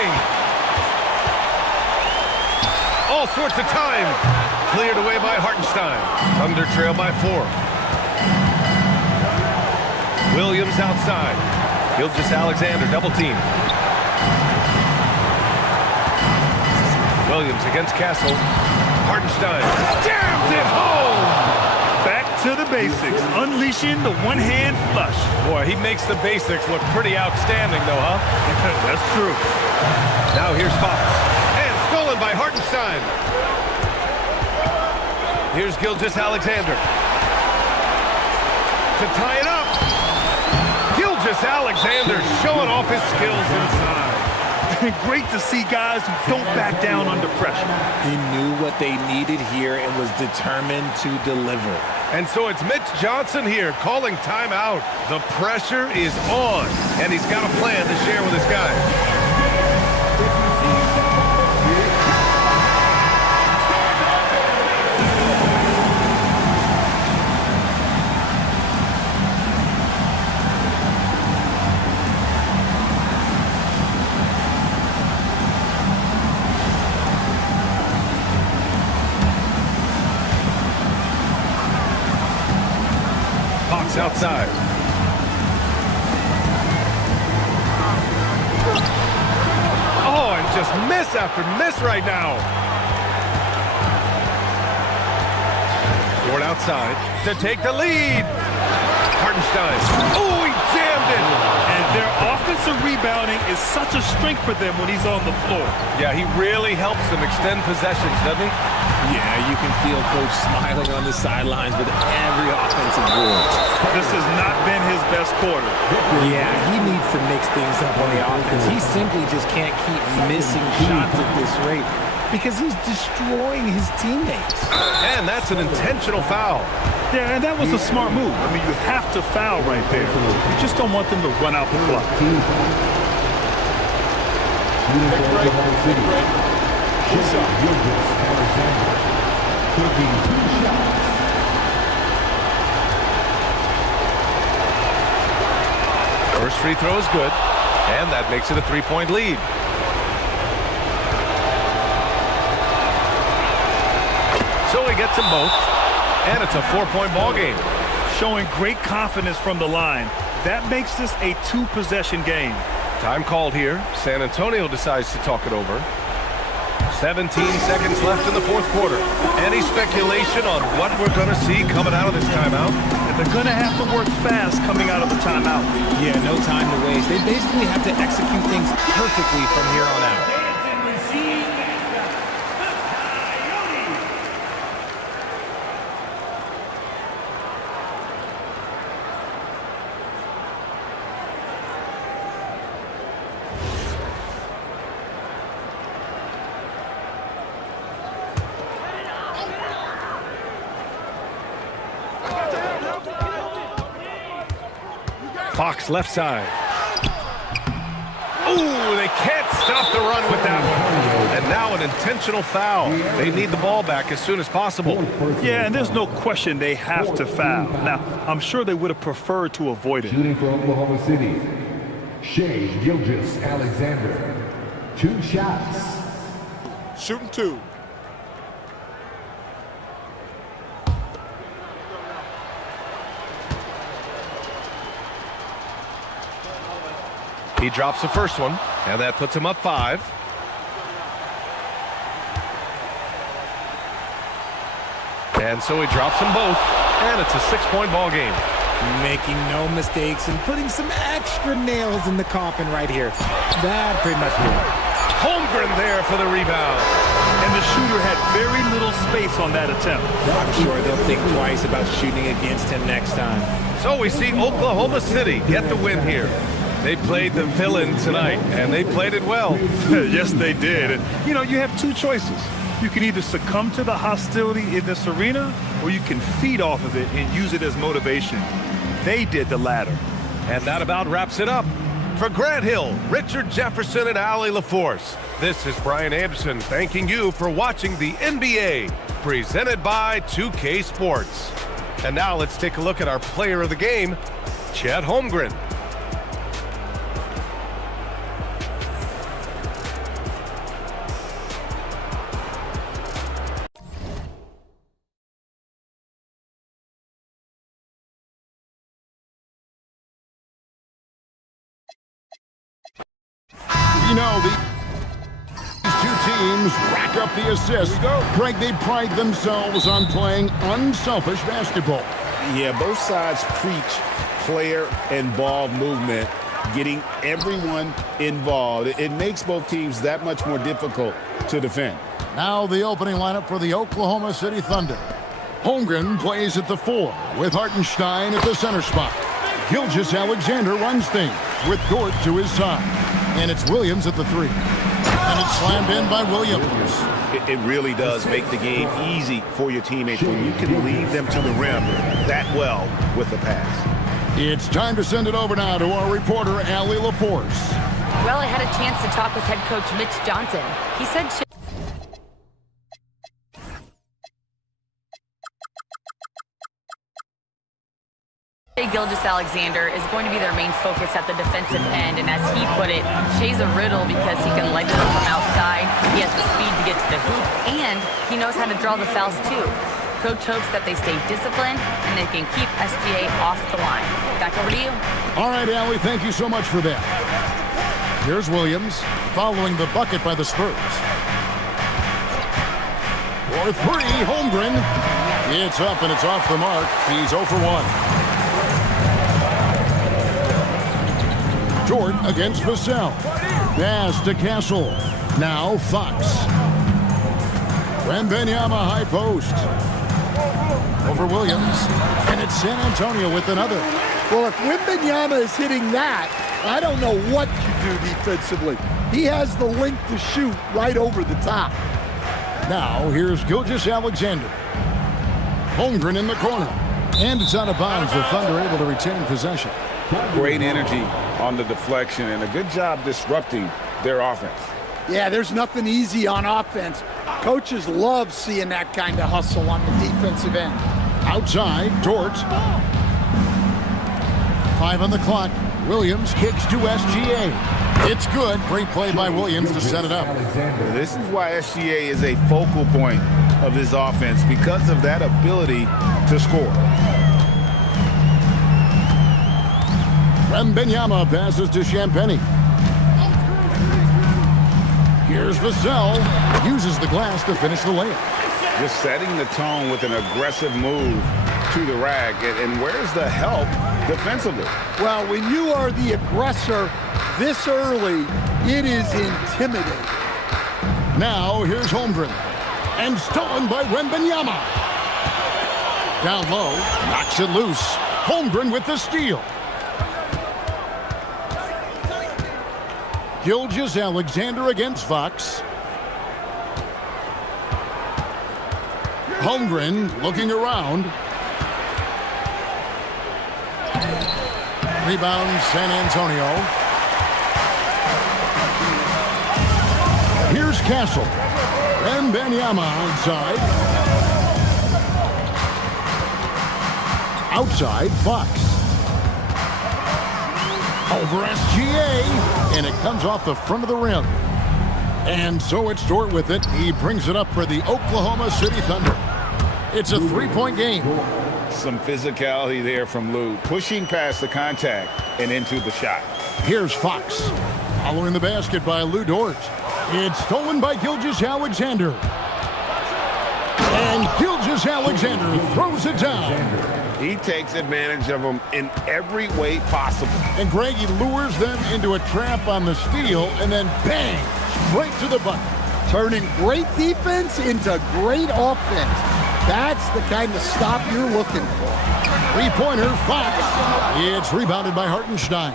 All sorts of time. Cleared away by Hartenstein. Thunder trail by 4. Williams outside. Gilgeous-Alexander double team. Williams against Castle. Hartenstein jams it home. Back to the basics, unleashing the one-hand flush. Boy, he makes the basics look pretty outstanding, though, huh? That's true. Now here's Fox. And stolen by Hartenstein. Here's Gilgeous-Alexander. To tie it up. Gilgeous-Alexander showing off his skills inside. Great to see guys who don't back down under pressure. He knew what they needed here and was determined to deliver. And so it's Mitch Johnson here calling timeout. The pressure is on, and he's got a plan to share with his guys. Outside. Oh, and just miss after miss right now. Ford outside to take the lead. Hartenstein. Oh, he jammed it. And their offensive rebounding is such a strength for them when he's on the floor. Yeah, he really helps them extend possessions, doesn't he? Yeah, you can feel Coach smiling on the sidelines with every offensive board. This has not been his best quarter. Yeah, he needs to mix things up on the offense. He simply just can't keep missing shots at this rate because he's destroying his teammates. And that's an intentional foul. Yeah, and that was a smart move. I mean, you have to foul right there. You just don't want them to run out the clock. First free throw is good, and that makes it a three-point lead. So he gets them both, and it's a four-point ball game. Showing great confidence from the line. That makes this a two-possession game. Time called here. San Antonio decides to talk it over. 17 seconds left in the fourth quarter. Any speculation on what we're going to see coming out of this timeout? And they're going to have to work fast coming out of the timeout. Yeah, no time to waste. They basically have to execute things perfectly from here on out. Fox left side. Ooh, they can't stop the run with that one. And now an intentional foul. They need the ball back as soon as possible. Yeah, and there's no question they have to foul. Now, I'm sure they would have preferred to avoid it. Shooting for Oklahoma City, Shai Gilgeous-Alexander. 2 shots. Shooting 2. He drops the first one, and that puts him up 5. And so he drops them both, and it's a 6-point ball game. Making no mistakes and putting some extra nails in the coffin right here. That pretty much did it. Holmgren there for the rebound. And the shooter had very little space on that attempt. I'm sure they'll think twice about shooting against him next time. So we see Oklahoma City get the win here. They played the villain tonight, and they played it well. Yes, they did. And, you know, you have two choices. You can either succumb to the hostility in this arena, or you can feed off of it and use it as motivation. They did the latter. And that about wraps it up. For Grant Hill, Richard Jefferson, and Allie LaForce, this is Brian Anderson thanking you for watching the NBA, presented by 2K Sports. And now let's take a look at our player of the game, Chet Holmgren. You know, these two teams rack up the assists. Greg, they pride themselves on playing unselfish basketball. Yeah, both sides preach player and ball movement, getting everyone involved. It makes both teams that much more difficult to defend. Now the opening lineup for the Oklahoma City Thunder. Holmgren plays at the 4 with Hartenstein at the center spot. Gilgeous-Alexander runs things with Dort to his side. And it's Williams at the 3. And it's slammed in by Williams. It really does make the game easy for your teammates when you can lead them to the rim that well with the pass. It's time to send it over now to our reporter, Allie LaForce. Well, I had a chance to talk with head coach Mitch Johnson. He said Gilgeous-Alexander is going to be their main focus at the defensive end, and as he put it, Shea's a riddle because he can light it up from outside, he has the speed to get to the hoop, and he knows how to draw the fouls too. Coach hopes that they stay disciplined and they can keep SGA off the line. Back over to you. All right, Allie, thank you so much for that. Here's Williams following the bucket by the Spurs. For 3, Holmgren. It's up and it's off the mark. He's 0 for 1. Dort against Vassell. Pass to Castle. Now Fox. Wembanyama high post. Over Williams. And it's San Antonio with another. Well, if Wembanyama is hitting that, I don't know what you do defensively. He has the length to shoot right over the top. Now here's Gilgeous-Alexander. Holmgren in the corner. And it's out of bounds. The Thunder able to retain possession. Great energy on the deflection and a good job disrupting their offense. Yeah, there's nothing easy on offense. Coaches love seeing that kind of hustle on the defensive end. Outside, Dort. 5 on the clock. Williams kicks to SGA. It's good. Great play by Williams to set it up. This is why SGA is a focal point of this offense, because of that ability to score. Wembanyama passes to Champagnie. Here's Vassell. Uses the glass to finish the layup. Just setting the tone with an aggressive move to the rack. And where's the help defensively? Well, when you are the aggressor this early, it is intimidating. Now here's Holmgren. And stolen by Wembanyama. Down low. Knocks it loose. Holmgren with the steal. Gilgeous-Alexander against Fox. Holmgren looking around. Rebound San Antonio. Here's Castle. Wembanyama outside. Outside, Fox. Over SGA, and it comes off the front of the rim. And so it's Dort with it. He brings it up for the Oklahoma City Thunder. It's a 3-point game. Some physicality there from Lou, pushing past the contact and into the shot. Here's Fox, following the basket by Lou Dort. It's stolen by Gilgeous-Alexander. And Gilgeous-Alexander throws it down. He takes advantage of them in every way possible. And Greg, he lures them into a trap on the steal, and then bang, straight to the bucket. Turning great defense into great offense. That's the kind of stop you're looking for. Three-pointer, Fox. It's rebounded by Hartenstein.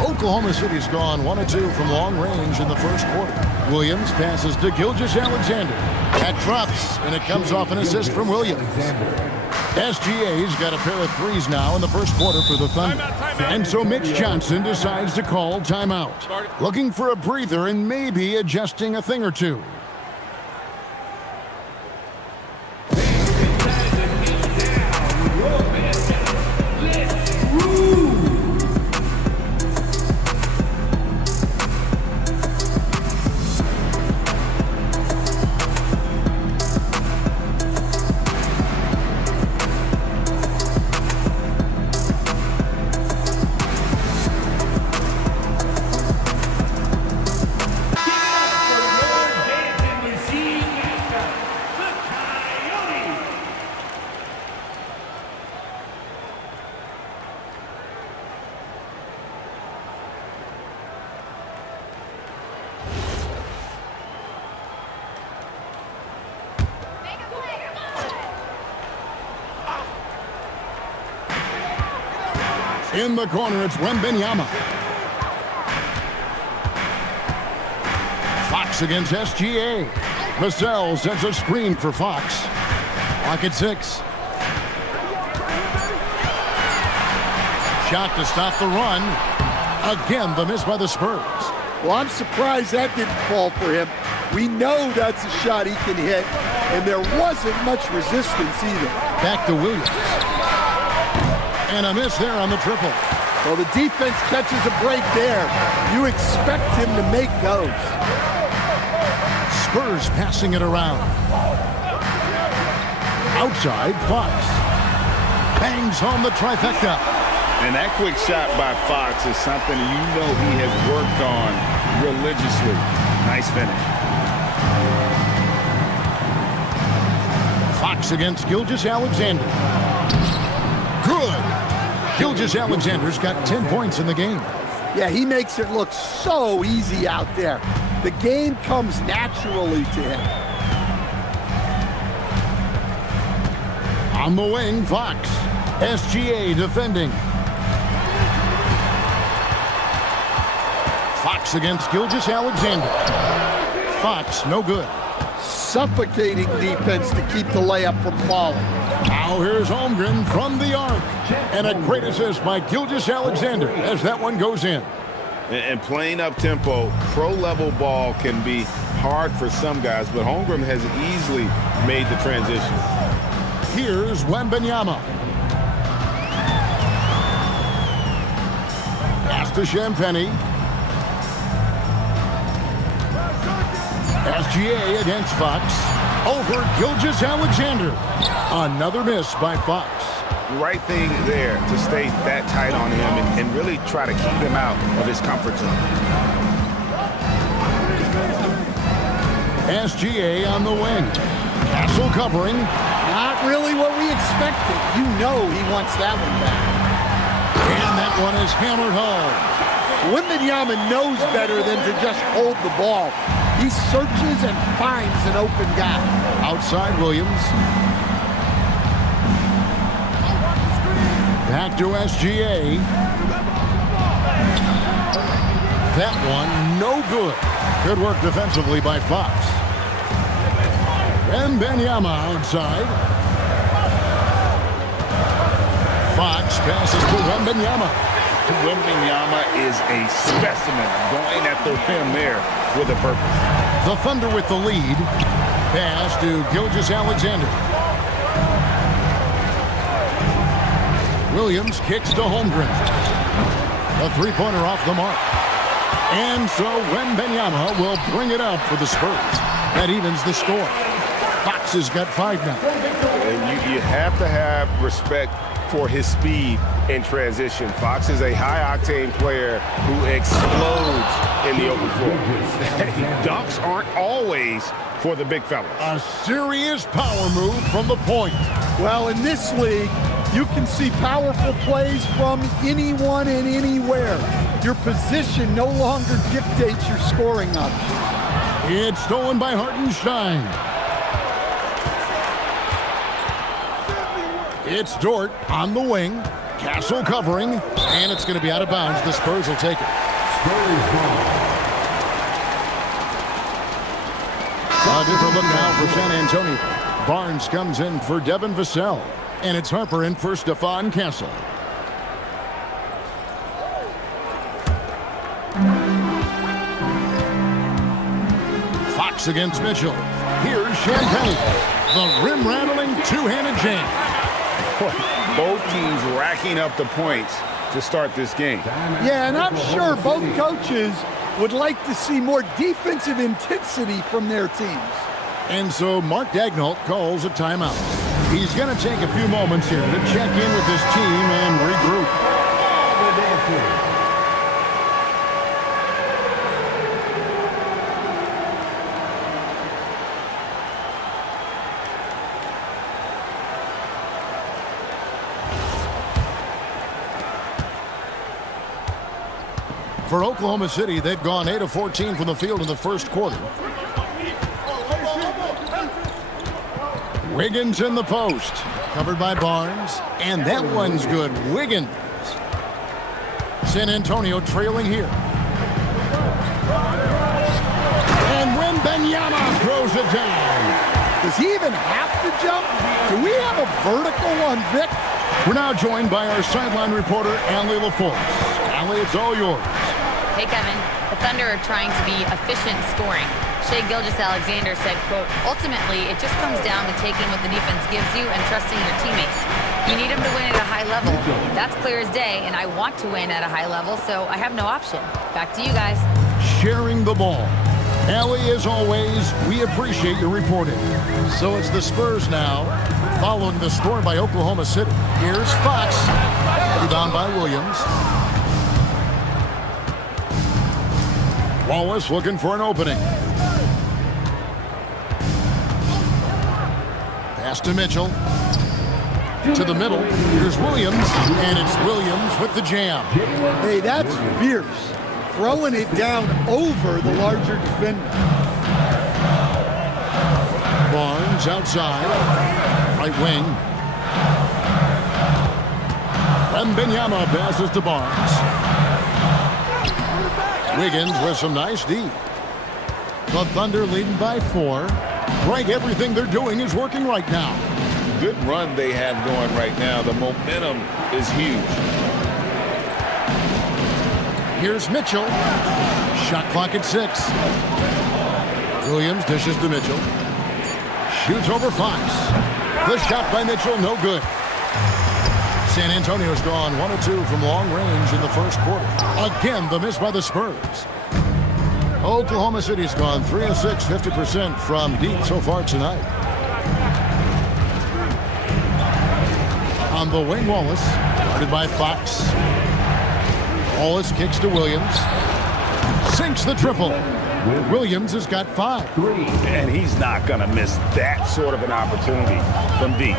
Oklahoma City's gone 1 of 2 from long range in the first quarter. Williams passes to Gilgeous-Alexander. That drops, and it comes off an assist from Williams. SGA's got a pair of threes now in the first quarter for the Thunder. And so Mitch Johnson decides to call timeout. Looking for a breather and maybe adjusting a thing or two. In the corner, it's Wembanyama. Fox against SGA. Vassell sends a screen for Fox. Clock at 6. Shot to stop the run. Again, the miss by the Spurs. Well, I'm surprised that didn't fall for him. We know that's a shot he can hit, and there wasn't much resistance either. Back to Williams. And a miss there on the triple. Well, the defense catches a break there. You expect him to make those. Spurs passing it around. Outside, Fox. Bangs home the trifecta. And that quick shot by Fox is something you know he has worked on religiously. Nice finish. Fox against Gilgeous-Alexander. Good. Gilgeous-Alexander's got 10 points in the game. Yeah, he makes it look so easy out there. The game comes naturally to him. On the wing, Fox. SGA defending. Fox against Gilgeous-Alexander. Fox, no good. Suffocating defense to keep the layup from falling. Now here's Holmgren from the arc. And a great assist by Gilgeous-Alexander as that one goes in. And playing up-tempo, pro-level ball can be hard for some guys, but Holmgren has easily made the transition. Here's Wembanyama. Pass to Champagny. SGA against Fox. Over Gilgeous-Alexander. Another miss by Fox. Right thing there to stay that tight on him and really try to keep him out of his comfort zone. SGA on the wing. Castle covering. Not really what we expected. You know he wants that one back. And that one is hammered home. Wembanyama knows better than to just hold the ball. He searches and finds an open guy. Outside Williams. Back to SGA. That one, no good. Good work defensively by Fox. Wembanyama outside. Fox passes to Wembanyama. Wembanyama is a specimen going at the rim there with a purpose. The Thunder with the lead. Pass to Gilgeous-Alexander. Williams kicks to Holmgren. A three-pointer off the mark. And so Wembanyama will bring it up for the Spurs. That evens the score. Fox has got 5 now. And you have to have respect for his speed in transition. Fox is a high-octane player who explodes in the open floor. Dunks aren't always for the big fellas. A serious power move from the point. Well, in this league, you can see powerful plays from anyone and anywhere. Your position no longer dictates your scoring options. It's stolen by Hartenstein. It's Dort on the wing. Castle covering. And it's going to be out of bounds. The Spurs will take it. A different look now for San Antonio. Barnes comes in for Devin Vassell. And it's Harper in for Stephon Castle. Fox against Mitchell. Here's Champagny. The rim-rattling two-handed jam. Both teams racking up the points to start this game. Yeah, and I'm sure both coaches would like to see more defensive intensity from their teams. And so Mark Daigneault calls a timeout. He's going to take a few moments here to check in with his team and regroup. For Oklahoma City, they've gone 8 of 14 from the field in the first quarter. Wiggins in the post, covered by Barnes, and that one's good. Wiggins San Antonio trailing here. And Wembanyama throws it down. Does he even have to jump? Do we have a vertical on Vic? We're now joined by our sideline reporter, Allie LaForce. Allie, it's all yours. Hey, Kevin. The Thunder are trying to be efficient scoring. Shai Gilgeous-Alexander said, quote, ultimately, it just comes down to taking what the defense gives you and trusting your teammates. You need them to win at a high level. That's clear as day, and I want to win at a high level, so I have no option. Back to you guys. Sharing the ball. Allie, as always, we appreciate your reporting. So it's the Spurs now, following the score by Oklahoma City. Here's Fox. Rebound by Williams. Wallace looking for an opening. Pass to Mitchell. To the middle. Here's Williams, and it's Williams with the jam. Hey, that's fierce. Throwing it down over the larger defender. Barnes outside. Right wing. Wembanyama passes to Barnes. Wiggins with some nice D. The Thunder leading by 4. Greg, everything they're doing is working right now. Good run they have going right now. The momentum is huge. Here's Mitchell. Shot clock at 6. Williams dishes to Mitchell. Shoots over Fox. The shot by Mitchell, no good. San Antonio's gone 1 of 2 from long range in the first quarter. Again, the miss by the Spurs. Oklahoma City's gone 3 of 6, 50% from deep so far tonight. On the wing, Wallace, guarded by Fox. Wallace kicks to Williams. Sinks the triple. Williams has got 5. And he's not going to miss that sort of an opportunity from deep.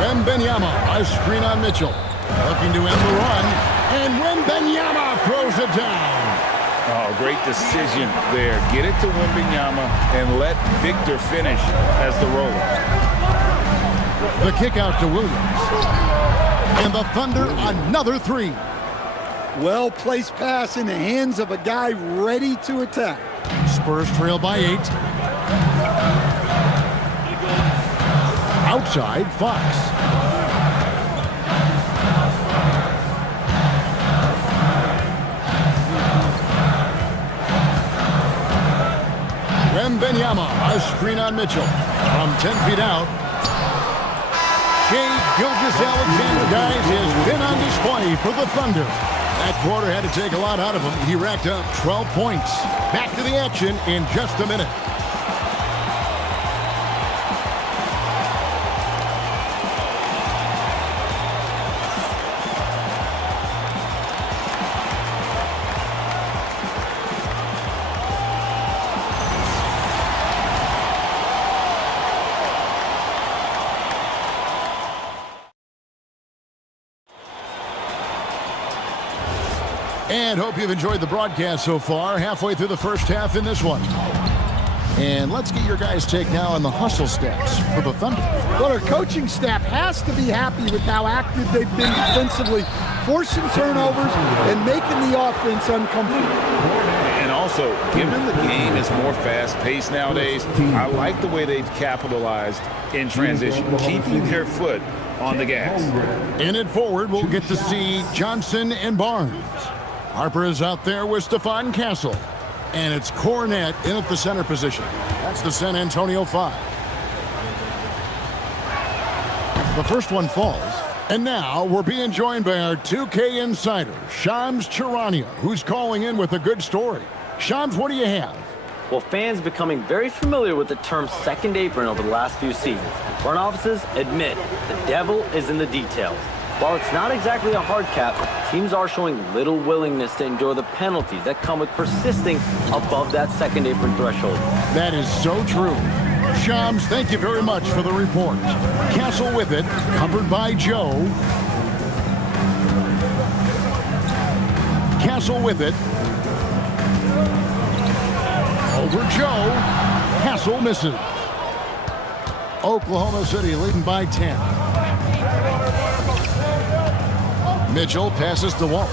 Wembanyama, a screen on Mitchell. Looking to end the run. And Wembanyama throws it down. Oh, great decision there. Get it to Wembanyama and let Victor finish as the roller. The kick out to Williams. And the Thunder, another 3. Well-placed pass in the hands of a guy ready to attack. Spurs trail by 8. Outside, Fox. Wembanyama, a screen on Mitchell. From 10 feet out. Shai Gilgeous-Alexander, guys, has been on display for the Thunder. That quarter had to take a lot out of him. He racked up 12 points. Back to the action in just a minute. And hope you've enjoyed the broadcast so far. Halfway through the first half in this one. And let's get your guys' take now on the hustle stats for the Thunder. Well, our coaching staff has to be happy with how active they've been defensively, forcing turnovers and making the offense uncomfortable. And also, given the game is more fast-paced nowadays, I like the way they've capitalized in transition, keeping their foot on the gas. In it forward, we'll get to see Johnson and Barnes. Harper is out there with Stephon Castle. And it's Cornette in at the center position. That's the San Antonio 5. The first one falls. And now we're being joined by our 2K insider, Shams Charania, who's calling in with a good story. Shams, what do you have? Well, fans becoming very familiar with the term second apron over the last few seasons. And front offices admit the devil is in the details. While it's not exactly a hard cap, teams are showing little willingness to endure the penalties that come with persisting above that second apron threshold. That is so true. Shams, thank you very much for the report. Castle with it, covered by Joe. Castle with it. Over Joe. Castle misses. Oklahoma City leading by 10. Mitchell passes to Wallace.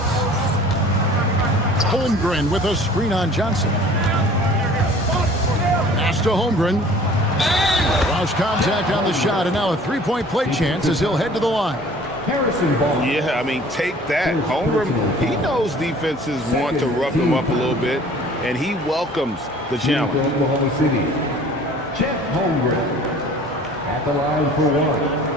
Holmgren with a screen on Johnson. Pass to Holmgren. Lost contact on the shot, and now a three-point play chance as he'll head to the line. Yeah, I mean, take that. Holmgren, he knows defenses want to rough him up a little bit, and he welcomes the challenge. Oklahoma City, Chet Holmgren at the line for one.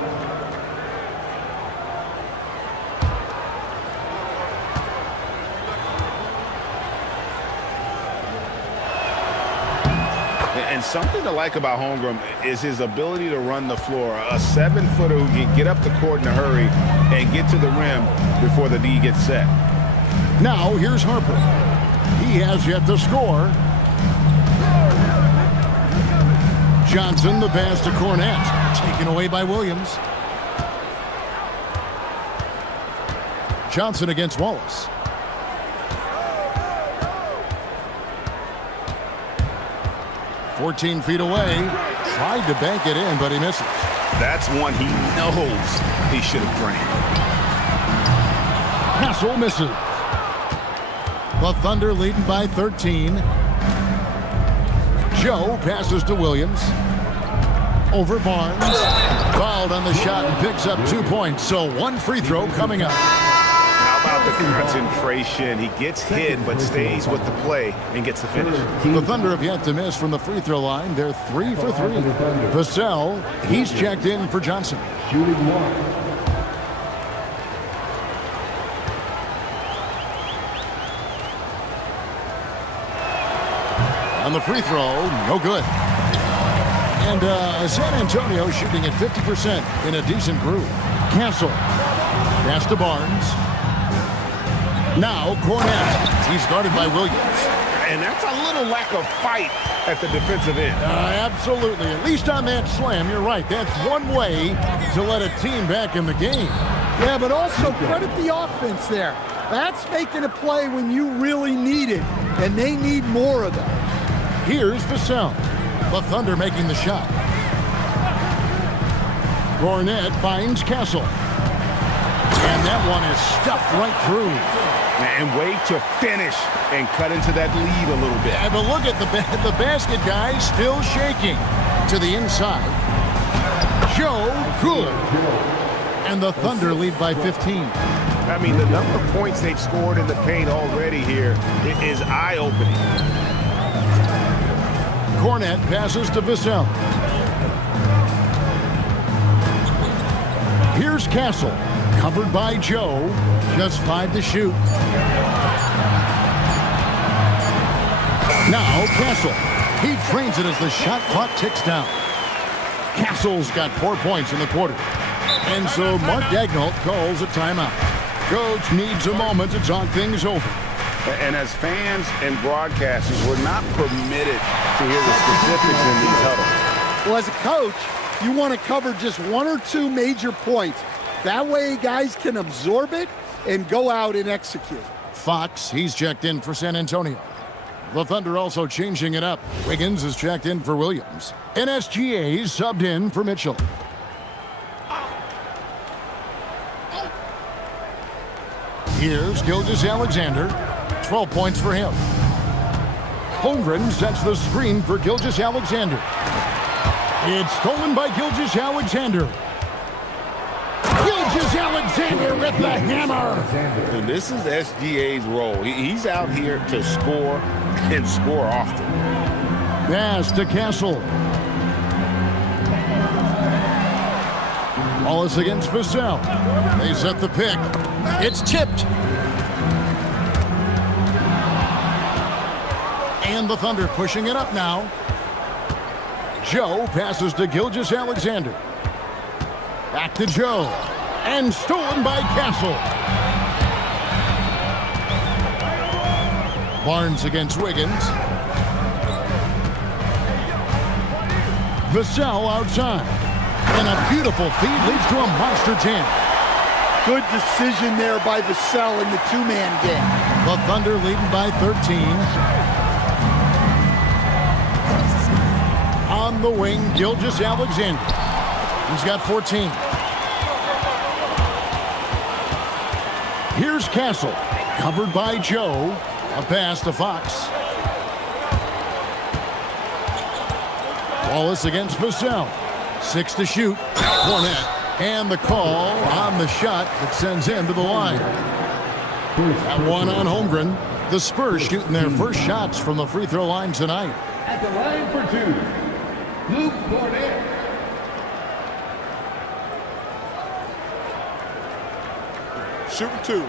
And something to like about Holmgren is his ability to run the floor. A 7-footer who can get up the court in a hurry and get to the rim before the D gets set. Now here's Harper. He has yet to score. Johnson, the pass to Cornette. Taken away by Williams. Johnson against Wallace. "14 feet away." Tried to bank it in, but he misses. That's one he knows he should have drained. Castle misses. The Thunder leading by 13. Joe passes to Williams. Over Barnes. Fouled on the shot and picks up 2 points. So one free throw coming up. How about the concentration? He gets hit but stays with the play and gets the finish. The Thunder have yet to miss from the free throw line. They're 3 for 3. Vassell, he's checked in for Johnson. Shooting one. On the free throw, no good. And San Antonio shooting at 50% in a decent groove. Castle. Pass to Barnes. Now Cornette. He's guarded by Williams. And that's a little lack of fight at the defensive end. Absolutely. At least on that slam, you're right. That's one way to let a team back in the game. Yeah, but also credit the offense there. That's making a play when you really need it, and they need more of those. Here's Vassell. The Thunder making the shot. Cornette finds Castle. And that one is stuffed right through. And way to finish and cut into that lead a little bit. Yeah, but look at the basket, guys, still shaking to the inside. Joe, good. And the Thunder lead by 15. I mean, the number of points they've scored in the paint already here is eye-opening. Cornette passes to Vassell. Here's Castle. Covered by Joe. Just 5 to shoot. Now Castle. He trains it as the shot clock ticks down. Castle's got 4 points in the quarter. And so Mark Daigneault calls a timeout. Coach needs a moment to talk things over. And as fans and broadcasters, we're not permitted to hear the specifics in these huddles. Well, as a coach, you want to cover just 1 or 2 major points. That way guys can absorb it and go out and execute. Fox, he's checked in for San Antonio. The Thunder also changing it up. Wiggins is checked in for Williams. NSGA's subbed in for Mitchell. Here's Gilgeous-Alexander. 12 points for him. Holmgren sets the screen for Gilgeous-Alexander. It's stolen by Gilgeous-Alexander. Gilgeous-Alexander with the hammer. And this is SGA's role. He's out here to score and score often. Pass to Castle. Wallace against Vassell. They set the pick. It's tipped. And the Thunder pushing it up now. Joe passes to Gilgeous-Alexander. Back to Joe. And stolen by Castle. Barnes against Wiggins. Vassell outside. And a beautiful feed leads to a monster jam. Good decision there by Vassell in the 2-man game. The Thunder leading by 13. On the wing, Gilgeous-Alexander. He's got 14. Here's Castle, covered by Joe. A pass to Fox. Wallace against Vassell. 6 to shoot. Cornette. And the call on the shot that sends him to the line. That one on Holmgren. The Spurs shooting their first shots from the free throw line tonight. At the line for 2, Luke Cornette. Shooting 2.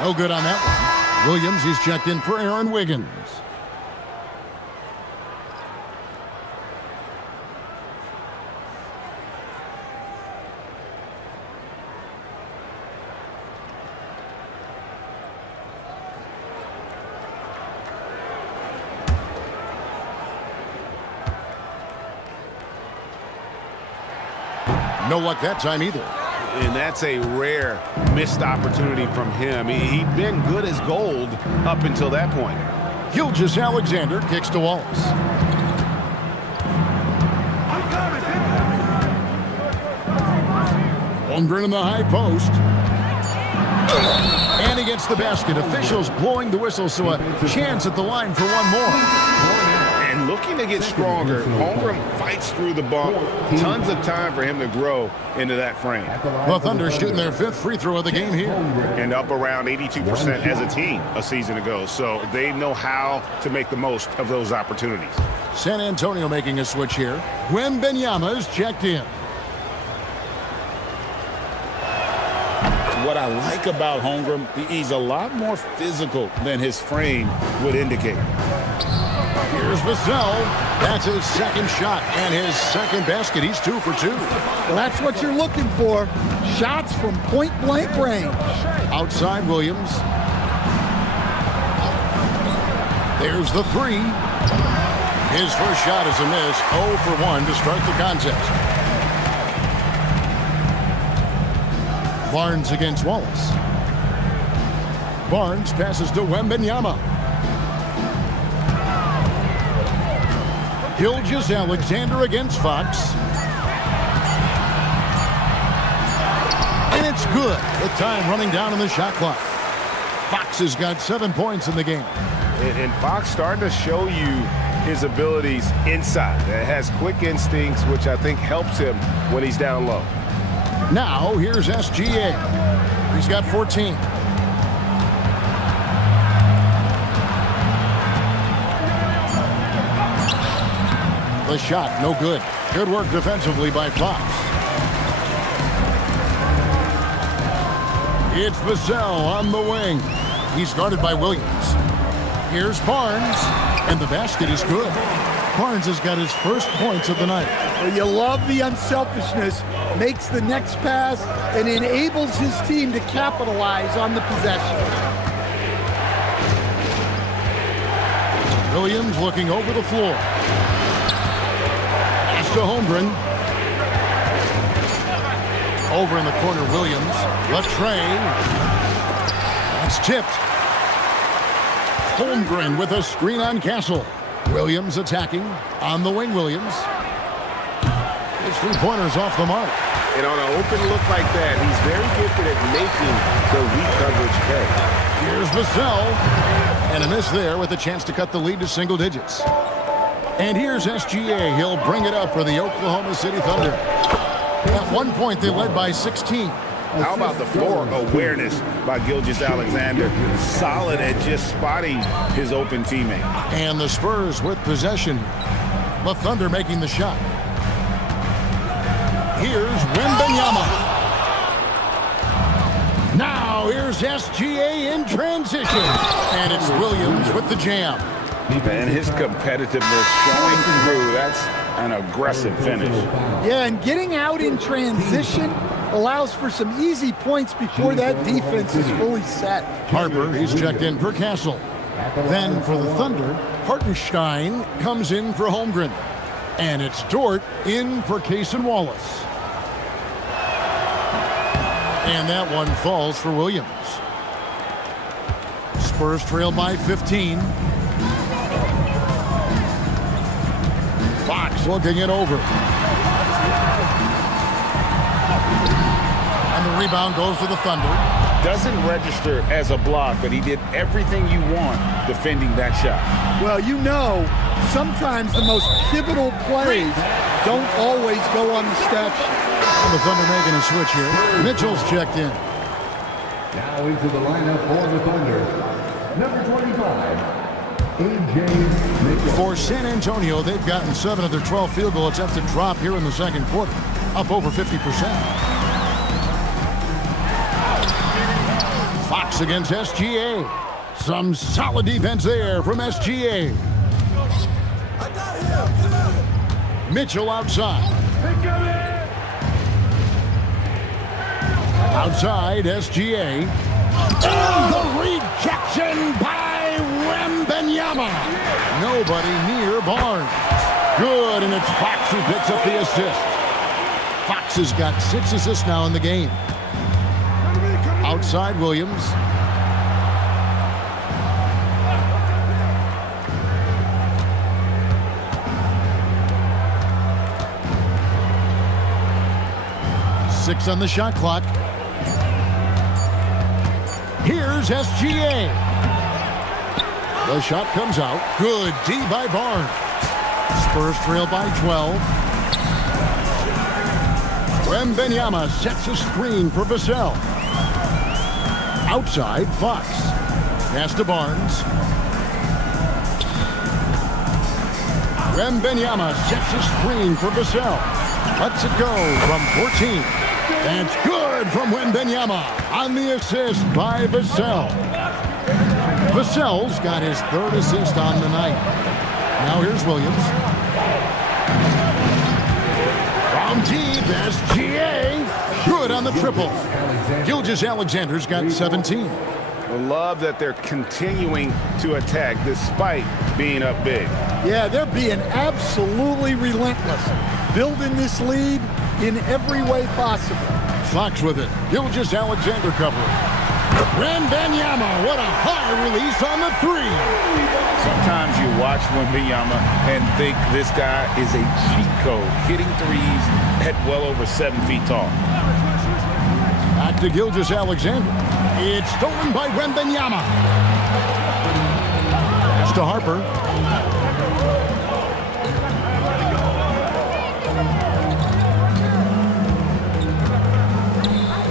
No good on that one. Williams, he's checked in for Aaron Wiggins. No luck that time either. And that's a rare missed opportunity from him. He'd been good as gold up until that point. Gilgeous-Alexander kicks to Wallace. Holmgren in the high post. And he gets the basket. Officials blowing the whistle, so a chance at the line for one more. And looking to get stronger, Holmgren fights through the bump. Tons of time for him to grow into that frame. The Thunder shooting their 5th free throw of the game here. And up around 82% as a team a season ago. So they know how to make the most of those opportunities. San Antonio making a switch here. Wembanyama is checked in. What I like about Holmgren, he's a lot more physical than his frame would indicate. Here's Vassell. That's his second shot and his second basket. He's 2 for 2. Well, that's what you're looking for. Shots from point-blank range. Outside Williams. There's the 3. His first shot is a miss. 0 for 1 to start the contest. Barnes against Wallace. Barnes passes to Wembanyama. Gilgeous-Alexander against Fox. And it's good with time running down on the shot clock. Fox has got 7 points in the game. And Fox starting to show you his abilities inside. It has quick instincts, which I think helps him when he's down low. Now, here's SGA. He's got 14. The shot, no good. Good work defensively by Fox. It's Vassell on the wing. He's guarded by Williams. Here's Barnes, and the basket is good. Barnes has got his first points of the night. Well, you love the unselfishness. Makes the next pass and enables his team to capitalize on the possession. Williams looking over the floor. Pass to Holmgren. Over in the corner, Williams. Latray. That's tipped. Holmgren with a screen on Castle. Williams attacking. On the wing, Williams. His 3-pointers off the mark. And on an open look like that, he's very gifted at making the weak coverage pay. Here's Vassell. And a miss there with a chance to cut the lead to single digits. And here's SGA. He'll bring it up for the Oklahoma City Thunder. At one point, they led by 16. How about the floor awareness by Gilgeous-Alexander? Solid at just spotting his open teammate. And the Spurs with possession. The Thunder making the shot. Here's Wembanyama. Now here's SGA in transition. And it's Williams with the jam. And his competitiveness showing through. That's an aggressive finish. Yeah, and getting out in transition allows for some easy points before that defense is fully set. Harper, he's checked in for Castle. Then for the Thunder, Hartenstein comes in for Holmgren. And it's Dort in for Case and Wallace. And that one falls for Williams. Spurs trail by 15. Fox looking it over. And the rebound goes to the Thunder. Doesn't register as a block, but he did everything you want defending that shot. Well, you know, sometimes the most pivotal plays don't always go on the stat sheet. And the Thunder making a switch here. Mitchell's checked in. Now into the lineup for the Thunder, number 25, A.J. Mitchell. For San Antonio, they've gotten 7 of their 12 field goal attempts to drop here in the second quarter, up over 50%. Fox against SGA. Some solid defense there from SGA. Mitchell outside. Outside, SGA. And the rejection by Wembanyama. Nobody near Barnes. Good, and it's Fox who picks up the assist. Fox has got 6 assists now in the game. Outside, Williams. Six on the shot clock. Here's SGA. The shot comes out. Good D by Barnes. Spurs trail by 12. Wembanyama sets a screen for Vassell. Outside, Fox. Pass to Barnes. Wembanyama sets a screen for Vassell. Lets it go from 14. That's good from Wembanyama on the assist by Vassell. Vassell's got his 3rd assist on the night. Now here's Williams. From deep, SGA. Good on the triple. Gilgeous-Alexander's got 17. I love that they're continuing to attack despite being up big. Yeah, they're being absolutely relentless, building this lead in every way possible. Fox with it. Gilgeous-Alexander covering. Wembanyama, what a high release on the 3. Sometimes you watch Wembanyama and think this guy is a cheat code, hitting threes at well over 7 feet tall. Back to Gilgeous-Alexander. It's stolen by Wembanyama. Pass to Harper.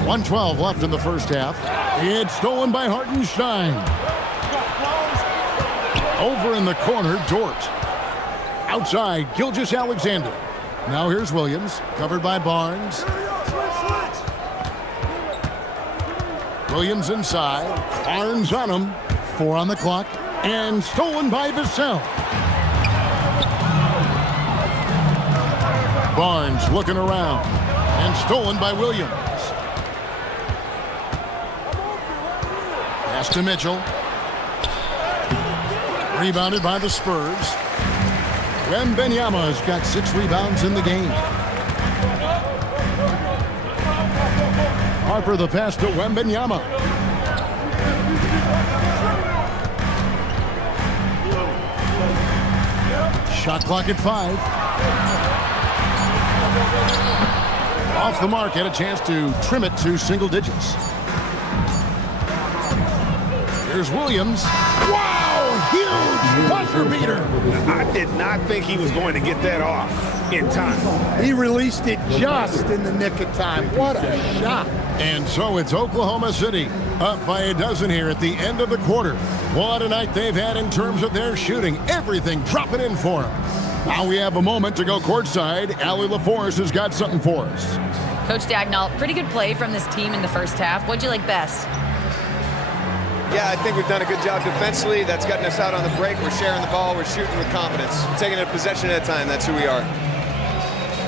.112 left in the first half. It's stolen by Hartenstein. Over in the corner, Dort. Outside, Gilgeous-Alexander. Now here's Williams, covered by Barnes. Williams inside. Barnes on him. 4 on the clock. And stolen by Vassell. Barnes looking around. And stolen by Williams. Pass to Mitchell. Rebounded by the Spurs. Wembanyama's got 6 rebounds in the game. Harper the pass to Wembanyama. Shot clock at 5. Off the mark, had a chance to trim it to single digits. Here's Williams. Wow, huge buzzer beater. I did not think he was going to get that off in time. He released it just in the nick of time. What a shot. And so it's Oklahoma City up by a dozen here at the end of the quarter. What a night they've had in terms of their shooting. Everything dropping in for them. Now we have a moment to go courtside. Allie LaForce has got something for us. Coach Dagnall, pretty good play from this team in the first half. What'd you like best? Yeah, I think we've done a good job defensively. That's gotten us out on the break. We're sharing the ball. We're shooting with confidence. We're taking it a possession at a time. That's who we are.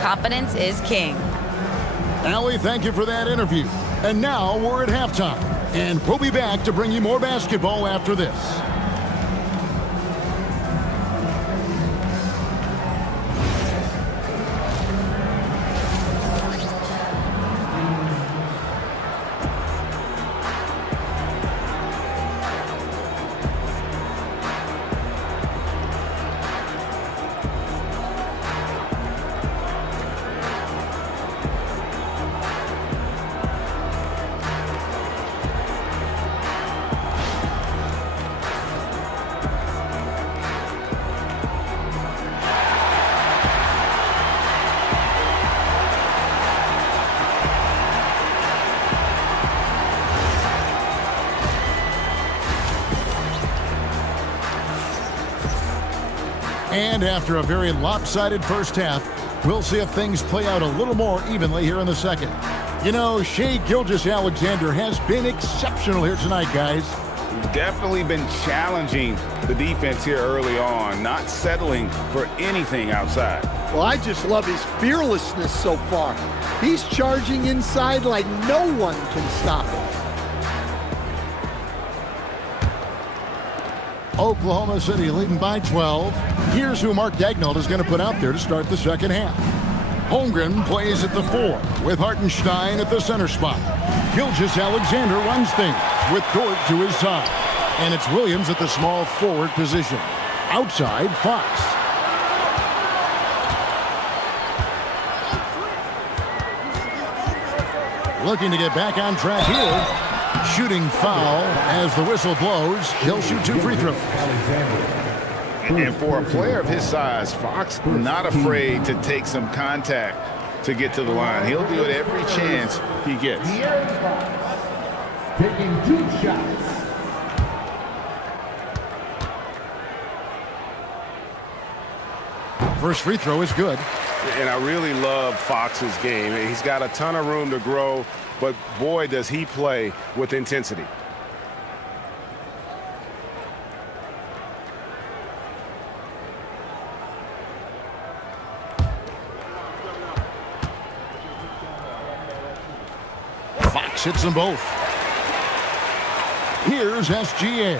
Confidence is king. Allie, thank you for that interview. And now we're at halftime. And we'll be back to bring you more basketball after this. And after a very lopsided first half, we'll see if things play out a little more evenly here in the second. You know, Shai Gilgeous-Alexander has been exceptional here tonight, guys. Definitely been challenging the defense here early on, not settling for anything outside. Well, I just love his fearlessness so far. He's charging inside like no one can stop him. Oklahoma City leading by 12. Here's who Mark Daigneault is going to put out there to start the second half. Holmgren plays at the 4 with Hartenstein at the center spot. Gilgeous-Alexander runs things with Dort to his side. And it's Williams at the small forward position. Outside, Fox. Looking to get back on track here. Shooting foul as the whistle blows. He'll shoot 2 free throws. And for a player of his size, Fox not afraid to take some contact to get to the line. He'll do it every chance he gets. Taking 2 shots. First free throw is good. And I really love Fox's game. He's got a ton of room to grow, but boy, does he play with intensity. Fox hits them both. Here's SGA.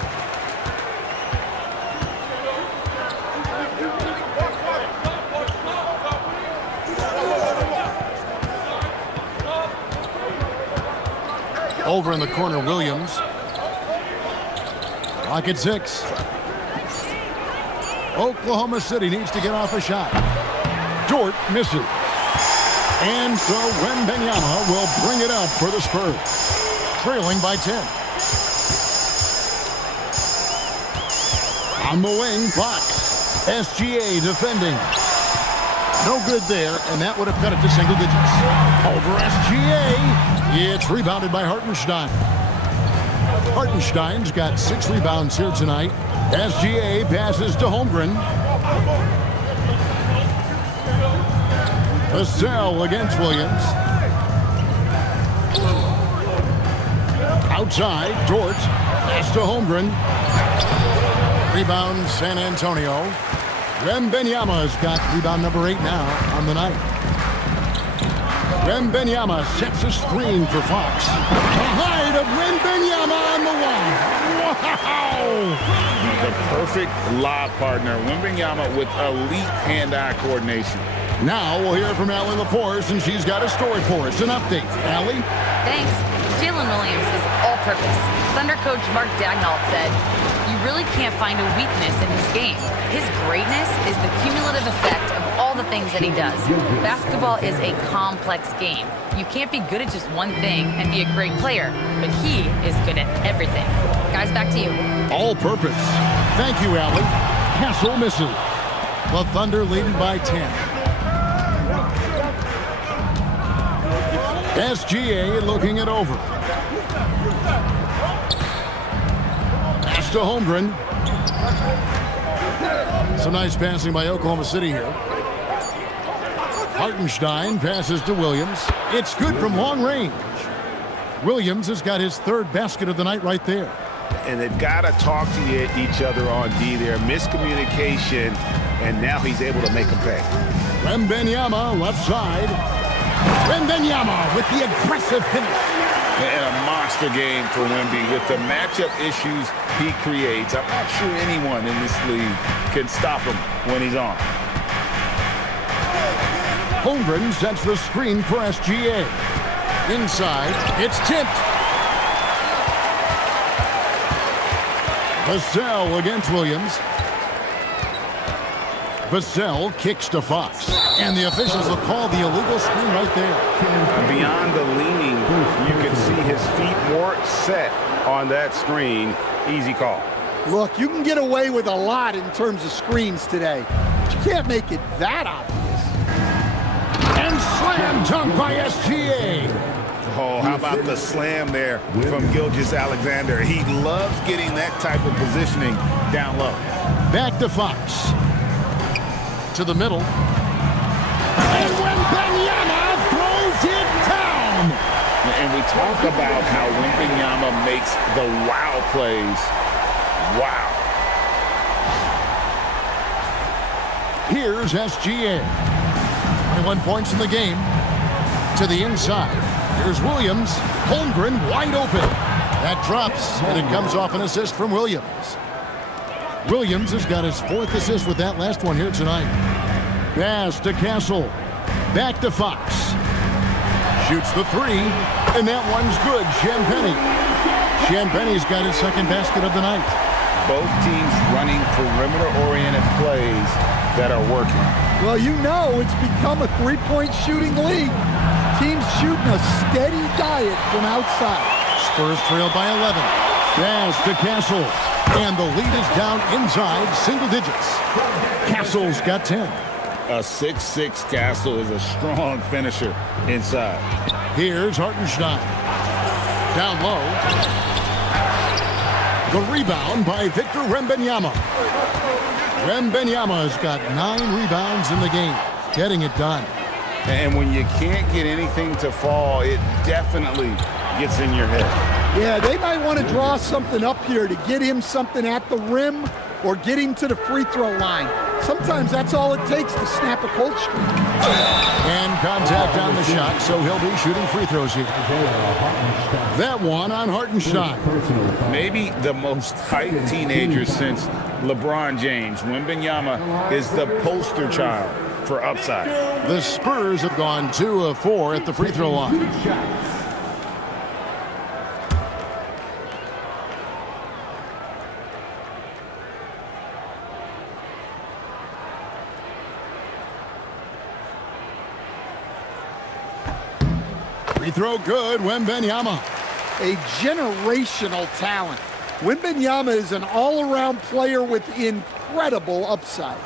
Over in the corner, Williams. Clock at 6. Oklahoma City needs to get off a shot. Dort misses. And so Wembanyama will bring it up for the Spurs, trailing by 10. On the wing, Fox. SGA defending. No good there, and that would have cut it to single digits. Over SGA. It's rebounded by Hartenstein. Hartenstein's got 6 rebounds here tonight. SGA passes to Holmgren. Vassell against Williams. Outside, Dort. Pass to Holmgren. Rebound, San Antonio. Wembanyama's got rebound number 8 now on the night. Wembanyama sets a screen for Fox. The height of Wembanyama on the wall. Wow! The perfect lob partner. Wembanyama with elite hand-eye coordination. Now we'll hear from Allie LaForce, and she's got a story for us. An update. Allie? Thanks. Jalen Williams is all-purpose. Thunder coach Mark Daigneault said, "You really can't find a weakness in his game. His greatness is the cumulative effect of all the things that he does. Basketball is a complex game. You can't be good at just one thing and be a great player, but he is good at everything." Guys, back to you. All-purpose. Thank you, Allie. Castle misses. The Thunder leading by 10. SGA looking it over. Pass to Holmgren. Some nice passing by Oklahoma City here. Hartenstein passes to Williams. It's good from long range. Williams has got his 3rd basket of the night right there. And they've got to talk to each other on D there. Miscommunication, and now he's able to make a pay. Wembanyama left side. Wembanyama with the aggressive finish. And a monster game for Wemby with the matchup issues he creates. I'm not sure anyone in this league can stop him when he's on. Holmgren sets the screen for SGA. Inside, it's tipped. Vassell against Williams. Vassell kicks to Fox. And the officials will call the illegal screen right there. Beyond the leaning, you can see his feet more set on that screen. Easy call. Look, you can get away with a lot in terms of screens today. But you can't make it that obvious. And slam dunk by SGA. Oh, how about the slam there from Gilgeous-Alexander? He loves getting that type of positioning down low. Back to Fox. to the middle. And Wembanyama throws it down. And we talk about how Wembanyama makes the wow plays. Wow. Here's SGA. 21 points in the game. To the inside. Here's Williams. Holmgren wide open. That drops, and it comes off an assist from Williams. Williams has got his 4th assist with that last one here tonight. Pass to Castle. Back to Fox. Shoots the 3, and that one's good. Champagne's got his 2nd basket of the night. Both teams running perimeter-oriented plays that are working. Well, you know it's become a three-point shooting league. Teams shooting a steady diet from outside. Spurs trail by 11. Pass to Castle. And the lead is down inside single digits. Castle's got 10. A 6'6" Castle is a strong finisher inside. Here's Hartenstein. Down low. The rebound by Victor Wembanyama. Wembanyama's got 9 rebounds in the game. Getting it done. And when you can't get anything to fall, it definitely gets in your head. Yeah, they might want to draw something up here to get him something at the rim or get him to the free throw line. Sometimes that's all it takes to snap a cold streak. And contact on the shot, so he'll be shooting free throws here. That one on Hartenstein. Maybe the most hyped teenager since LeBron James. Wembanyama is the poster child for upside. The Spurs have gone 2 of 4 at the free throw line. Free throw good, Wembanyama. A generational talent. Wembanyama is an all-around player with incredible upside.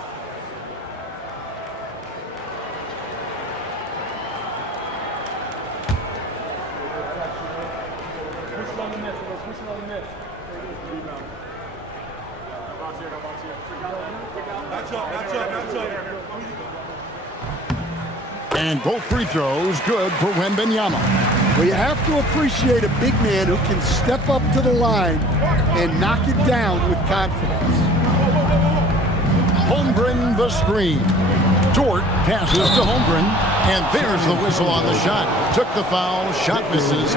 And both free throws good for Wembanyama. Well, you have to appreciate a big man who can step up to the line and knock it down with confidence. Holmgren the screen. Dort passes to Holmgren, and there's the whistle on the shot. Took the foul, shot misses.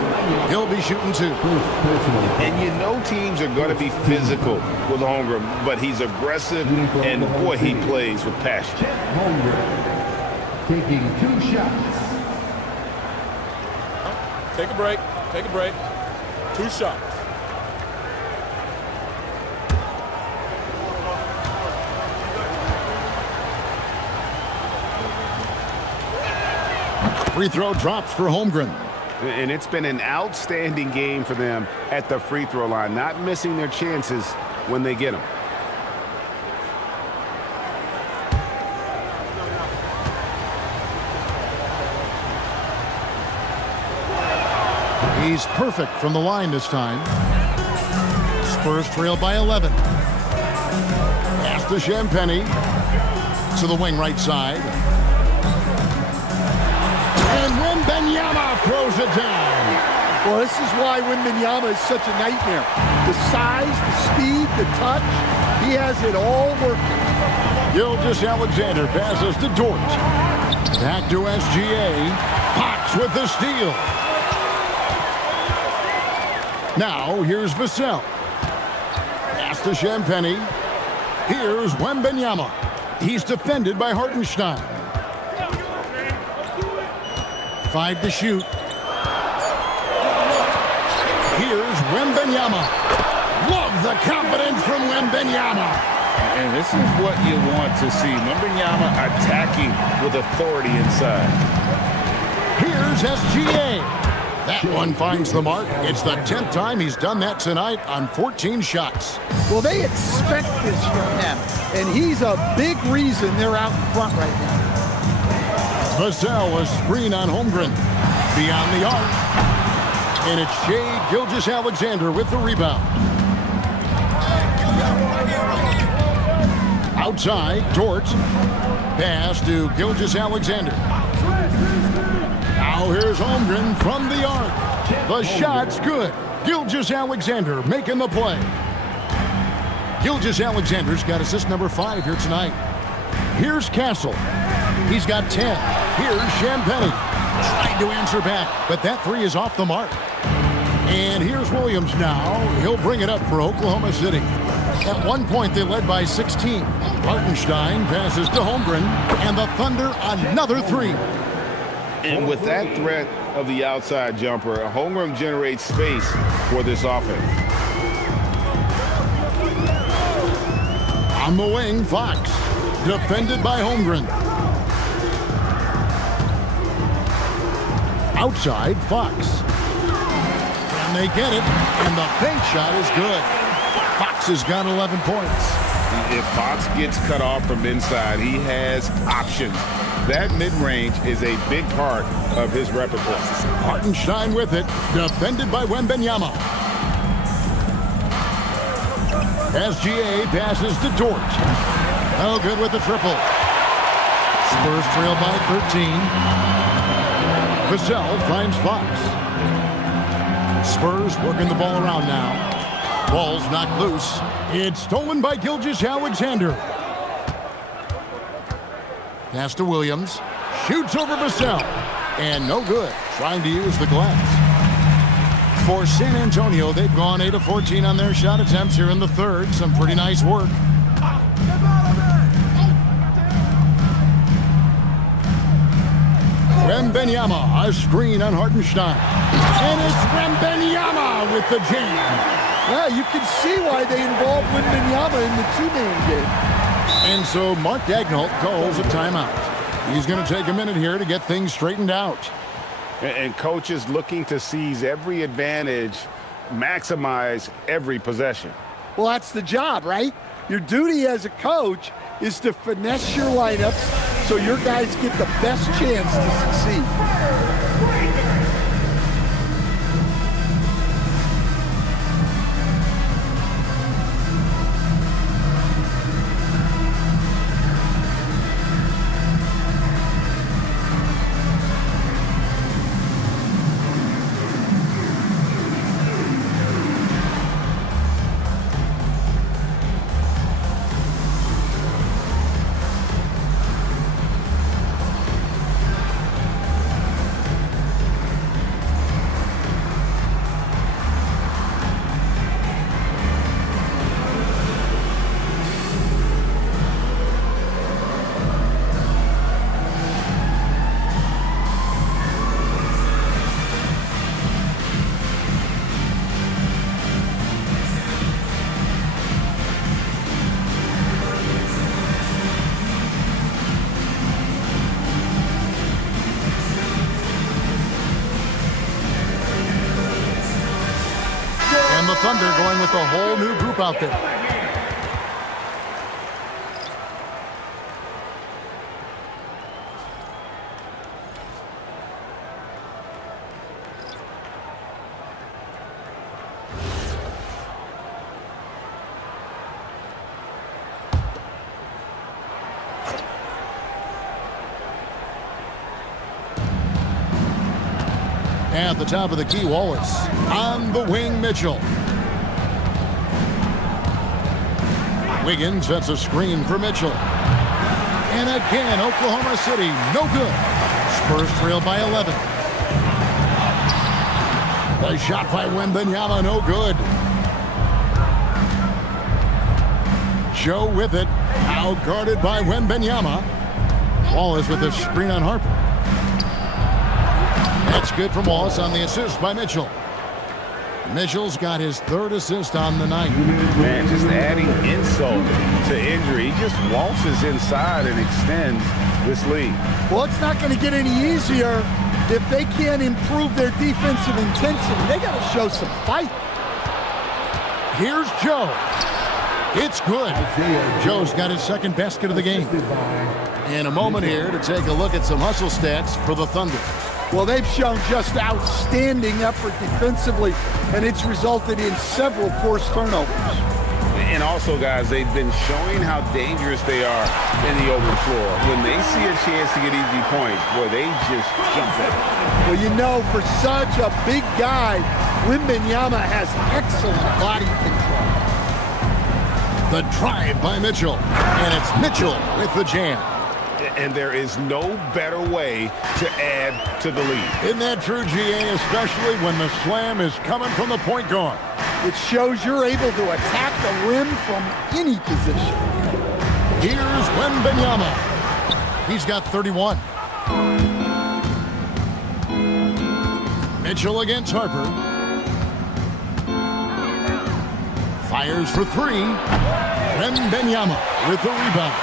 He'll be shooting 2. And you know teams are going to be physical with Holmgren, but he's aggressive, and boy, he plays with passion. Holmgren taking 2 shots. Take a break. Take a break. 2 shots. Free throw drops for Holmgren. And it's been an outstanding game for them at the free throw line, not missing their chances when they get them. He's perfect from the line this time. Spurs trail by 11. Pass to Champagny. To the wing right side. And Wembanyama throws it down. Well, this is why Wembanyama is such a nightmare. The size, the speed, the touch, he has it all working. Gilgeous-Alexander passes to Dort. Back to SGA. Fox with the steal. Now, here's Vassell. Pass to Champagny. Here's Wembanyama. He's defended by Hartenstein. 5 to shoot. Here's Wembanyama. Love the confidence from Wembanyama. And this is what you want to see. Wembanyama attacking with authority inside. Here's SGA. That one finds the mark. It's the 10th time he's done that tonight on 14 shots. Well, they expect this from him, and he's a big reason they're out in front right now. Vassell, a screen on Holmgren. Beyond the arc. And it's Shai Gilgeous-Alexander with the rebound. Outside, Dort. Pass to Gilgeous-Alexander. Now here's Holmgren from the arc. The shot's good. Gilgeous-Alexander making the play. Gilgeous-Alexander's got assist number 5 here tonight. Here's Castle. He's got 10. Here's Champagnie. Trying to answer back, but that 3 is off the mark. And here's Williams now. He'll bring it up for Oklahoma City. At one point, they led by 16. Hartenstein passes to Holmgren, and the Thunder another 3. And with that threat of the outside jumper, Holmgren generates space for this offense. On the wing, Fox. Defended by Holmgren. Outside, Fox. And they get it, and the bank shot is good. Fox has got 11 points. If Fox gets cut off from inside, he has options. That mid-range is a big part of his repertoire. Hartenstein with it, defended by Wembanyama. SGA passes to Dort. No good with the triple. Spurs trail by 13. Vassell finds Fox. Spurs working the ball around now. Ball's knocked loose. It's stolen by Gilgeous-Alexander. Pass to Williams. Shoots over Vassell. And no good. Trying to use the glass. For San Antonio, they've gone 8 of 14 on their shot attempts here in the third. Some pretty nice work. Wembanyama, a screen on Hartenstein. And it's Wembanyama with the jam. Yeah, you can see why they involved Wembanyama in the two-man game. And so Mark Daigneault calls a timeout. He's going to take a minute here to get things straightened out. And coaches looking to seize every advantage, maximize every possession. Well, that's the job, right? Your duty as a coach is to finesse your lineups so your guys get the best chance to succeed. And the Thunder going with a whole new group out there. At the top of the key, Wallace. On the wing, Mitchell. Wiggins sets a screen for Mitchell. And again, Oklahoma City, no good. Spurs trail by 11. The shot by Wembanyama, no good. Joe with it, now guarded by Wembanyama. Wallace with a screen on Harper. That's good from Wallace on the assist by Mitchell. Mitchell's got his third assist on the night. Man, just adding insult to injury. He just waltzes inside and extends this lead. Well, it's not going to get any easier if they can't improve their defensive intensity. They got to show some fight. Here's Joe. It's good. Joe's got his second basket of the game. In a moment here to take a look at some hustle stats for the Thunder. Well, they've shown just outstanding effort defensively, and it's resulted in several forced turnovers. And also, guys, they've been showing how dangerous they are in the open floor. When they see a chance to get easy points, boy, they just jump at it. Well, you know, for such a big guy, Wembanyama has excellent body control. The drive by Mitchell, and it's Mitchell with the jam. And there is no better way to add to the lead. Isn't that true, GA, especially when the slam is coming from the point guard? It shows you're able to attack the rim from any position. Here's Wembanyama. He's got 31. Mitchell against Harper. Fires for three. Wembanyama with the rebound.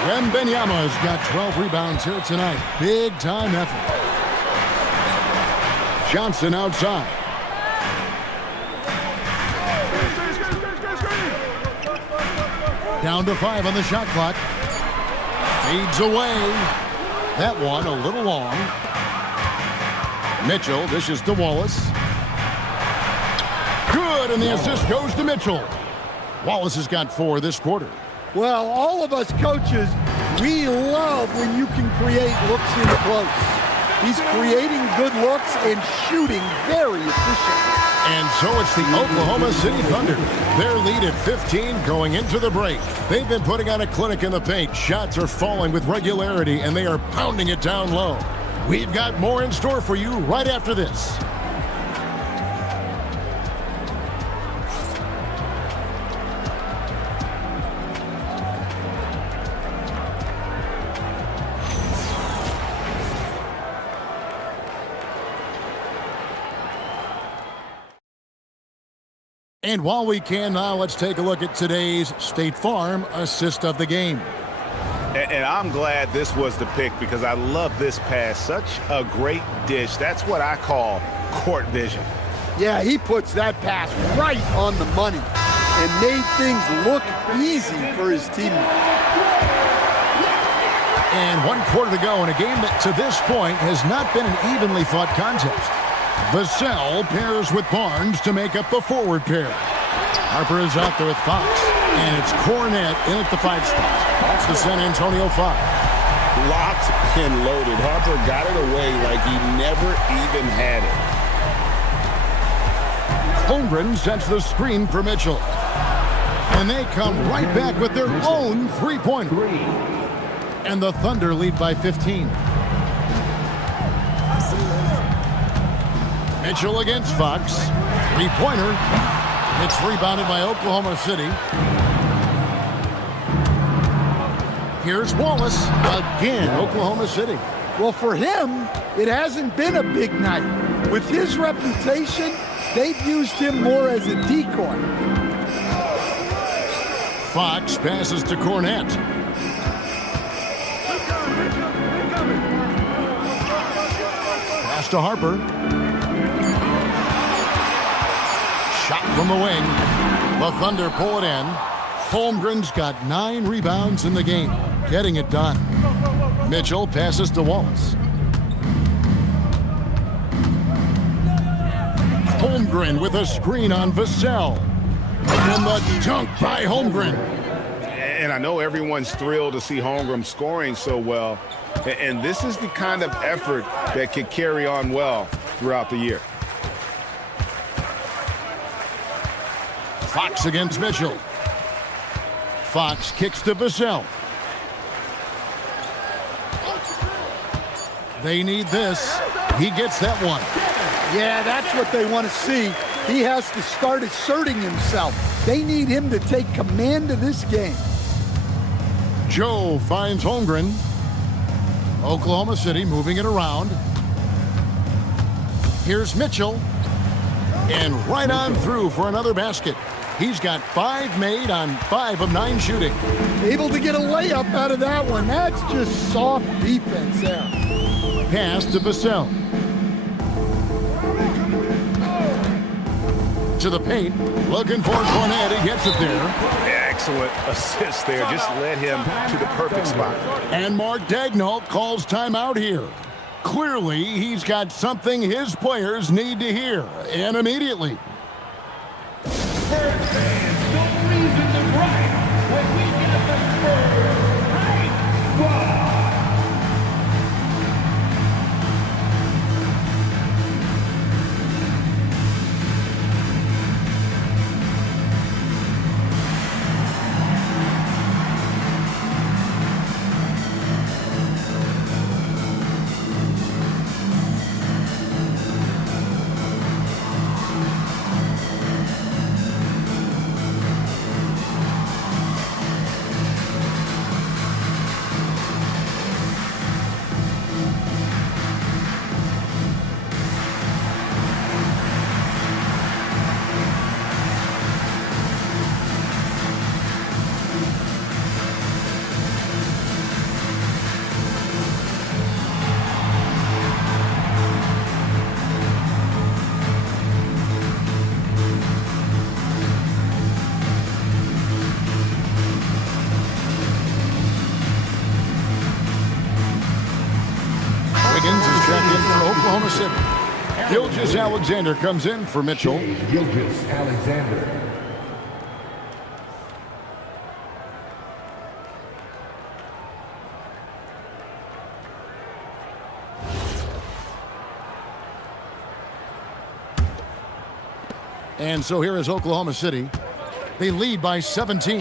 Wembanyama has got 12 rebounds here tonight. Big time effort. Johnson outside. Down to 5 on the shot clock. Fades away. That one a little long. Mitchell dishes to Wallace. Good, and the assist goes to Mitchell. Wallace has got 4 this quarter. Well, all of us coaches, we love when you can create looks in close. He's creating good looks and shooting very efficiently. And so it's the Oklahoma City Thunder. Their lead at 15 going into the break. They've been putting on a clinic in the paint. Shots are falling with regularity, and they are pounding it down low. We've got more in store for you right after this. And while we can now, let's take a look at today's State Farm assist of the game. And I'm glad this was the pick because I love this pass. Such a great dish. That's what I call court vision. Yeah, he puts that pass right on the money and made things look easy for his teammates. And 1 quarter to go in a game that to this point has not been an evenly fought contest. Vassell pairs with Barnes to make up the forward pair. Harper is out there with Fox, and it's Cornette in at the 5 spot. That's the San Antonio 5. Locked and loaded. Harper got it away like he never even had it. Holmgren sets the screen for Mitchell. And they come right back with their own three-pointer. And the Thunder lead by 15. Mitchell against Fox. Three-pointer. It's rebounded by Oklahoma City. Here's Wallace again, Oklahoma City. Well, for him, it hasn't been a big night. With his reputation, they've used him more as a decoy. Fox passes to Cornette. Pass to Harper. Shot from the wing. The Thunder pull it in. Holmgren's got 9 rebounds in the game, getting it done. Mitchell passes to Wallace. Holmgren with a screen on Vassell. And the dunk by Holmgren. And I know everyone's thrilled to see Holmgren scoring so well. And this is the kind of effort that can carry on well throughout the year. Fox against Mitchell. Fox kicks to Vassell. They need this. He gets that one. Yeah, that's what they want to see. He has to start asserting himself. They need him to take command of this game. Joe finds Holmgren. Oklahoma City moving it around. Here's Mitchell. And right on through for another basket. He's got 5 made on 5 of 9 shooting. Able to get a layup out of that one. That's just soft defense there. Pass to Vassell. To the paint. Looking for Cornette. He gets it there. Excellent assist there. Just led him to the perfect spot. And Mark Daigneault calls timeout here. Clearly, he's got something his players need to hear, and immediately. Spurs fans, City. Gilgeous Alexander comes in for Mitchell. Gilgeous Alexander. And so here is Oklahoma City. They lead by 17.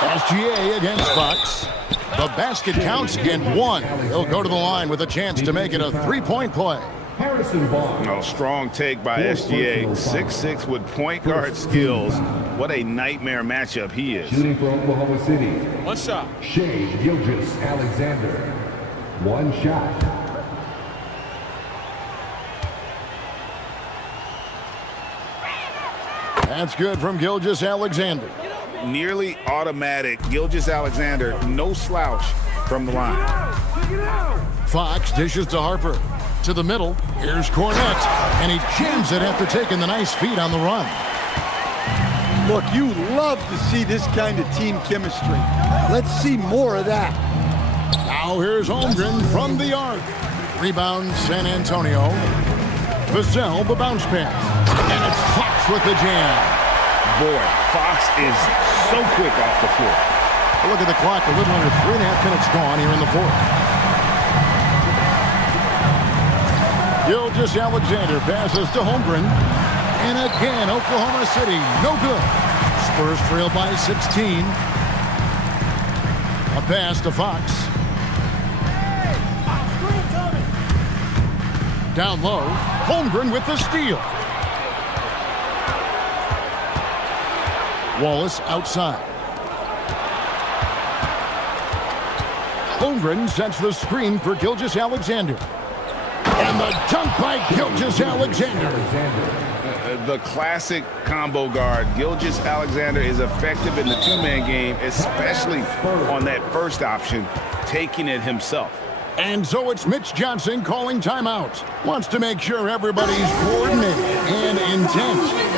SGA against Fox. The basket counts and one. He'll go to the line with a chance to make it a three-point play. No, strong take by SGA. 6'6" with point guard skills. What a nightmare matchup he is. Shooting for Oklahoma City. One shot. Shea Gilgeous Alexander. One shot. That's good from Gilgeous Alexander. Nearly automatic. Gilgeous Alexander, no slouch from the line. Fox dishes to Harper. To the middle. Here's Cornette. And he jams it after taking the nice feed on the run. Look, you love to see this kind of team chemistry. Let's see more of that. Now here's Holmgren from the arc. Rebound San Antonio. Vassell the bounce pass. And it's Fox with the jam. Boy, Fox is so quick off the floor. Look at the clock. A little under 3.5 minutes gone here in the fourth. Gilgeous Alexander passes to Holmgren. And again, Oklahoma City, no good. Spurs trail by 16. A pass to Fox. Down low, Holmgren with the steal. Wallace outside. Holmgren sets the screen for Gilgeous Alexander. And the dunk by Gilgeous Alexander. The classic combo guard. Gilgeous Alexander is effective in the two-man game, especially on that first option, taking it himself. And so it's Mitch Johnson calling timeout. Wants to make sure everybody's coordinated and intent.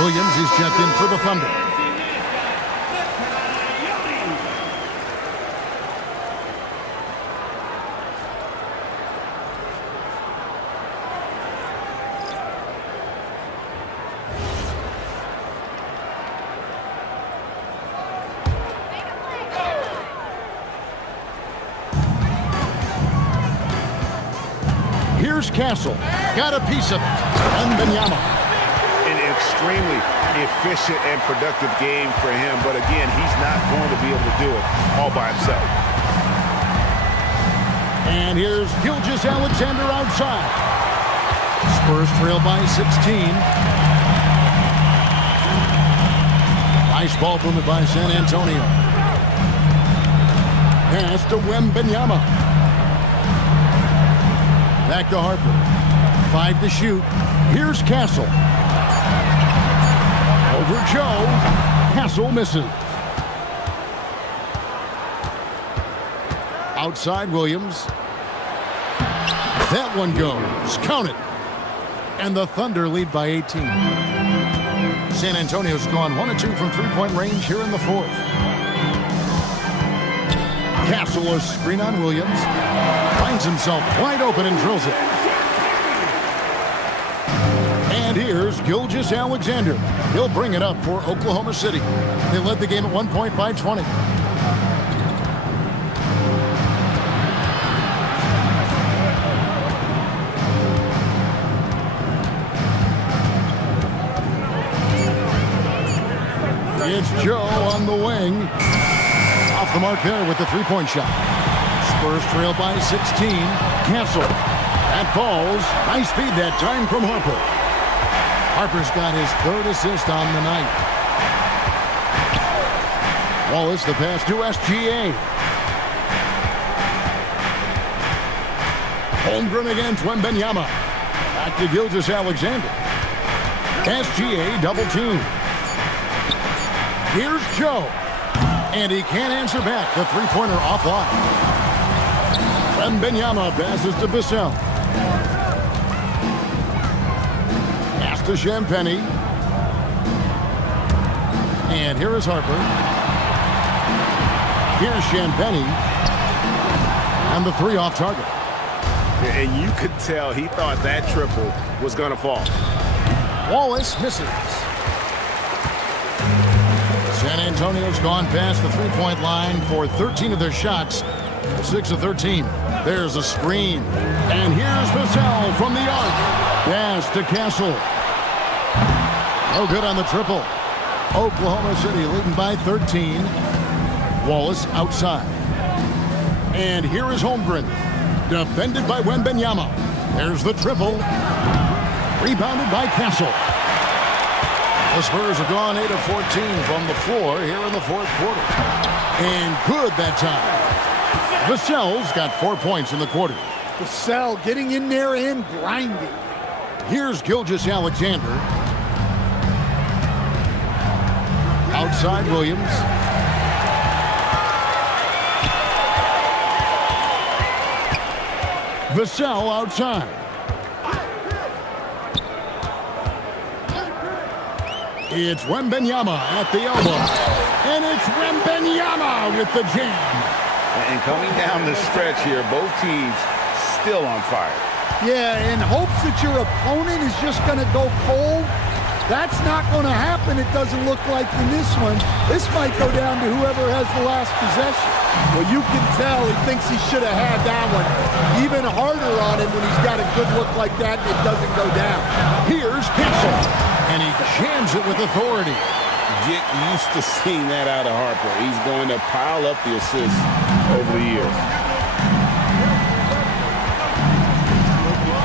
Williams is checked in for the Thunder. Here's Castle. Got a piece of it. And Benyama. Extremely efficient and productive game for him, but again, he's not going to be able to do it all by himself. And here's Gilgeous Alexander outside. Spurs trail by 16. Nice ball movement by San Antonio. Pass to Wembanyama. Back to Harper. 5 to shoot. Here's Castle. Over Joe. Castle misses. Outside Williams. That one goes. Count it. And the Thunder lead by 18. San Antonio's gone 1 of 2 from three-point range here in the fourth. Castle a screen on Williams. Finds himself wide open and drills it. And here's Here's Gilgeous Alexander. He'll bring it up for Oklahoma City. They led the game at 1 point by 20. It's Joe on the wing. Off the mark there with the three-point shot. Spurs trail by 16. Cancel. That falls. Nice feed that time from Harper. Harper's got his third assist on the night. Wallace the pass to SGA. Holmgren against Wembanyama. Back to Gilgeous Alexander. SGA double team. Here's Joe. And he can't answer back. The three-pointer offline. Wembanyama passes to Vassell. Pass to Champagny. And here is Harper. Here's Champagny. And the three off target. And you could tell he thought that triple was going to fall. Wallace misses. San Antonio's gone past the three-point line for 13 of their shots. 6 of 13. There's a screen. And here's Vassell from the arc. Pass to Castle. No good on the triple. Oklahoma City leading by 13. Wallace outside. And here is Holmgren. Defended by Wembanyama. There's the triple. Rebounded by Castle. The Spurs have gone 8 of 14 from the floor here in the fourth quarter. And good that time. Vassell's got 4 points in the quarter. Vassell getting in there and grinding. Here's Gilgeous Alexander. Outside Williams. Vassell outside. It's Wembanyama at the elbow. And it's Wembanyama with the jam. And coming down the stretch here, both teams still on fire. Yeah, in hopes that your opponent is just going to go cold. That's not going to happen, it doesn't look like in this one. This might go down to whoever has the last possession. Well, you can tell he thinks he should have had that one even harder on him when he's got a good look like that and it doesn't go down. Here's Castle. And he jams it with authority. Get used to seeing that out of Harper. He's going to pile up the assists over the years.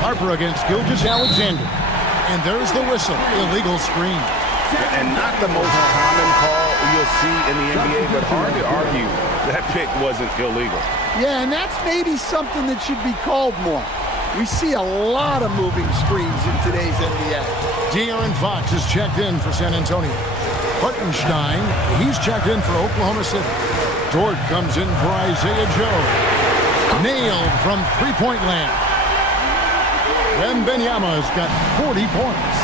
Harper against Gilgeous Alexander. And there's the whistle. Illegal screen. And not the most common call you'll see in the NBA, but hard to argue that pick wasn't illegal. Yeah, and that's maybe something that should be called more. We see a lot of moving screens in today's NBA. De'Aaron Fox is checked in for San Antonio. Hartenstein, he's checked in for Oklahoma City. Dort comes in for Isaiah Joe. Nailed from three-point land. Wembanyama's got 40 points.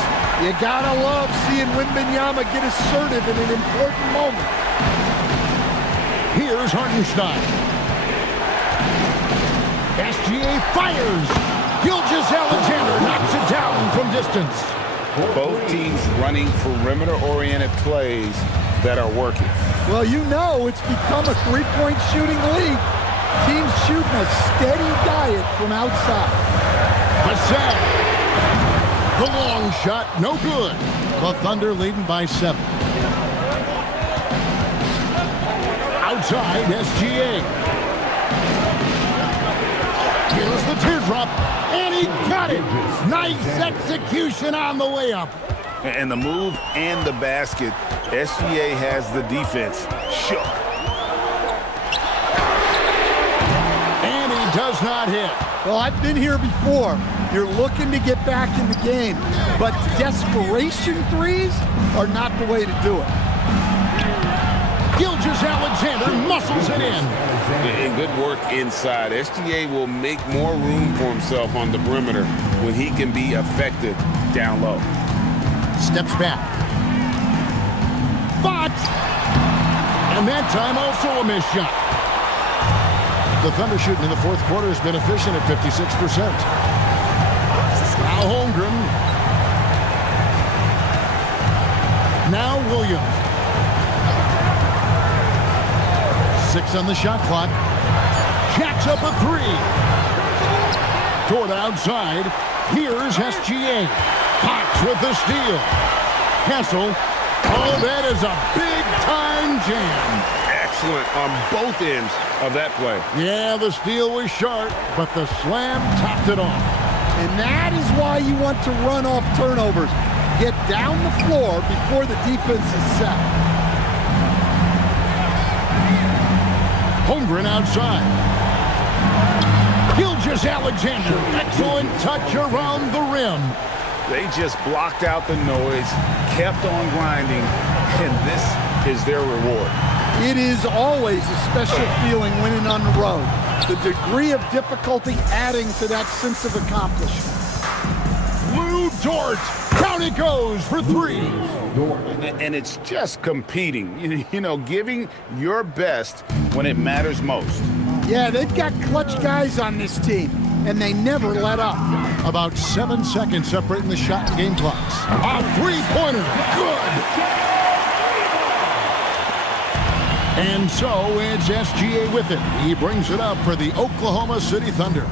You gotta love seeing Wembanyama get assertive in an important moment. Here's Hartenstein. SGA fires. Gilgeous Alexander knocks it down from distance. Both teams running perimeter-oriented plays that are working. Well, you know it's become a three-point shooting league. Teams shooting a steady diet from outside. Vassell. The long shot, no good. The Thunder leading by 7. Outside, SGA. Here's the teardrop, and he got it. Nice execution on the way up. And the move and the basket, SGA has the defense shook. And he does not hit. Well, I've been here before. You're looking to get back in the game, but desperation threes are not the way to do it. Gilgeous Alexander muscles it in. And good work inside. SGA will make more room for himself on the perimeter when he can be effective down low. Steps back. Fox! And that time also a missed shot. The Thunder shooting in the fourth quarter has been efficient at 56%. Now Holmgren. Now Williams. 6 on the shot clock. Jacks up a 3. Toward outside. Here's SGA. Fox with the steal. Castle. Oh, that is a big-time jam. Excellent on both ends of that play. Yeah, the steal was sharp, but the slam topped it off. And that is why you want to run off turnovers. Get down the floor before the defense is set. Holmgren outside. Gilgeous-Alexander. Excellent touch around the rim. They just blocked out the noise, kept on grinding, and this is their reward. It is always a special feeling winning on the road. The degree of difficulty adding to that sense of accomplishment. Lou Dort. Down it goes for 3. And it's just competing, you know, giving your best when it matters most. Yeah, they've got clutch guys on this team, and they never let up. About 7 seconds separating the shot and game clocks. A 3-pointer. Good. And so it's SGA with it. He brings it up for the Oklahoma City Thunder.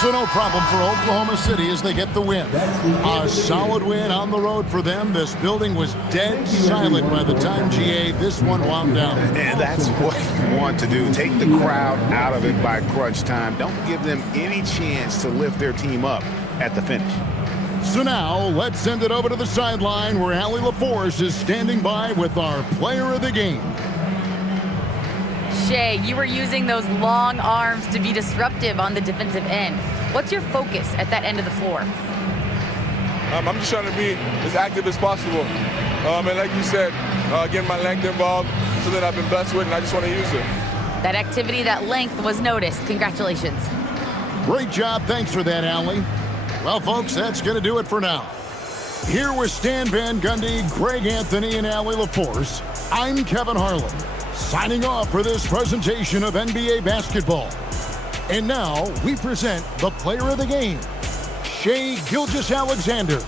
So no problem for Oklahoma City as they get the win. A solid win on the road for them. This building was dead silent by the time, GA, this one wound down. And that's what you want to do. Take the crowd out of it by crunch time. Don't give them any chance to lift their team up at the finish. So now, let's send it over to the sideline where Allie LaForce is standing by with our player of the game. Shea, you were using those long arms to be disruptive on the defensive end. What's your focus at that end of the floor? I'm just trying to be as active as possible. And like you said, getting my length involved, so that I've been blessed with, and I just want to use it. That activity, that length was noticed. Congratulations. Great job. Thanks for that, Allie. Well, folks, that's going to do it for now. Here with Stan Van Gundy, Greg Anthony, and Allie LaForce, I'm Kevin Harlan, signing off for this presentation of NBA basketball. And now we present the player of the game, Shai Gilgeous-Alexander.